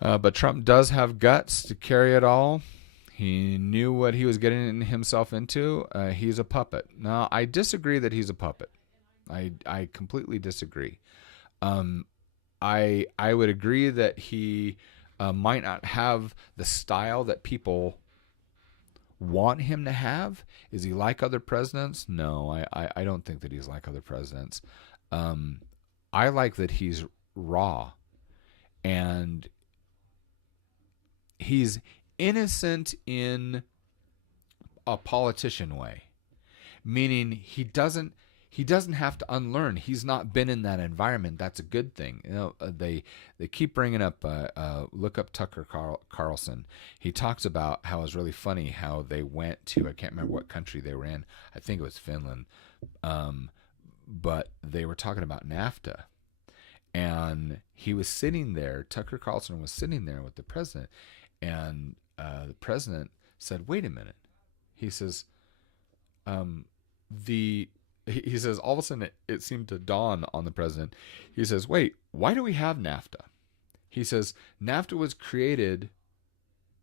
But Trump does have guts to carry it all. He knew what he was getting himself into. He's a puppet. Now, I disagree that he's a puppet. I completely disagree. I would agree that he might not have the style that people want him to have. Is he like other presidents? No, I don't think that he's like other presidents. I like that he's raw, and he's innocent in a politician way, meaning he doesn't have to unlearn. He's not been in that environment. That's a good thing. They keep bringing up look up Tucker Carlson. He talks about how it's really funny how they went to, I can't remember what country they were in. I think it was Finland. But they were talking about NAFTA. And he was sitting there, Tucker Carlson was sitting there with the president, and the president said, "Wait a minute." He says, he says, all of a sudden it seemed to dawn on the president. He says, "Wait, why do we have NAFTA?" He says, "NAFTA was created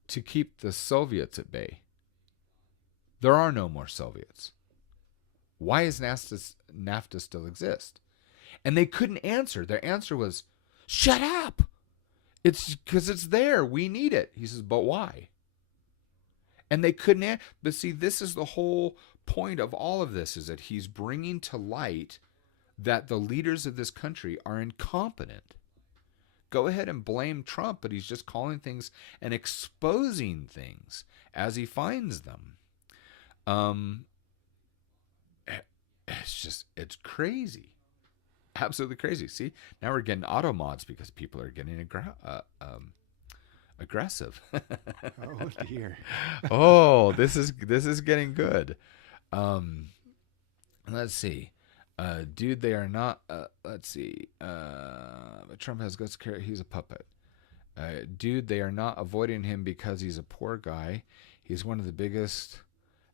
to keep the Soviets at bay. There are no more Soviets. Why does NAFTA still exist?" And they couldn't answer. Their answer was, "Shut up. It's because it's there. We need it." He says, "But why?" And they couldn't But see, this is the whole point of all of this, is that he's bringing to light that the leaders of this country are incompetent. Go ahead and blame Trump, but he's just calling things and exposing things as he finds them. It's crazy. Absolutely crazy. See, now we're getting auto mods because people are getting aggressive. Oh dear. Oh, this is getting good. Let's see. Dude, they are not. Let's see. Trump has guts to carry. He's a puppet. Dude, they are not avoiding him because he's a poor guy. He's one of the biggest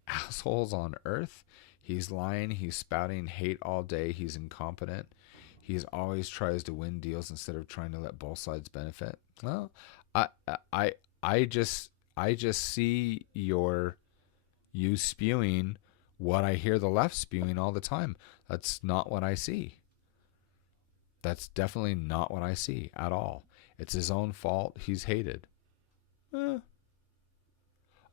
assholes on earth. He's lying. He's spouting hate all day. He's incompetent. He always tries to win deals instead of trying to let both sides benefit. Well, I just see you spewing what I hear the left spewing all the time. That's not what I see. That's definitely not what I see at all. It's his own fault. He's hated.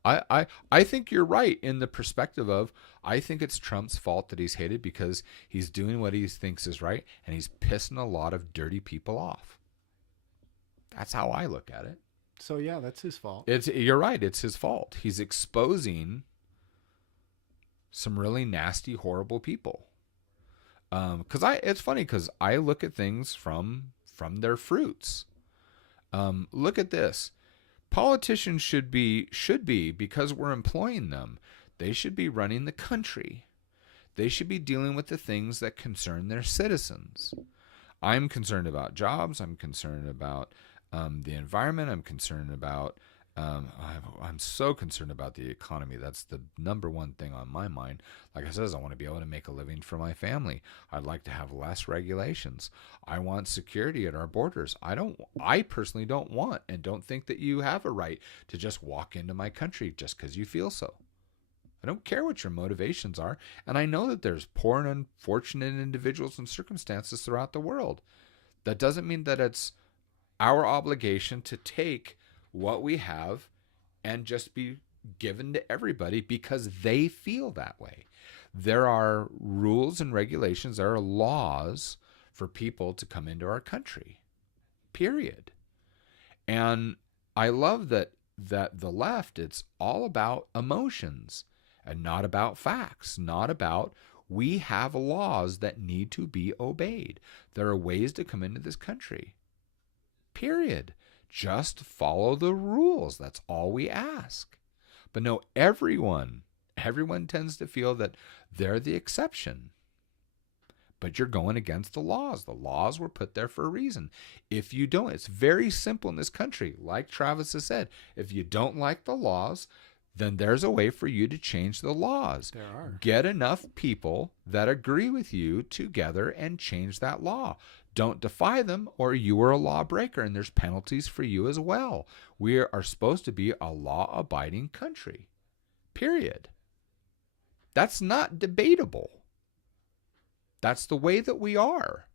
I think you're right in the perspective of, I think it's Trump's fault that he's hated because he's doing what he thinks is right, and he's pissing a lot of dirty people off. That's how I look at it. So yeah, that's his fault. You're right. It's his fault. He's exposing some really nasty, horrible people. It's funny because I look at things from their fruits. Look at this. Politicians should be, because we're employing them, they should be running the country. They should be dealing with the things that concern their citizens. I'm concerned about jobs. I'm concerned about the environment. I'm concerned about, I'm so concerned about the economy. That's the number one thing on my mind. Like I said, I want to be able to make a living for my family. I'd like to have less regulations. I want security at our borders. I personally don't want and don't think that you have a right to just walk into my country just because you feel so. I don't care what your motivations are. And I know that there's poor and unfortunate individuals and circumstances throughout the world. That doesn't mean that it's our obligation to take what we have and just be given to everybody because they feel that way. There are rules and regulations, there are laws for people to come into our country. Period. And I love that the left, it's all about emotions and not about facts, not about we have laws that need to be obeyed. There are ways to come into this country. Period. Just follow the rules. That's all we ask. But no, everyone tends to feel that they're the exception. But you're going against the laws. The laws were put there for a reason. If you don't, it's very simple in this country. Like Travis has said, if you don't like the laws, then there's a way for you to change the laws. There are. Get enough people that agree with you together and change that law. Don't defy them, or you are a lawbreaker, and there's penalties for you as well. We are supposed to be a law-abiding country. Period. That's not debatable. That's the way that we are.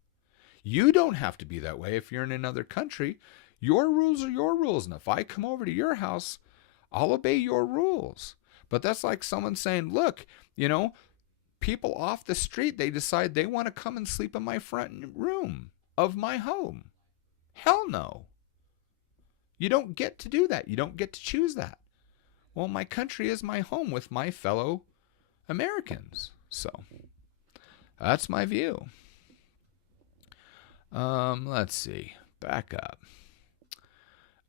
You don't have to be that way if you're in another country. Your rules are your rules, and if I come over to your house, I'll obey your rules. But that's like someone saying, look, people off the street, they decide they want to come and sleep in my front room of my home. Hell no. You don't get to do that. You don't get to choose that. Well, my country is my home with my fellow Americans. So that's my view. Let's see. Back up.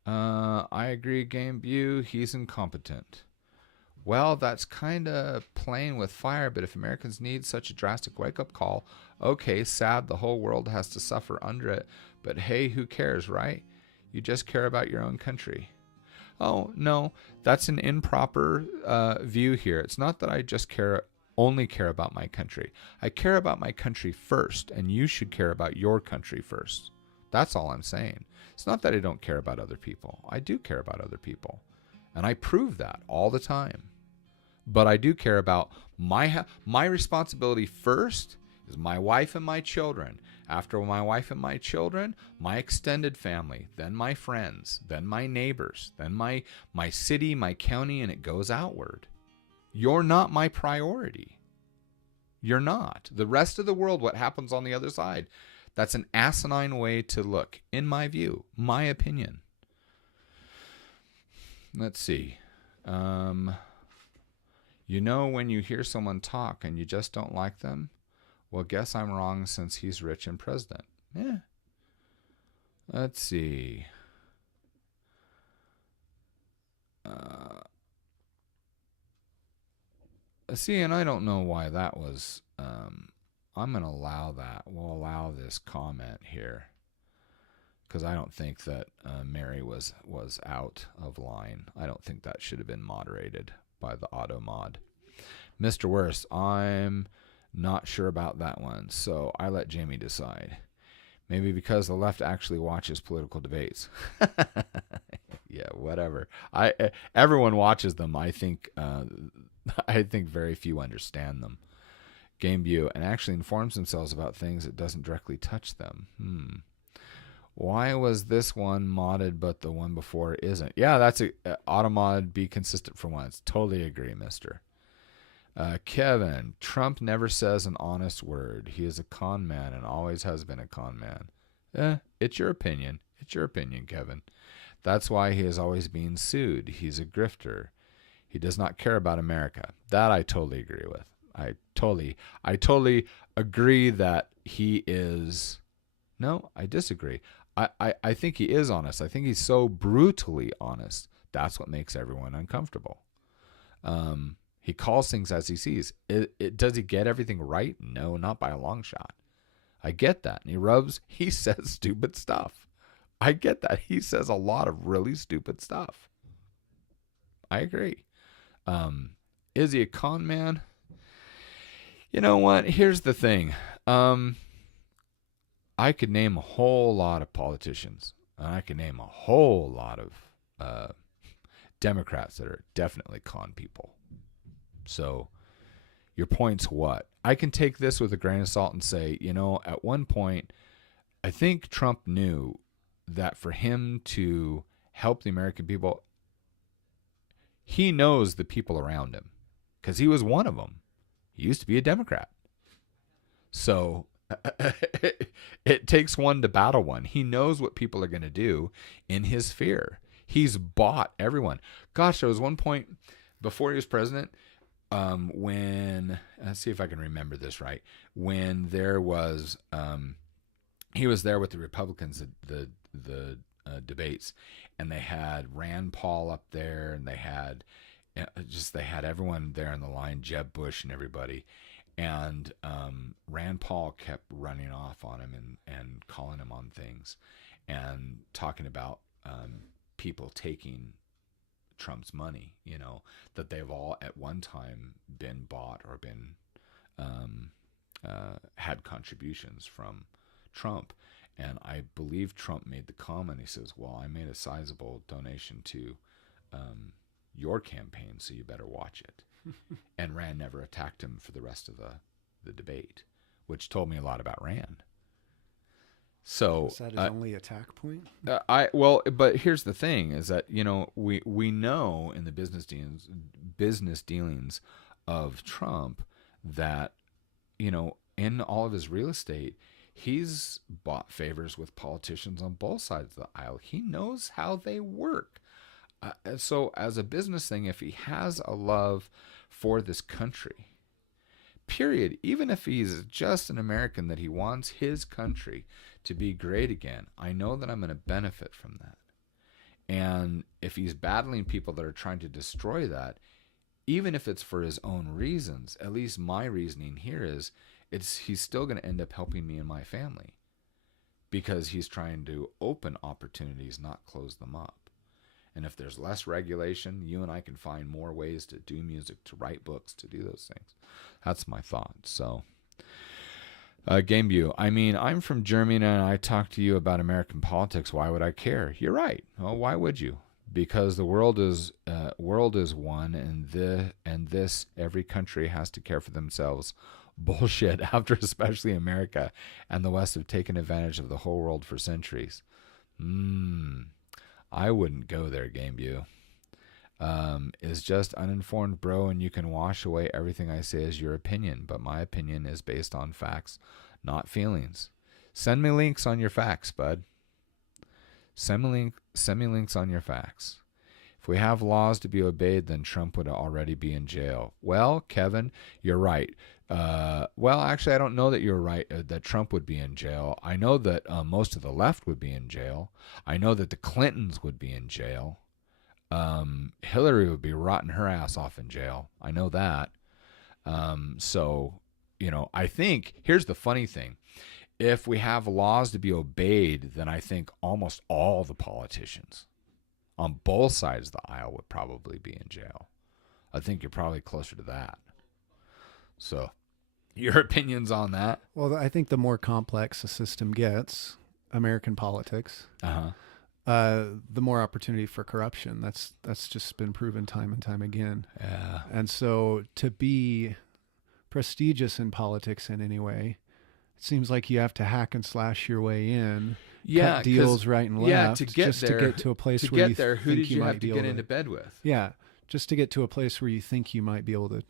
I agree, Game View. He's incompetent. Well, that's kind of playing with fire, but if Americans need such a drastic wake-up call, okay, sad the whole world has to suffer under it, but hey, who cares, right? You just care about your own country. Oh, no, that's an improper view here. It's not that I just only care about my country. I care about my country first, and you should care about your country first. That's all I'm saying. It's not that I don't care about other people. I do care about other people, and I prove that all the time. But I do care about my responsibility first is my wife and my children. After my wife and my children, my extended family, then my friends, then my neighbors, then my city, my county, and it goes outward. You're not my priority. You're not. The rest of the world, what happens on the other side, that's an asinine way to look, in my view, my opinion. Let's see. When you hear someone talk and you just don't like them, well, guess I'm wrong since he's rich and president. Yeah. Let's see. And I don't know why that was. I'm going to allow that. We'll allow this comment here because I don't think that Mary was out of line. I don't think that should have been moderated by the auto mod. Mr. Worst, I'm not sure about that one, so I let Jaime decide. Maybe because the left actually watches political debates. Yeah, whatever. Everyone watches them. I think very few understand them. Game View and actually informs themselves about things that doesn't directly touch them. Why was this one modded but the one before isn't? Yeah, that's a automod. Be consistent for once. Totally agree, mister. Kevin, Trump never says an honest word. He is a con man and always has been a con man. It's your opinion. It's your opinion, Kevin. That's why he is always being sued. He's a grifter. He does not care about America. That I totally agree with. I totally agree that he is. No, I disagree. I think he is honest. I think he's so brutally honest. That's what makes everyone uncomfortable. He calls things as he sees. Does he get everything right? No, not by a long shot. I get that. And he says stupid stuff. I get that. He says a lot of really stupid stuff. I agree. Is he a con man? You know what? Here's the thing. I could name a whole lot of politicians, and I could name a whole lot of Democrats that are definitely con people. So your point's what? I can take this with a grain of salt and say, at one point, I think Trump knew that for him to help the American people, he knows the people around him because he was one of them. He used to be a Democrat. So it takes one to battle one. He knows what people are going to do in his fear. He's bought everyone. Gosh, there was one point before he was president, when, let's see if I can remember this right, when there was, he was there with the Republicans at the debates, and they had Rand Paul up there, and they had everyone there in the line, Jeb Bush and everybody. And Rand Paul kept running off on him and calling him on things and talking about people taking Trump's money, that they've all at one time been bought or been had contributions from Trump. And I believe Trump made the comment, he says, well, I made a sizable donation to your campaign, so you better watch it. And Rand never attacked him for the rest of the debate, which told me a lot about Rand. So is that his only attack point? But here's the thing: is that we know in the business dealings of Trump that in all of his real estate, he's bought favors with politicians on both sides of the aisle. He knows how they work. So as a business thing, if he has a love for this country, period, even if he's just an American, that he wants his country to be great again, I know that I'm going to benefit from that. And if he's battling people that are trying to destroy that, even if it's for his own reasons, at least my reasoning here is he's still going to end up helping me and my family, because he's trying to open opportunities, not close them up. And if there's less regulation, you and I can find more ways to do music, to write books, to do those things. That's my thought. So, Gameview, I mean, I'm from Germany and I talk to you about American politics. Why would I care? You're right. Well, why would you? Because the world is one, and this every country has to care for themselves. Bullshit. After especially America and the West have taken advantage of the whole world for centuries. I wouldn't go there, Gameview. Is just uninformed, bro, and you can wash away everything I say as your opinion, but my opinion is based on facts, not feelings. Send me links on your facts, bud. Send me links on your facts. If we have laws to be obeyed, then Trump would already be in jail. Well, Kevin, you're right. Well, actually, I don't know that you're right, that Trump would be in jail. I know that most of the left would be in jail. I know that the Clintons would be in jail. Hillary would be rotting her ass off in jail. I know that. So, I think, here's the funny thing. If we have laws to be obeyed, then I think almost all the politicians on both sides of the aisle would probably be in jail. I think you're probably closer to that. So, your opinions on that? Well, I think the more complex a system gets, American politics, the more opportunity for corruption. That's just been proven time and time again. Yeah. And so to be prestigious in politics in any way, it seems like you have to hack and slash your way in. Yeah, cut deals right and left. To get there, to get to a place to where get there, who did you have to get into bed with? Yeah, just to get to a place where you think you might be able to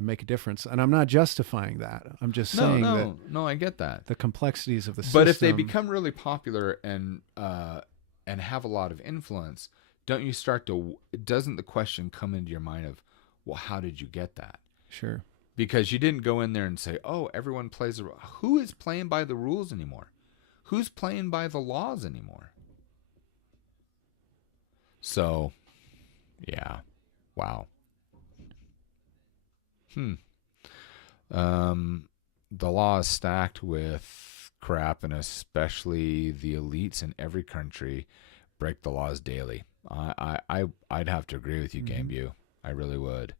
make a difference. And I'm not justifying that. I'm just saying that. No, I get that. The complexities of the system. But if they become really popular and have a lot of influence, doesn't the question come into your mind of, well, how did you get that? Sure. Because you didn't go in there and say, oh, everyone plays the rules. Who is playing by the rules anymore? Who's playing by the laws anymore? So, yeah. Wow. The law is stacked with crap, and especially the elites in every country break the laws daily. I'd have to agree with you, Gameview. I really would.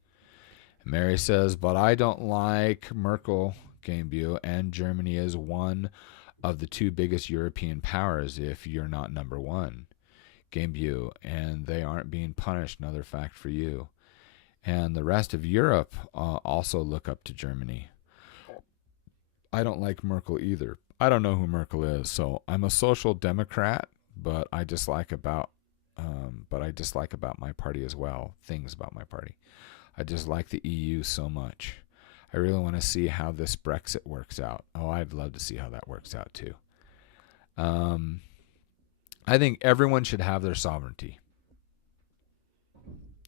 Mary says, but I don't like Merkel, Gameview, and Germany is one of the two biggest European powers if you're not number one, Gameview, and they aren't being punished. Another fact for you. And the rest of Europe also look up to Germany. I don't like Merkel either. I don't know who Merkel is, so I'm a social democrat, but I dislike about my party as well. Things about my party. I dislike the EU so much. I really want to see how this Brexit works out. Oh, I'd love to see how that works out too. I think everyone should have their sovereignty.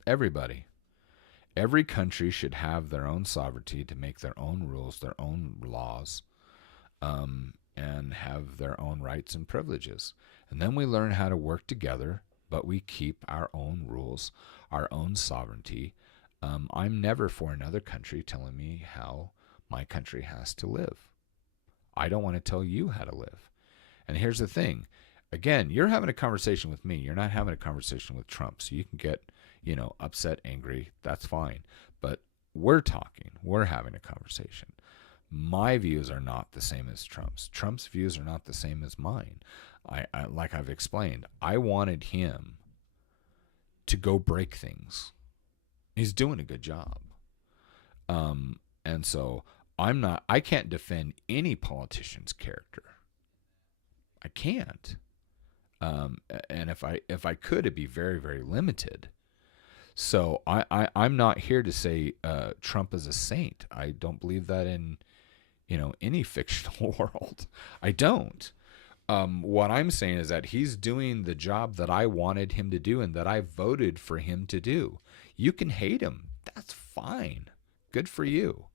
Everybody. Every country should have their own sovereignty to make their own rules, their own laws, and have their own rights and privileges. And then we learn how to work together, but we keep our own rules, our own sovereignty. I'm never for another country telling me how my country has to live. I don't want to tell you how to live. And here's the thing. Again, you're having a conversation with me. You're not having a conversation with Trump. So you can get, upset, angry. That's fine. But we're talking. We're having a conversation. My views are not the same as Trump's. Trump's views are not the same as mine. I like I've explained, I wanted him to go break things. He's doing a good job. And so I can't defend any politician's character. I can't. And if I could, it'd be very, very limited. So I'm not here to say Trump is a saint. I don't believe that in, any fictional world. I don't. What I'm saying is that he's doing the job that I wanted him to do and that I voted for him to do. You can hate him. That's fine. Good for you.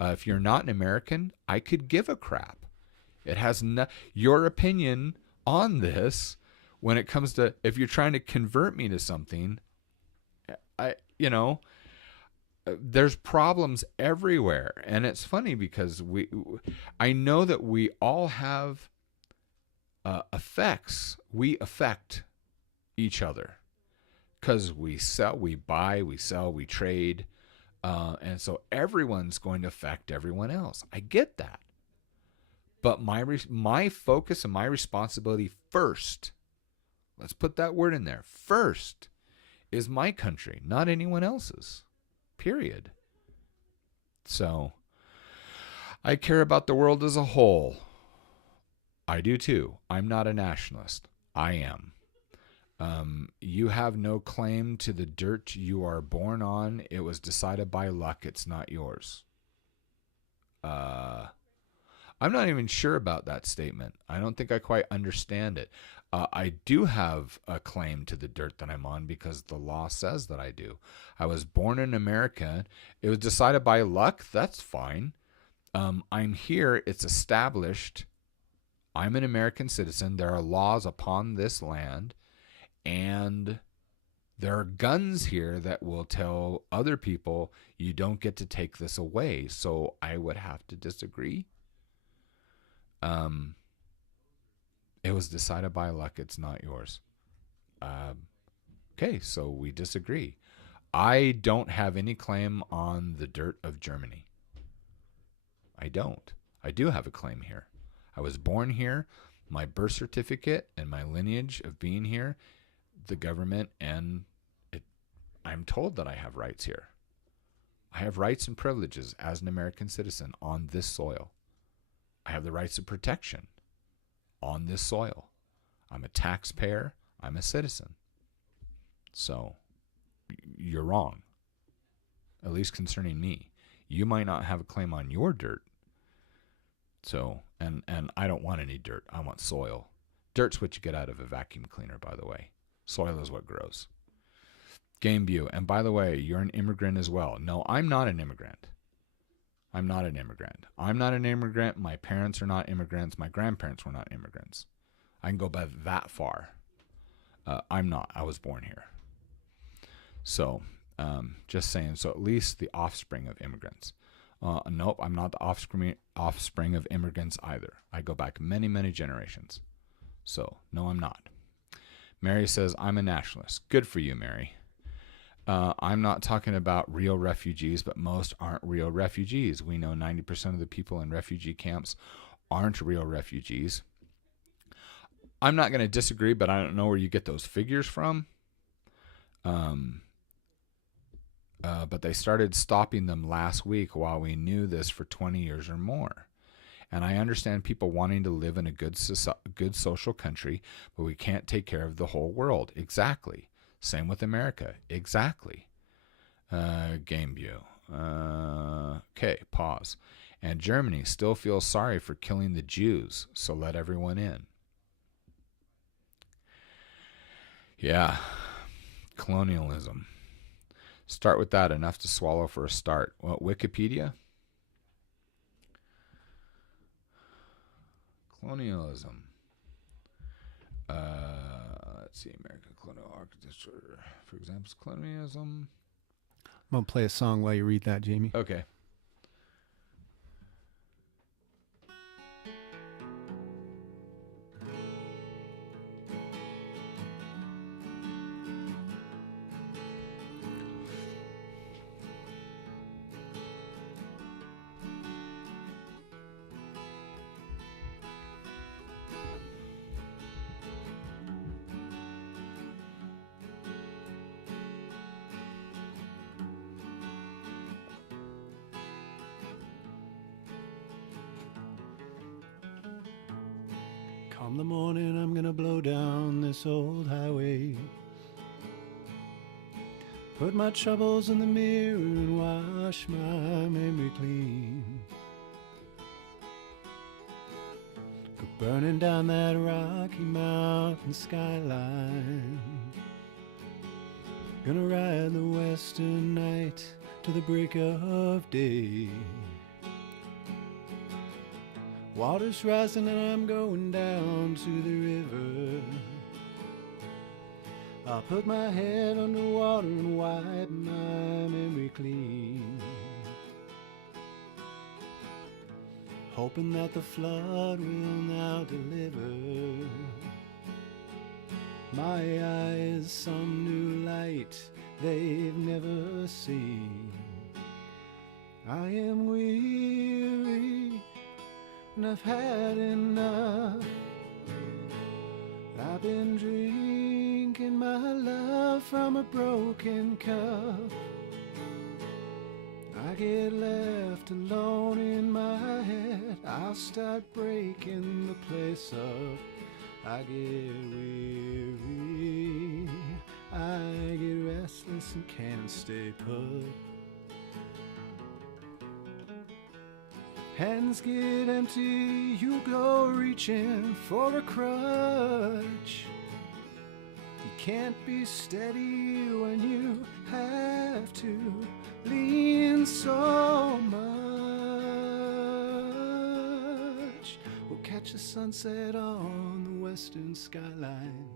If you're not an American, I could give a crap. It has your opinion on this when it comes to, if you're trying to convert me to something, there's problems everywhere. And it's funny because I know that we all have effects. We affect each other because we sell, we buy, we sell, we trade. And so everyone's going to affect everyone else. I get that. But my focus and my responsibility first, let's put that word in there, first, is my country, not anyone else's, period. So I care about the world as a whole. I do too. I'm not a nationalist. I am. You have no claim to the dirt you are born on. It was decided by luck. It's not yours. I'm not even sure about that statement. I don't think I quite understand it. I do have a claim to the dirt that I'm on because the law says that I do. I was born in America. It was decided by luck. That's fine. I'm here. It's established. I'm an American citizen. There are laws upon this land. And there are guns here that will tell other people you don't get to take this away. So I would have to disagree. It was decided by luck. It's not yours. Okay, so we disagree. I don't have any claim on the dirt of Germany. I don't. I do have a claim here. I was born here. My birth certificate and my lineage of being here, the government, and I'm told that I have rights here. I have rights and privileges as an American citizen on this soil. I have the rights of protection on this soil. I'm a taxpayer. I'm a citizen. So you're wrong, at least concerning me. You might not have a claim on your dirt. So, and I don't want any dirt. I want soil. Dirt's what you get out of a vacuum cleaner, by the way. Soil is what grows. Game View. And by the way, you're an immigrant as well. No, I'm not an immigrant. I'm not an immigrant. I'm not an immigrant. My parents are not immigrants. My grandparents were not immigrants. I can go back that far. I'm not. I was born here. So, just saying. So at least the offspring of immigrants. Nope, I'm not the offspring of immigrants either. I go back many, many generations. So, no, I'm not. Mary says, I'm a nationalist. Good for you, Mary. I'm not talking about real refugees, but most aren't real refugees. We know 90% of the people in refugee camps aren't real refugees. I'm not going to disagree, but I don't know where you get those figures from. But they started stopping them last week while we knew this for 20 years or more. And I understand people wanting to live in a good social country, but we can't take care of the whole world. Exactly. Same with America. Exactly. Game View. Okay, pause. And Germany still feels sorry for killing the Jews, so let everyone in. Yeah, colonialism. Start with that, enough to swallow for a start. Well, Wikipedia? Colonialism. Let's see, American colonial architecture. For example, colonialism. I'm going to play a song while you read that, Jaime. Okay. Come the morning, I'm gonna blow down this old highway. Put my troubles in the mirror and wash my memory clean. Go burning down that Rocky Mountain skyline. Gonna ride the western night to the break of day. Water's rising and I'm going down to the river. I'll put my head underwater and wipe my memory clean. Hoping that the flood will now deliver my eyes some new light they've never seen. I am weary and I've had enough. I've been drinking my love from a broken cup. I get left alone in my head, I'll start breaking the place up. I get weary, I get restless and can't stay put. Hands get empty, you go reaching for a crutch. You can't be steady when you have to lean so much. We'll catch a sunset on the western skyline,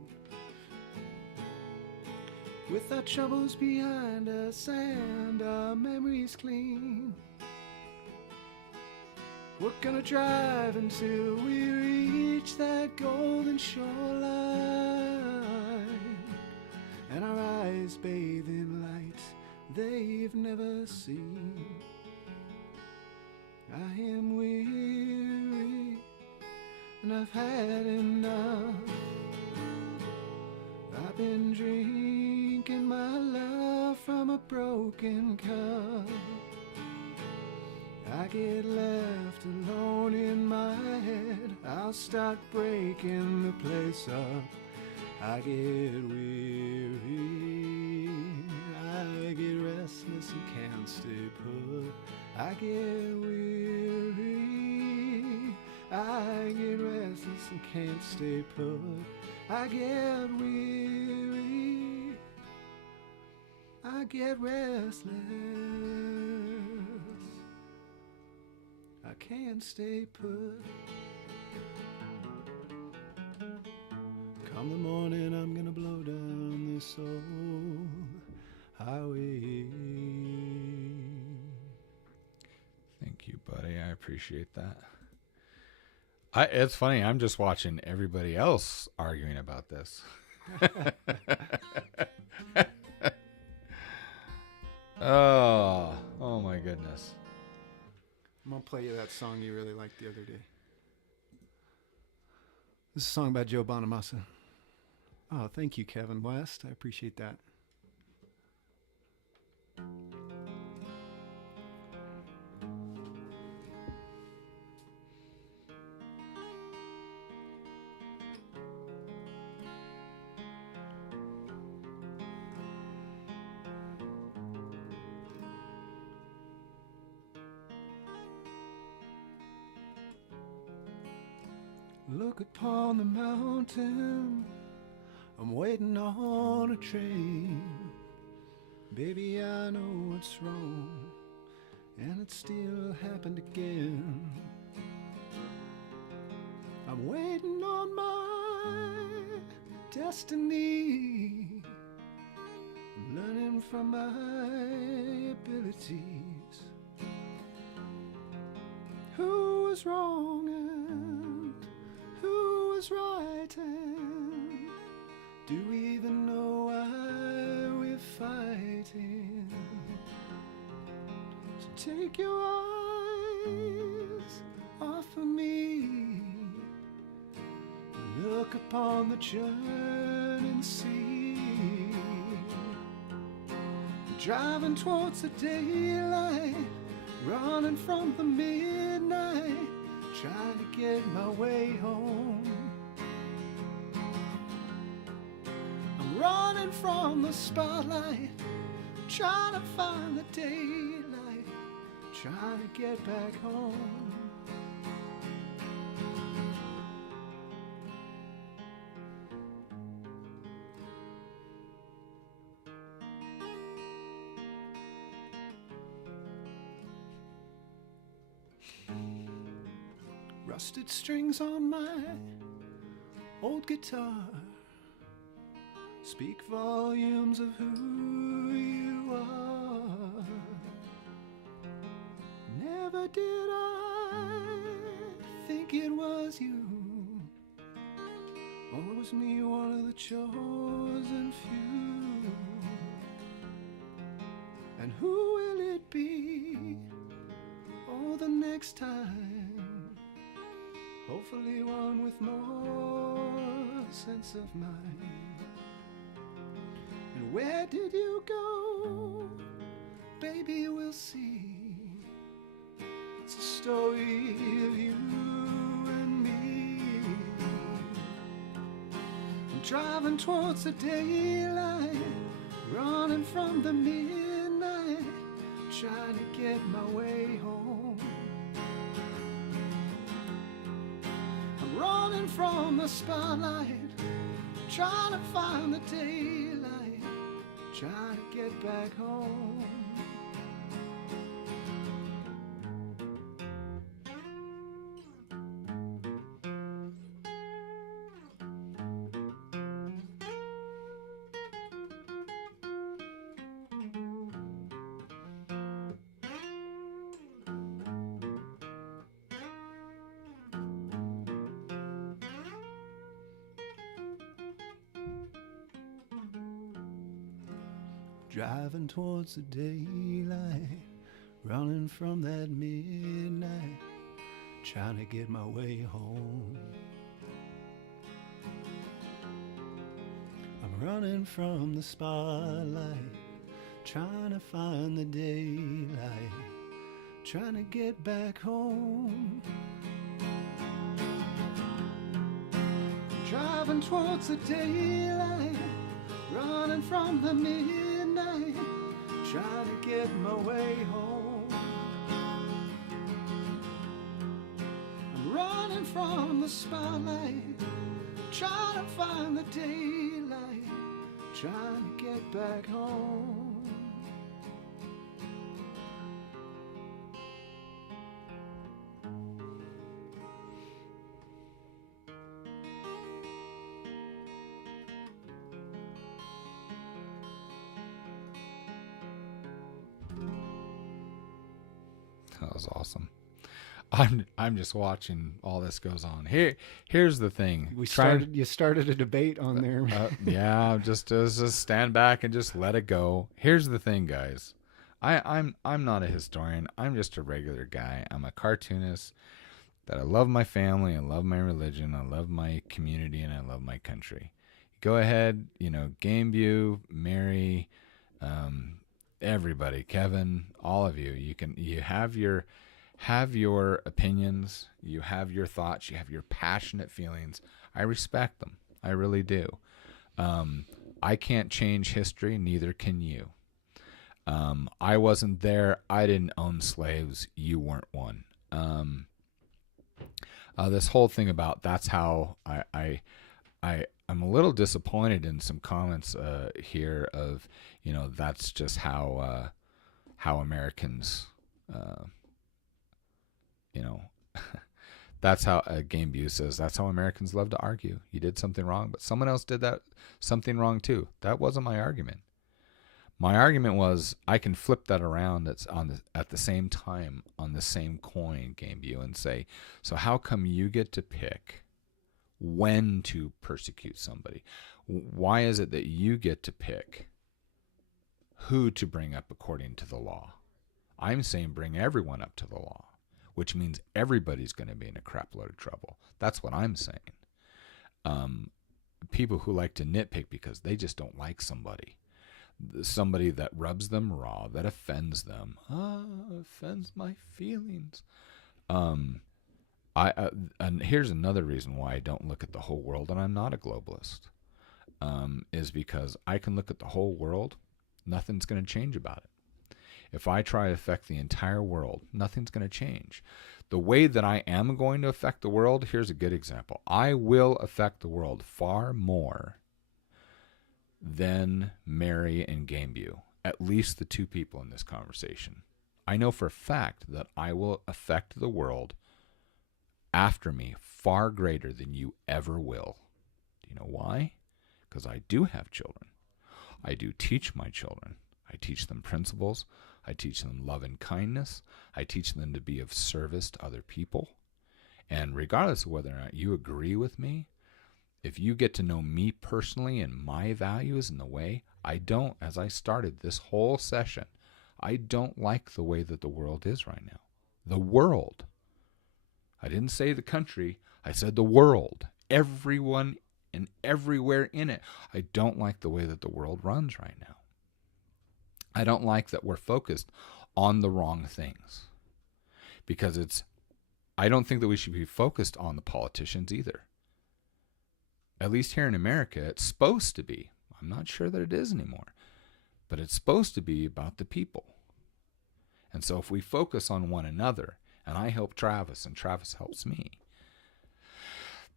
with our troubles behind us and our memories clean. We're gonna drive until we reach that golden shoreline, and our eyes bathe in light they've never seen. I am weary and I've had enough. I've been drinking my love from a broken cup. I get left alone in my head, I'll start breaking the place up. I get weary, I get restless and can't stay put. I get weary, I get restless and can't stay put. I get weary, I get restless, I can't stay put. Come the morning, I'm gonna blow down this old highway. Thank you, buddy. I appreciate that. It's funny. I'm just watching everybody else arguing about this. Oh my goodness. I'm gonna play you that song you really liked the other day. This is a song by Joe Bonamassa. Oh, thank you, Kevin West. I appreciate that. Look upon the mountain, I'm waiting on a train. Baby, I know it's wrong, and it still happened again. I'm waiting on my destiny, I'm learning from my abilities. Who is wrong and who is right, and do we even know why we're fighting? So take your eyes off of me, look upon the churning sea, driving towards the daylight, running from the midnight, trying to get my way home. I'm running from the spotlight, trying to find the daylight, trying to get back home. Rusted strings on my old guitar speak volumes of who you are. Never did I think it was you, or was me one of the chosen few. And who will it be, oh, the next time? Hopefully one with more sense of mind. And where did you go? Baby, we'll see. It's a story of you and me. I'm driving towards the daylight, running from the midnight, trying to get my way home. Running from the spotlight, trying to find the daylight, trying to get back home. Driving towards the daylight, running from that midnight, trying to get my way home. I'm running from the spotlight, trying to find the daylight, trying to get back home. Driving towards the daylight, running from the midnight, trying to get my way home. I'm running from the spotlight, trying to find the daylight, trying to get back home. That was awesome. I'm just watching all this goes on. Here's the thing. You started a debate on there. Yeah, just stand back and just let it go. Here's the thing, guys. I'm not a historian. I'm just a regular guy. I'm a cartoonist that I love my family, I love my religion, I love my community, and I love my country. Go ahead, Gameview, Mary, everybody, Kevin, all of you. You have your opinions, you have your thoughts, you have your passionate feelings. I respect them. I really do. I can't change history, neither can you. I wasn't there. I didn't own slaves. You weren't one. This whole thing about that's how I'm a little disappointed in some comments here of, that's just how Americans, uh, you know, that's how Game View says that's how Americans love to argue. You did something wrong, but someone else did that something wrong too. That wasn't my argument. My argument was I can flip that around. That's at the same time on the same coin, Game View, and say, so how come you get to pick when to persecute somebody? Why is it that you get to pick who to bring up according to the law? I'm saying bring everyone up to the law, which means everybody's going to be in a crap load of trouble. That's what I'm saying. People who like to nitpick because they just don't like somebody that rubs them raw, that offends them, offends my feelings. And here's another reason why I don't look at the whole world, and I'm not a globalist, is because I can look at the whole world, nothing's going to change about it. If I try to affect the entire world, nothing's going to change. The way that I am going to affect the world, here's a good example. I will affect the world far more than Mary and Gameview, at least the two people in this conversation. I know for a fact that I will affect the world after me far greater than you ever will. Do you know why? Because I do have children. I do teach my children. I teach them principles. I teach them love and kindness. I teach them to be of service to other people. And regardless of whether or not you agree with me, if you get to know me personally and my values and the way, I don't, as I started this whole session, I don't like the way that the world is right now. The world. I didn't say the country. I said the world. Everyone and everywhere in it. I don't like the way that the world runs right now. I don't like that we're focused on the wrong things. Because I don't think that we should be focused on the politicians either. At least here in America, it's supposed to be. I'm not sure that it is anymore. But it's supposed to be about the people. And so if we focus on one another, and I help Travis and Travis helps me,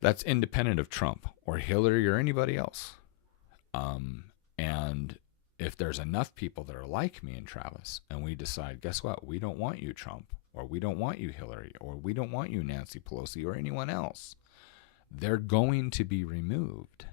that's independent of Trump or Hillary or anybody else. And if there's enough people that are like me and Travis, and we decide, guess what? We don't want you, Trump, or we don't want you, Hillary, or we don't want you, Nancy Pelosi, or anyone else, they're going to be removed.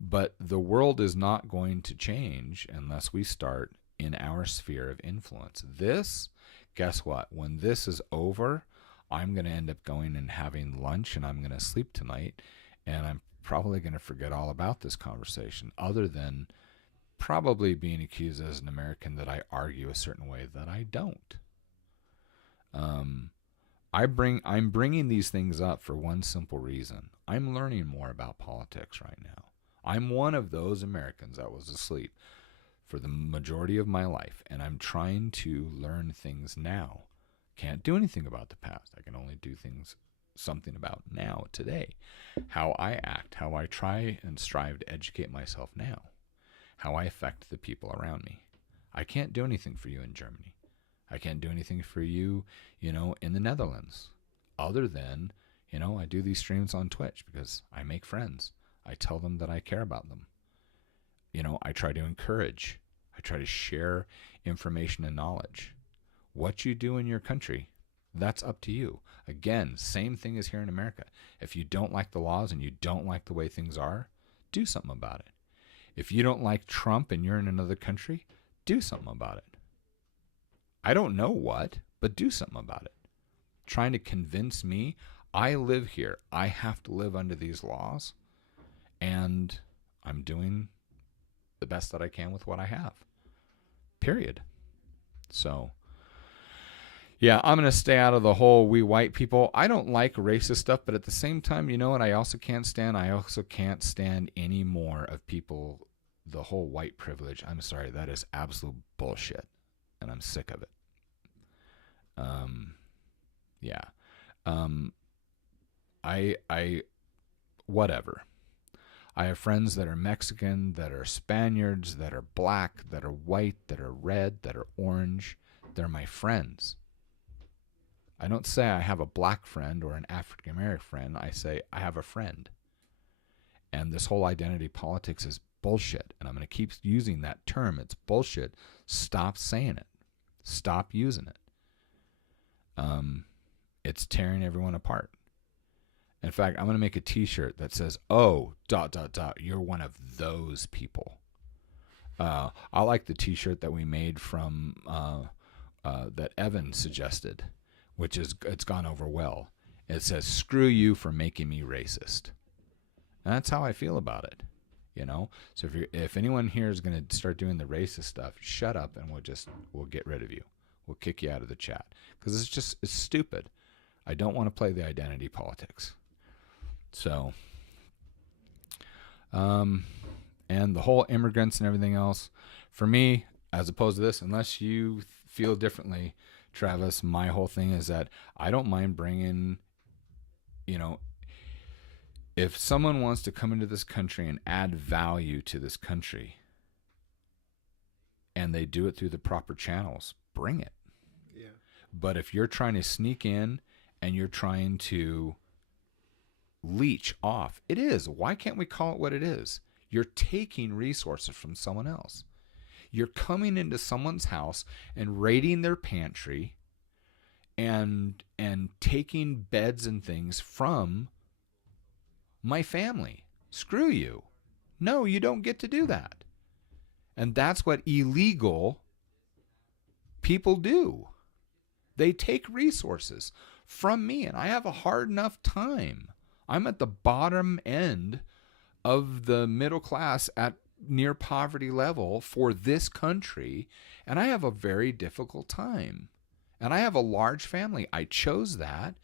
But the world is not going to change unless we start in our sphere of influence. This, guess what? When this is over, I'm going to end up going and having lunch, and I'm going to sleep tonight, and I'm probably going to forget all about this conversation, other than probably being accused as an American that I argue a certain way that I don't. I'm bringing these things up for one simple reason. I'm learning more about politics right now. I'm one of those Americans that was asleep for the majority of my life, and I'm trying to learn things now. Can't do anything about the past. I can only do something about now, today. How I act, how I try and strive to educate myself now. How I affect the people around me. I can't do anything for you in Germany. I can't do anything for you, in the Netherlands. Other than, I do these streams on Twitch because I make friends. I tell them that I care about them. I try to encourage. I try to share information and knowledge. What you do in your country, that's up to you. Again, same thing as here in America. If you don't like the laws and you don't like the way things are, do something about it. If you don't like Trump and you're in another country, do something about it. I don't know what, but do something about it. Trying to convince me, I live here. I have to live under these laws, and I'm doing the best that I can with what I have. Period. So, yeah, I'm going to stay out of the whole we white people. I don't like racist stuff, but at the same time, you know what I also can't stand? I also can't stand any more of people, the whole white privilege. I'm sorry, that is absolute bullshit, and I'm sick of it. Whatever. I have friends that are Mexican, that are Spaniards, that are black, that are white, that are red, that are orange. They're my friends. I don't say I have a black friend or an African American friend. I say I have a friend. And this whole identity politics is bullshit. And I'm going to keep using that term. It's bullshit. Stop saying it. Stop using it. It's tearing everyone apart. In fact, I'm going to make a t-shirt that says, oh, ... you're one of those people. I like the t-shirt that we made from that Evan suggested, which is, it's gone over well. It says, screw you for making me racist. And that's how I feel about it, you know? So if anyone here is going to start doing the racist stuff, shut up and we'll get rid of you. We'll kick you out of the chat because it's stupid. I don't want to play the identity politics. So, and the whole immigrants and everything else, for me, as opposed to this, unless you feel differently, Travis, my whole thing is that I don't mind bringing, you know, if someone wants to come into this country and add value to this country and they do it through the proper channels, bring it. Yeah. But if you're trying to sneak in and you're trying to leech off, it is. Why can't we call it what it is? You're taking resources from someone else. You're coming into someone's house and raiding their pantry and taking beds and things from my family. Screw you. No, you don't get to do that. And that's what illegal people do. They take resources from me, and I have a hard enough time. I'm at the bottom end of the middle class at near poverty level for this country, and I have a very difficult time. And I have a large family. I chose that,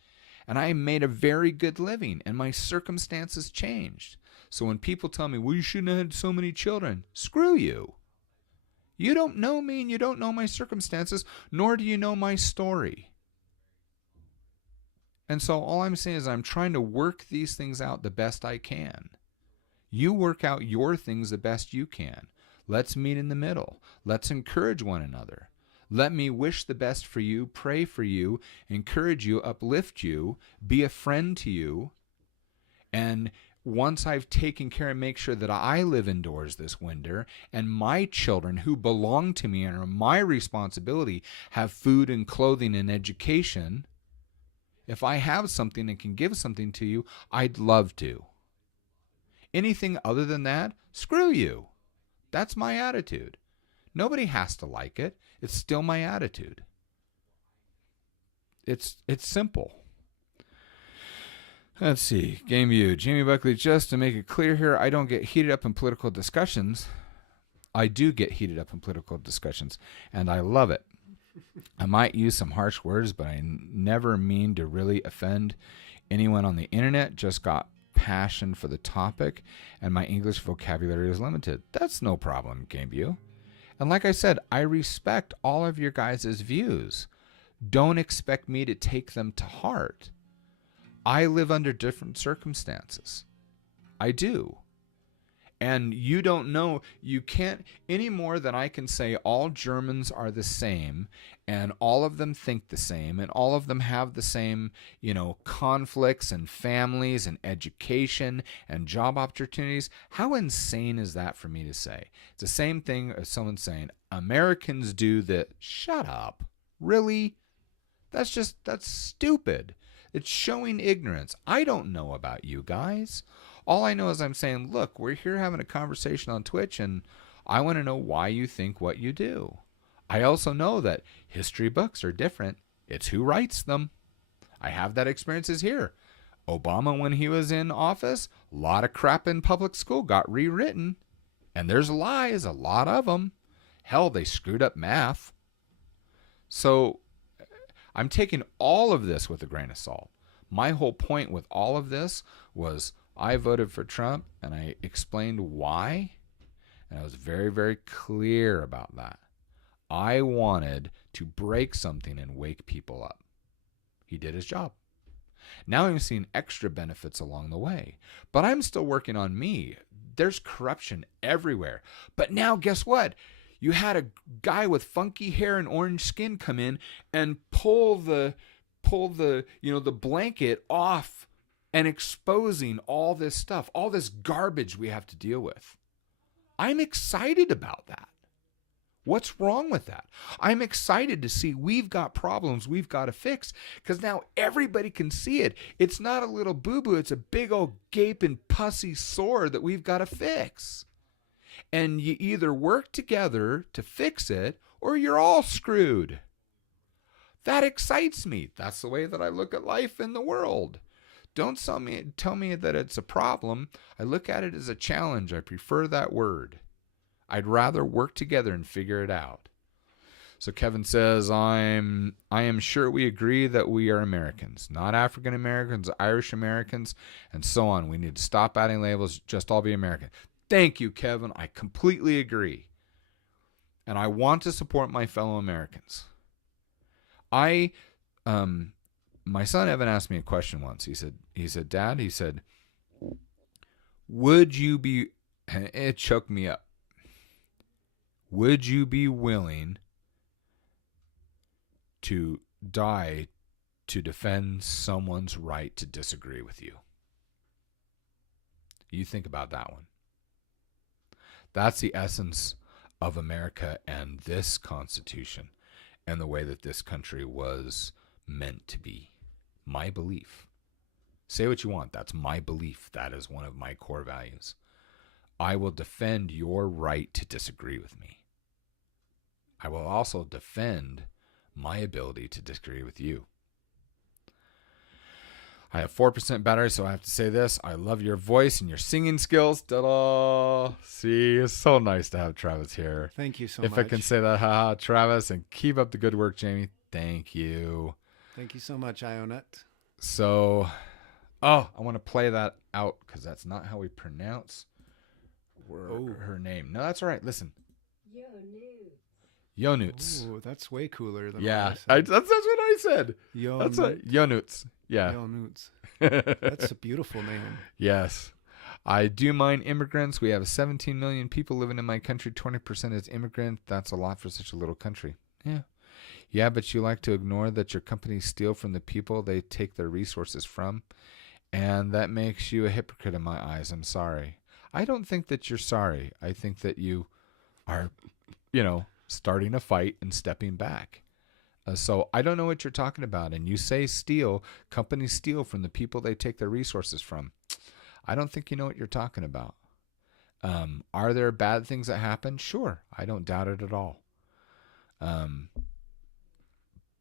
and I made a very good living, and my circumstances changed. So when people tell me, well, you shouldn't have had so many children, screw you. You don't know me, and you don't know my circumstances, nor do you know my story. And so all I'm saying is I'm trying to work these things out the best I can. You work out your things the best you can. Let's meet in the middle. Let's encourage one another. Let me wish the best for you, pray for you, encourage you, uplift you, be a friend to you. And once I've taken care and make sure that I live indoors this winter and my children who belong to me and are my responsibility have food and clothing and education, if I have something and can give something to you, I'd love to. Anything other than that, screw you. That's my attitude. Nobody has to like it. It's still my attitude. It's simple. Let's see. Game view. Jaime Buckley, just to make it clear here, I don't get heated up in political discussions. I do get heated up in political discussions, and I love it. I might use some harsh words, but I never mean to really offend anyone on the internet. Just got passion for the topic, and my English vocabulary is limited. That's no problem, Game view. And like I said, I respect all of your guys' views. Don't expect me to take them to heart. I live under different circumstances. I do. And you don't know, you can't, any more than I can say all Germans are the same and all of them think the same and all of them have the same, conflicts and families and education and job opportunities. How insane is that for me to say? It's the same thing as someone saying, Americans do that. Shut up. Really? That's stupid. It's showing ignorance. I don't know about you guys. All I know is I'm saying, look, we're here having a conversation on Twitch, and I want to know why you think what you do. I also know that history books are different. It's who writes them. I have that experiences here. Obama, when he was in office, a lot of crap in public school got rewritten. And there's lies, a lot of them. Hell, they screwed up math. So I'm taking all of this with a grain of salt. My whole point with all of this was I voted for Trump, and I explained why, and I was very, very clear about that. I wanted to break something and wake people up. He did his job. Now I'm seeing extra benefits along the way, but I'm still working on me. There's corruption everywhere. But now guess what? You had a guy with funky hair and orange skin come in and pull the pull the blanket off and exposing all this stuff, all this garbage we have to deal with. I'm excited about that. What's wrong with that? I'm excited to see we've got problems we've got to fix, because now everybody can see it. It's not a little boo-boo. It's a big old gaping pussy sore that we've got to fix. And you either work together to fix it or you're all screwed. That excites me. That's the way that I look at life in the world. Don't tell me that it's a problem. I look at it as a challenge. I prefer that word. I'd rather work together and figure it out. So Kevin says, I am sure we agree that we are Americans, not African Americans, Irish Americans, and so on. We need to stop adding labels, just all be American. Thank you, Kevin. I completely agree. And I want to support my fellow Americans. My son Evan asked me a question once. He said, Dad, he said, would you be, and it choked me up. Would you be willing to die to defend someone's right to disagree with you? You think about that one. That's the essence of America and this Constitution and the way that this country was meant to be. My belief. Say what you want. That's my belief. That is one of my core values. I will defend your right to disagree with me. I will also defend my ability to disagree with you. I have 4% battery, so I have to say this. I love your voice and your singing skills. Ta-da! See, it's so nice to have Travis here. Thank you so much. If I can say that, haha, Travis, and keep up the good work, Jaime. Thank you. Thank you so much, Ionut. So, I want to play that out because that's not how we pronounce her name. No, that's all right. Listen. Yonuts. Oh, that's way cooler than yeah, what I said. that's what I said. Yonuts. Yeah. Yonuts. That's a beautiful name. Yes. I do mind immigrants. We have 17 million people living in my country. 20% is immigrant. That's a lot for such a little country. Yeah. Yeah, but you like to ignore that your companies steal from the people they take their resources from. And that makes you a hypocrite in my eyes. I'm sorry. I don't think that you're sorry. I think that you are, starting a fight and stepping back. So I don't know what you're talking about. And you say steal, companies steal from the people they take their resources from. I don't think you know what you're talking about. Are there bad things that happen? Sure. I don't doubt it at all.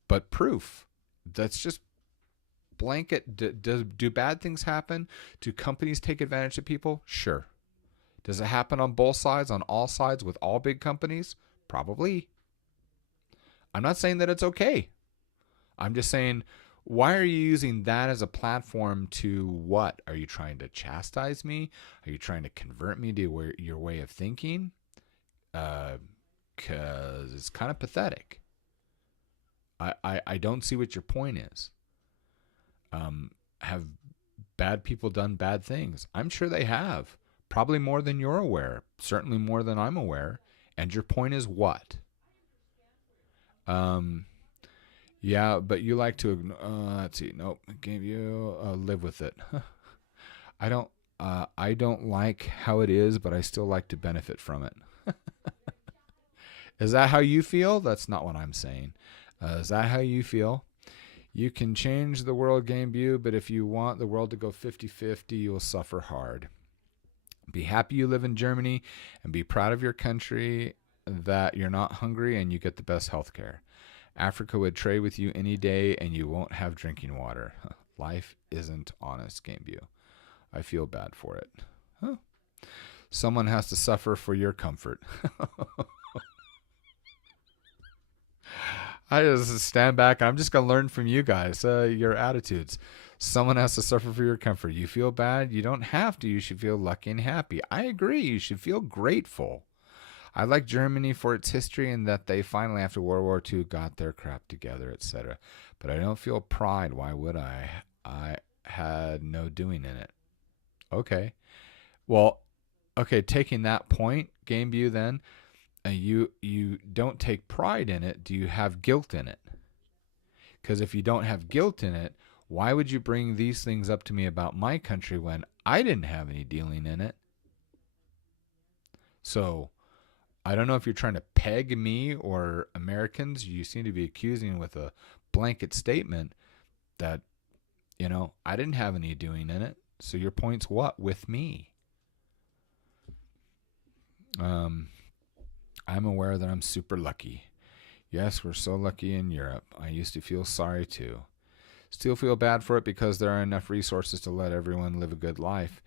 But proof. That's just blanket. Do bad things happen? Do companies take advantage of people? Sure. Does it happen on both sides, on all sides, with all big companies? Probably. I'm not saying that it's okay. I'm just saying, why are you using that as a platform to what? Are you trying to chastise me? Are you trying to convert me to your way of thinking? Because it's kind of pathetic. I don't see what your point is. Have bad people done bad things? I'm sure they have. Probably more than you're aware. Certainly more than I'm aware. And your point is what? Yeah, but you like to, let's see. Nope. Gave you, live with it. I don't like how it is, but I still like to benefit from it. Is that how you feel? That's not what I'm saying. Is that how you feel? You can change the world, Game View, but if you want the world to go 50-50, you will suffer hard. Be happy you live in Germany and be proud of your country, that you're not hungry and you get the best health care. Africa would trade with you any day and you won't have drinking water. Life isn't honest, Game View. I feel bad for it. Huh. Someone has to suffer for your comfort. I just stand back. I'm just going to learn from you guys, your attitudes. Someone has to suffer for your comfort. You feel bad? You don't have to. You should feel lucky and happy. I agree. You should feel grateful. I like Germany for its history and that they finally, after World War II, got their crap together, etc. But I don't feel pride. Why would I? I had no doing in it. Okay. Well, okay, taking that point, Game View then, you don't take pride in it. Do you have guilt in it? Because if you don't have guilt in it, why would you bring these things up to me about my country when I didn't have any dealing in it? So I don't know if you're trying to peg me or Americans. You seem to be accusing with a blanket statement that, I didn't have any doing in it. So your point's what with me? I'm aware that I'm super lucky. Yes, we're so lucky in Europe. I used to feel sorry too. Still feel bad for it because there are enough resources to let everyone live a good life.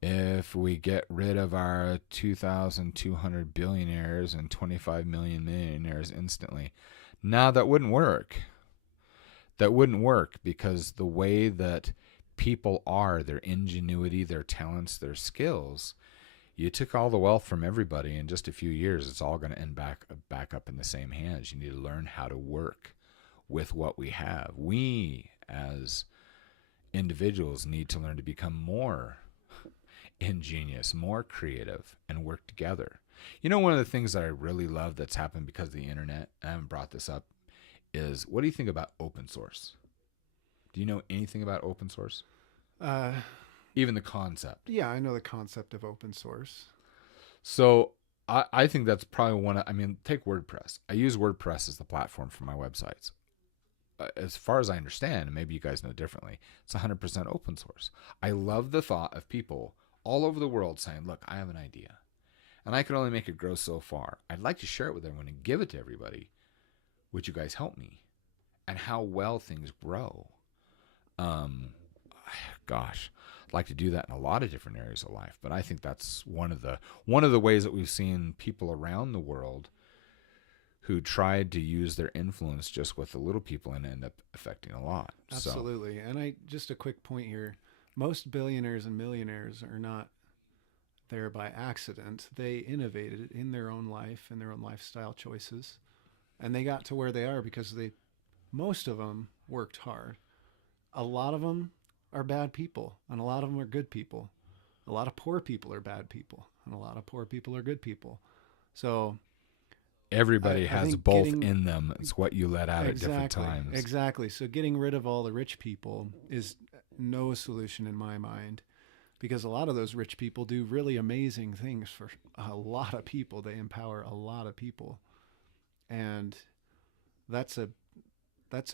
If we get rid of our 2,200 billionaires and 25 million millionaires instantly, now that wouldn't work. That wouldn't work because the way that people are, their ingenuity, their talents, their skills, you took all the wealth from everybody in just a few years. It's all going to end back up in the same hands. You need to learn how to work with what we have. We, as individuals, need to learn to become more ingenious, more creative, and work together. One of the things that I really love that's happened because of the internet, I haven't brought this up, is what do you think about open source? Do you know anything about open source? Even the concept. Yeah, I know the concept of open source. So I think that's probably take WordPress. I use WordPress as the platform for my websites. As far as I understand, and maybe you guys know differently, it's 100% open source. I love the thought of people all over the world saying, look, I have an idea, and I can only make it grow so far. I'd like to share it with everyone and give it to everybody. Would you guys help me? And how well things grow. Gosh, I'd like to do that in a lot of different areas of life, but I think that's one of the ways that we've seen people around the world who tried to use their influence just with the little people and end up affecting a lot. Absolutely. So. And just a quick point here. Most billionaires and millionaires are not there by accident. They innovated in their own life and their own lifestyle choices. And they got to where they are because most of them worked hard. A lot of them are bad people, and a lot of them are good people. A lot of poor people are bad people, and a lot of poor people are good people. So everybody has both in them. It's what you let out at different times. Exactly. So getting rid of all the rich people is no solution in my mind, because a lot of those rich people do really amazing things for a lot of people. They empower a lot of people. And that's a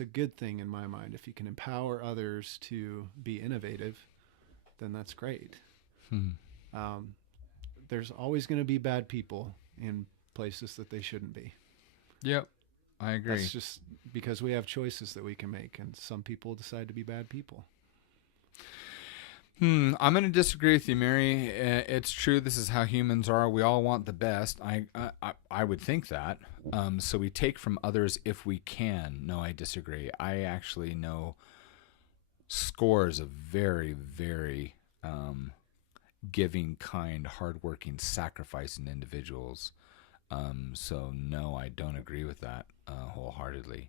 good thing in my mind. If you can empower others to be innovative, then that's great. There's always going to be bad people in places that they shouldn't be. Yep, I agree. That's just because we have choices that we can make, and some people decide to be bad people. I'm going to disagree with you, Mary. It's true. This is how humans are. We all want the best. I would think that. So we take from others if we can. No, I disagree. I actually know scores of very, very giving, kind, hardworking, sacrificing individuals. So no, I don't agree with that wholeheartedly.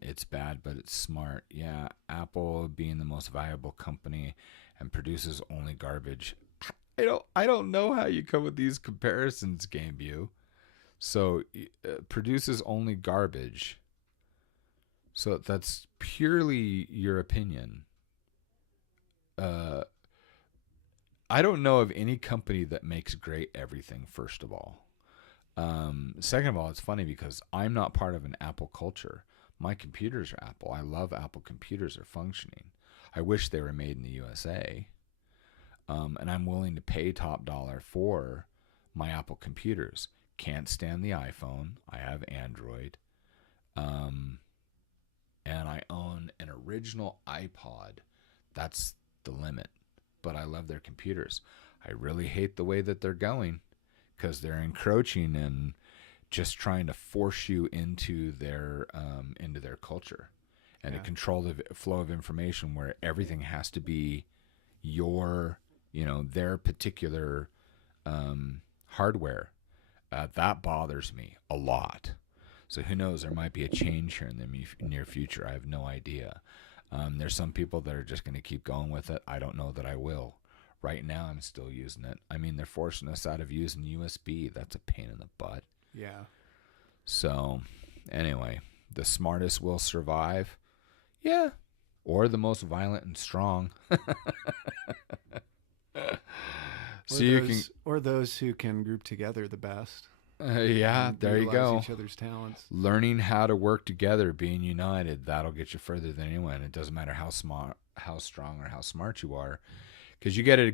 It's bad, but it's smart. Yeah, Apple being the most valuable company and produces only garbage. I don't know how you come with these comparisons, Gameview. So produces only garbage. So that's purely your opinion. I don't know of any company that makes great everything, first of all. Second of all, it's funny because I'm not part of an Apple culture. My computers are Apple. I love Apple computers. They're functioning. I wish they were made in the USA. And I'm willing to pay top dollar for my Apple computers. Can't stand the iPhone. I have Android. And I own an original iPod. That's the limit. But I love their computers. I really hate the way that they're going because they're encroaching and just trying to force you into their culture and to control the flow of information where everything has to be their particular hardware. That bothers me a lot. So who knows? There might be a change here in the near future. I have no idea. There's some people that are just going to keep going with it. I don't know that I will. Right now, I'm still using it. I mean, they're forcing us out of using USB. That's a pain in the butt. Yeah. So, anyway, the smartest will survive. Yeah. Or the most violent and strong. Or those who can group together the best. Yeah, And there you utilize go. each other's talents. Learning how to work together, being united, that'll get you further than anyone. It doesn't matter how smart, how strong, or how smart you are, because you get a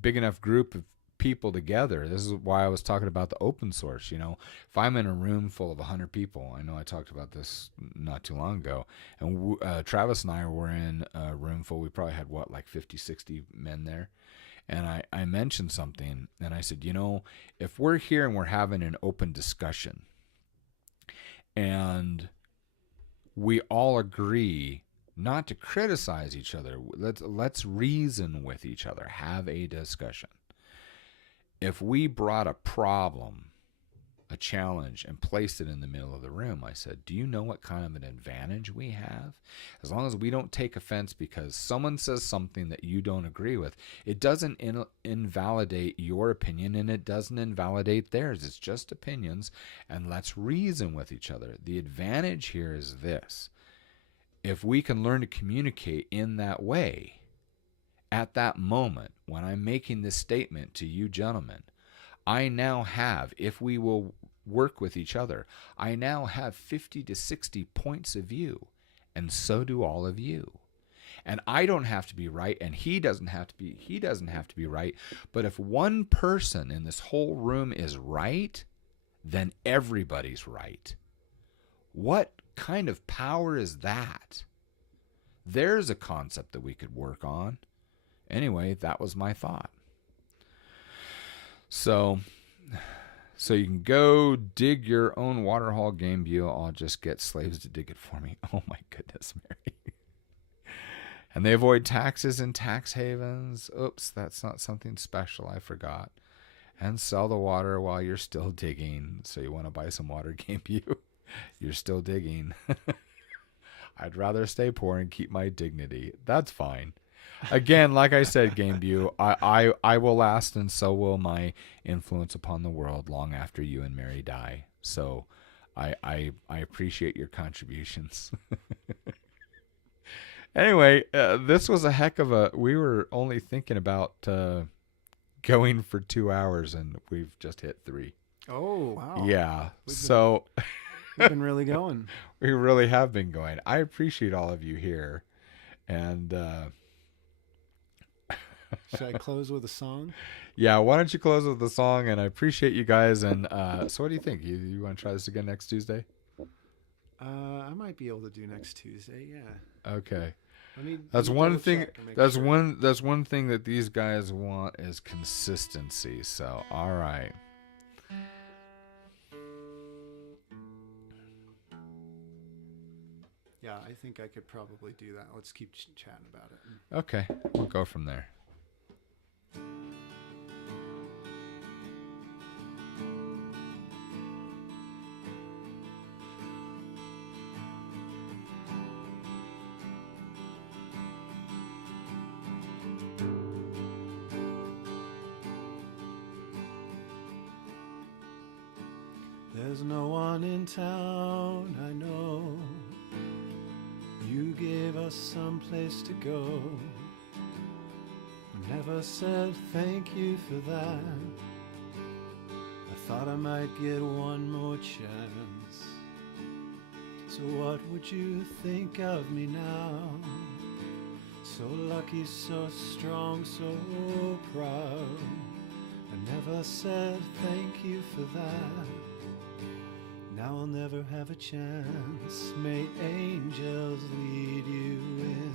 big enough group of people together. This is why I was talking about the open source. You know, if I'm in a room full of 100 people, I know I talked about this not too long ago, and Travis and I were in a room full. We probably had like 50, 60 men there. And I mentioned something, and I said, you know, if we're here and we're having an open discussion, and we all agree not to criticize each other, let's reason with each other, have a discussion. If we brought a problem, a challenge, and placed it in the middle of the room, I said, do you know what kind of an advantage we have? As long as we don't take offense because someone says something that you don't agree with, it doesn't invalidate your opinion, and it doesn't invalidate theirs. It's just opinions, and let's reason with each other. The advantage here is this. If we can learn to communicate in that way, at that moment, when I'm making this statement to you gentlemen, I now have, if we will work with each other, I now have 50 to 60 points of view, and so do all of you. And I don't have to be right, and he doesn't have to be right. But if one person in this whole room is right, then everybody's right. What kind of power is that? There's a concept that we could work on. Anyway, that was my thought. So you can go dig your own waterhole, Game View. I'll just get slaves to dig it for me. Oh my goodness, Mary. And they avoid taxes in tax havens. Oops, that's not something special. I forgot. And sell the water while you're still digging. So you want to buy some water, Game View? You're still digging. I'd rather stay poor and keep my dignity. That's fine. Again, like I said, Game View, I will last, and so will my influence upon the world long after you and Mary die. So I appreciate your contributions. Anyway, this was a heck of a... We were only thinking about going for 2 hours, and we've just hit 3. Oh, wow. Yeah, We've been really going. We really have been going. I appreciate all of you here. And... Should I close with a song? Yeah, why don't you close with the song? And I appreciate you guys. And so what do you think? You want to try this again next Tuesday? I might be able to do next Tuesday. Yeah. Okay. That's one thing. That's one thing that these guys want is consistency. So all right. Yeah, I think I could probably do that. Let's keep chatting about it. Okay, we'll go from there. There's no one in town, I know. You gave us some place to go. Never said thank you for that. I thought I might get one more chance. So what would you think of me now? So lucky, so strong, so proud. I never said thank you for that. Now I'll never have a chance. May angels lead you in.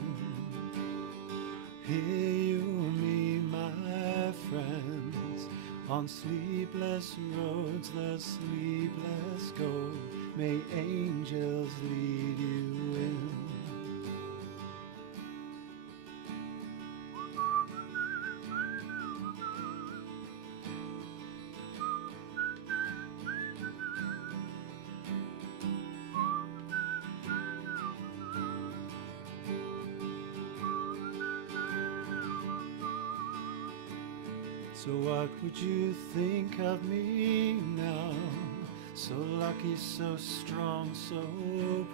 Hear you, me, my friends. On sleepless roads, the sleepless go. May angels lead you in. So what would you think of me now? So lucky, so strong, so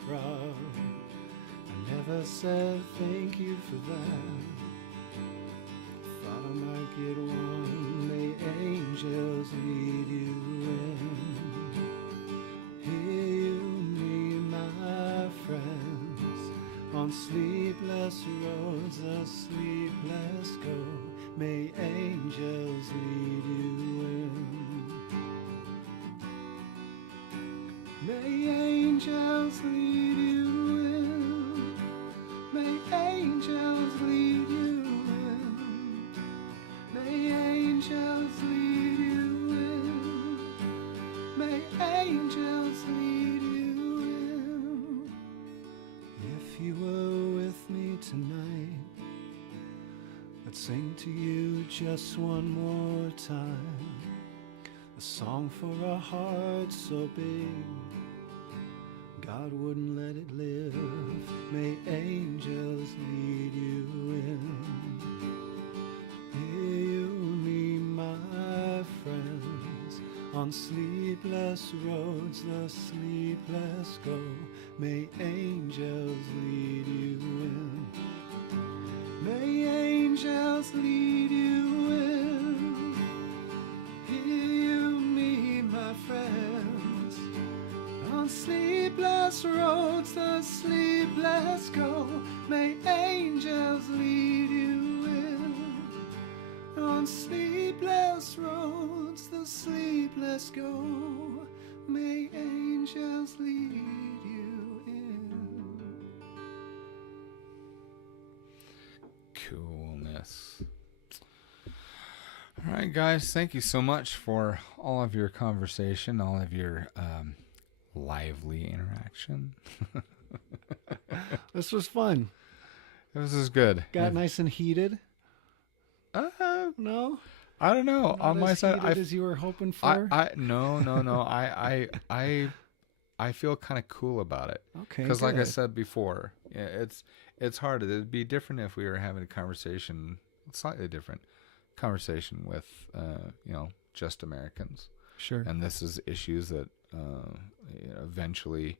proud. I never said thank you for that. Thought I might get one. May angels lead you in. Hear you, me, my friends. On sleepless roads, the sleepless go. May angels lead you in. May angels lead you in. May angels lead you in. May angels lead you in. May angels lead you in. If you were with me tonight, I'd sing to you just one more time. A song for a heart so big God wouldn't let it live. May angels lead you in. Hear you, me, my friends. On sleepless roads, the sleepless go. May angels lead you in. May angels lead you in. Hear you, me, my friends. On sleepless roads, the sleepless go. May angels lead you in. On sleepless roads, the sleepless go. May angels lead you in. Coolness. All right, guys, thank you so much for all of your conversation, all of your lively interaction. This was fun. This is good. Got nice and heated. Uh, No, I don't know. not On my as side, heated as you were hoping for. no. I feel kind of cool about it. Okay, Because, like I good. said before, yeah, it's hard. It'd be different if we were having a conversation, slightly different conversation with, just Americans. Sure. And this is issues that eventually,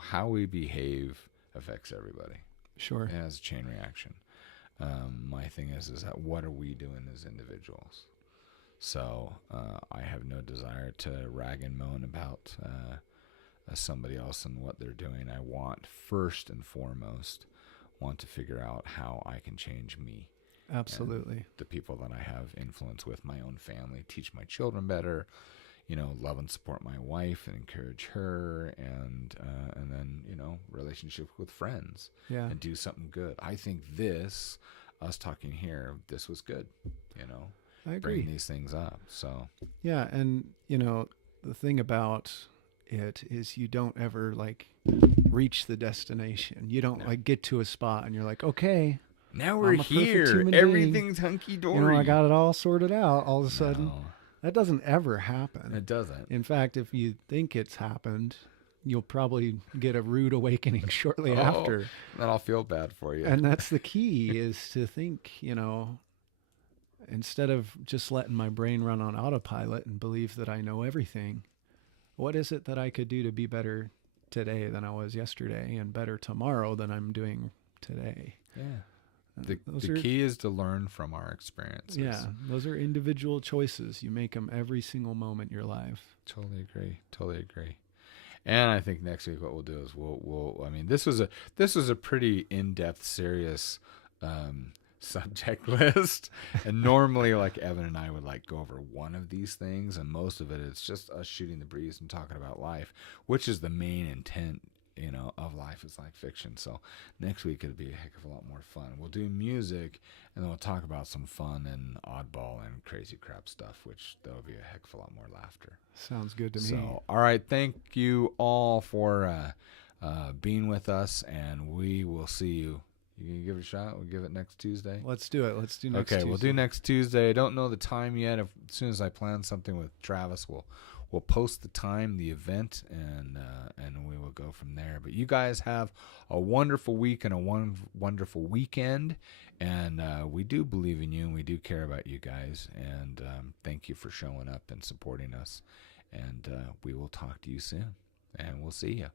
how we behave affects everybody. Sure. It has a chain reaction. My thing is that what are we doing as individuals? So I have no desire to rag and moan about somebody else and what they're doing. I want, first and foremost, to figure out how I can change me. Absolutely. The people that I have influence with, my own family, teach my children better, love and support my wife and encourage her, and then, relationship with friends, Yeah. and do something good. I think us talking here, this was good, I agree. bringing these things up. So, Yeah, and the thing about it is you don't ever reach the destination. You don't get to a spot and you're like, okay, now we're I'm a perfect here. human Everything's hunky dory. I got it all sorted out all of a sudden. No, That doesn't ever happen. it doesn't. In fact, if you think it's happened, you'll probably get a rude awakening shortly after. Then I'll feel bad for you. And that's the key, is to think, instead of just letting my brain run on autopilot and believe that I know everything, what is it that I could do to be better today than I was yesterday, and better tomorrow than I'm doing today? Yeah. And The key is to learn from our experiences. Yeah, those are individual choices. You make them every single moment in your life. Totally agree. And I think next week what we'll do is we'll I mean, this was a pretty in-depth, serious subject list. And normally, like, Evan and I would go over one of these things, and most of it is just us shooting the breeze and talking about life, which is the main intent, of Life is Like Fiction. So next week it'll be a heck of a lot more fun. We'll do music, and then we'll talk about some fun and oddball and crazy crap stuff, which there'll be a heck of a lot more laughter. Sounds good to me. So, all right, thank you all for being with us, and we will see you. You gonna give it a shot? We'll give it next Tuesday. Let's do it. Let's do next Tuesday. Okay, we'll do next Tuesday. I don't know the time yet. As soon as I plan something with Travis, we'll post the time, the event, and we will go from there. But you guys have a wonderful week and a wonderful weekend, and we do believe in you, and we do care about you guys. And thank you for showing up and supporting us. And we will talk to you soon. And we'll see you.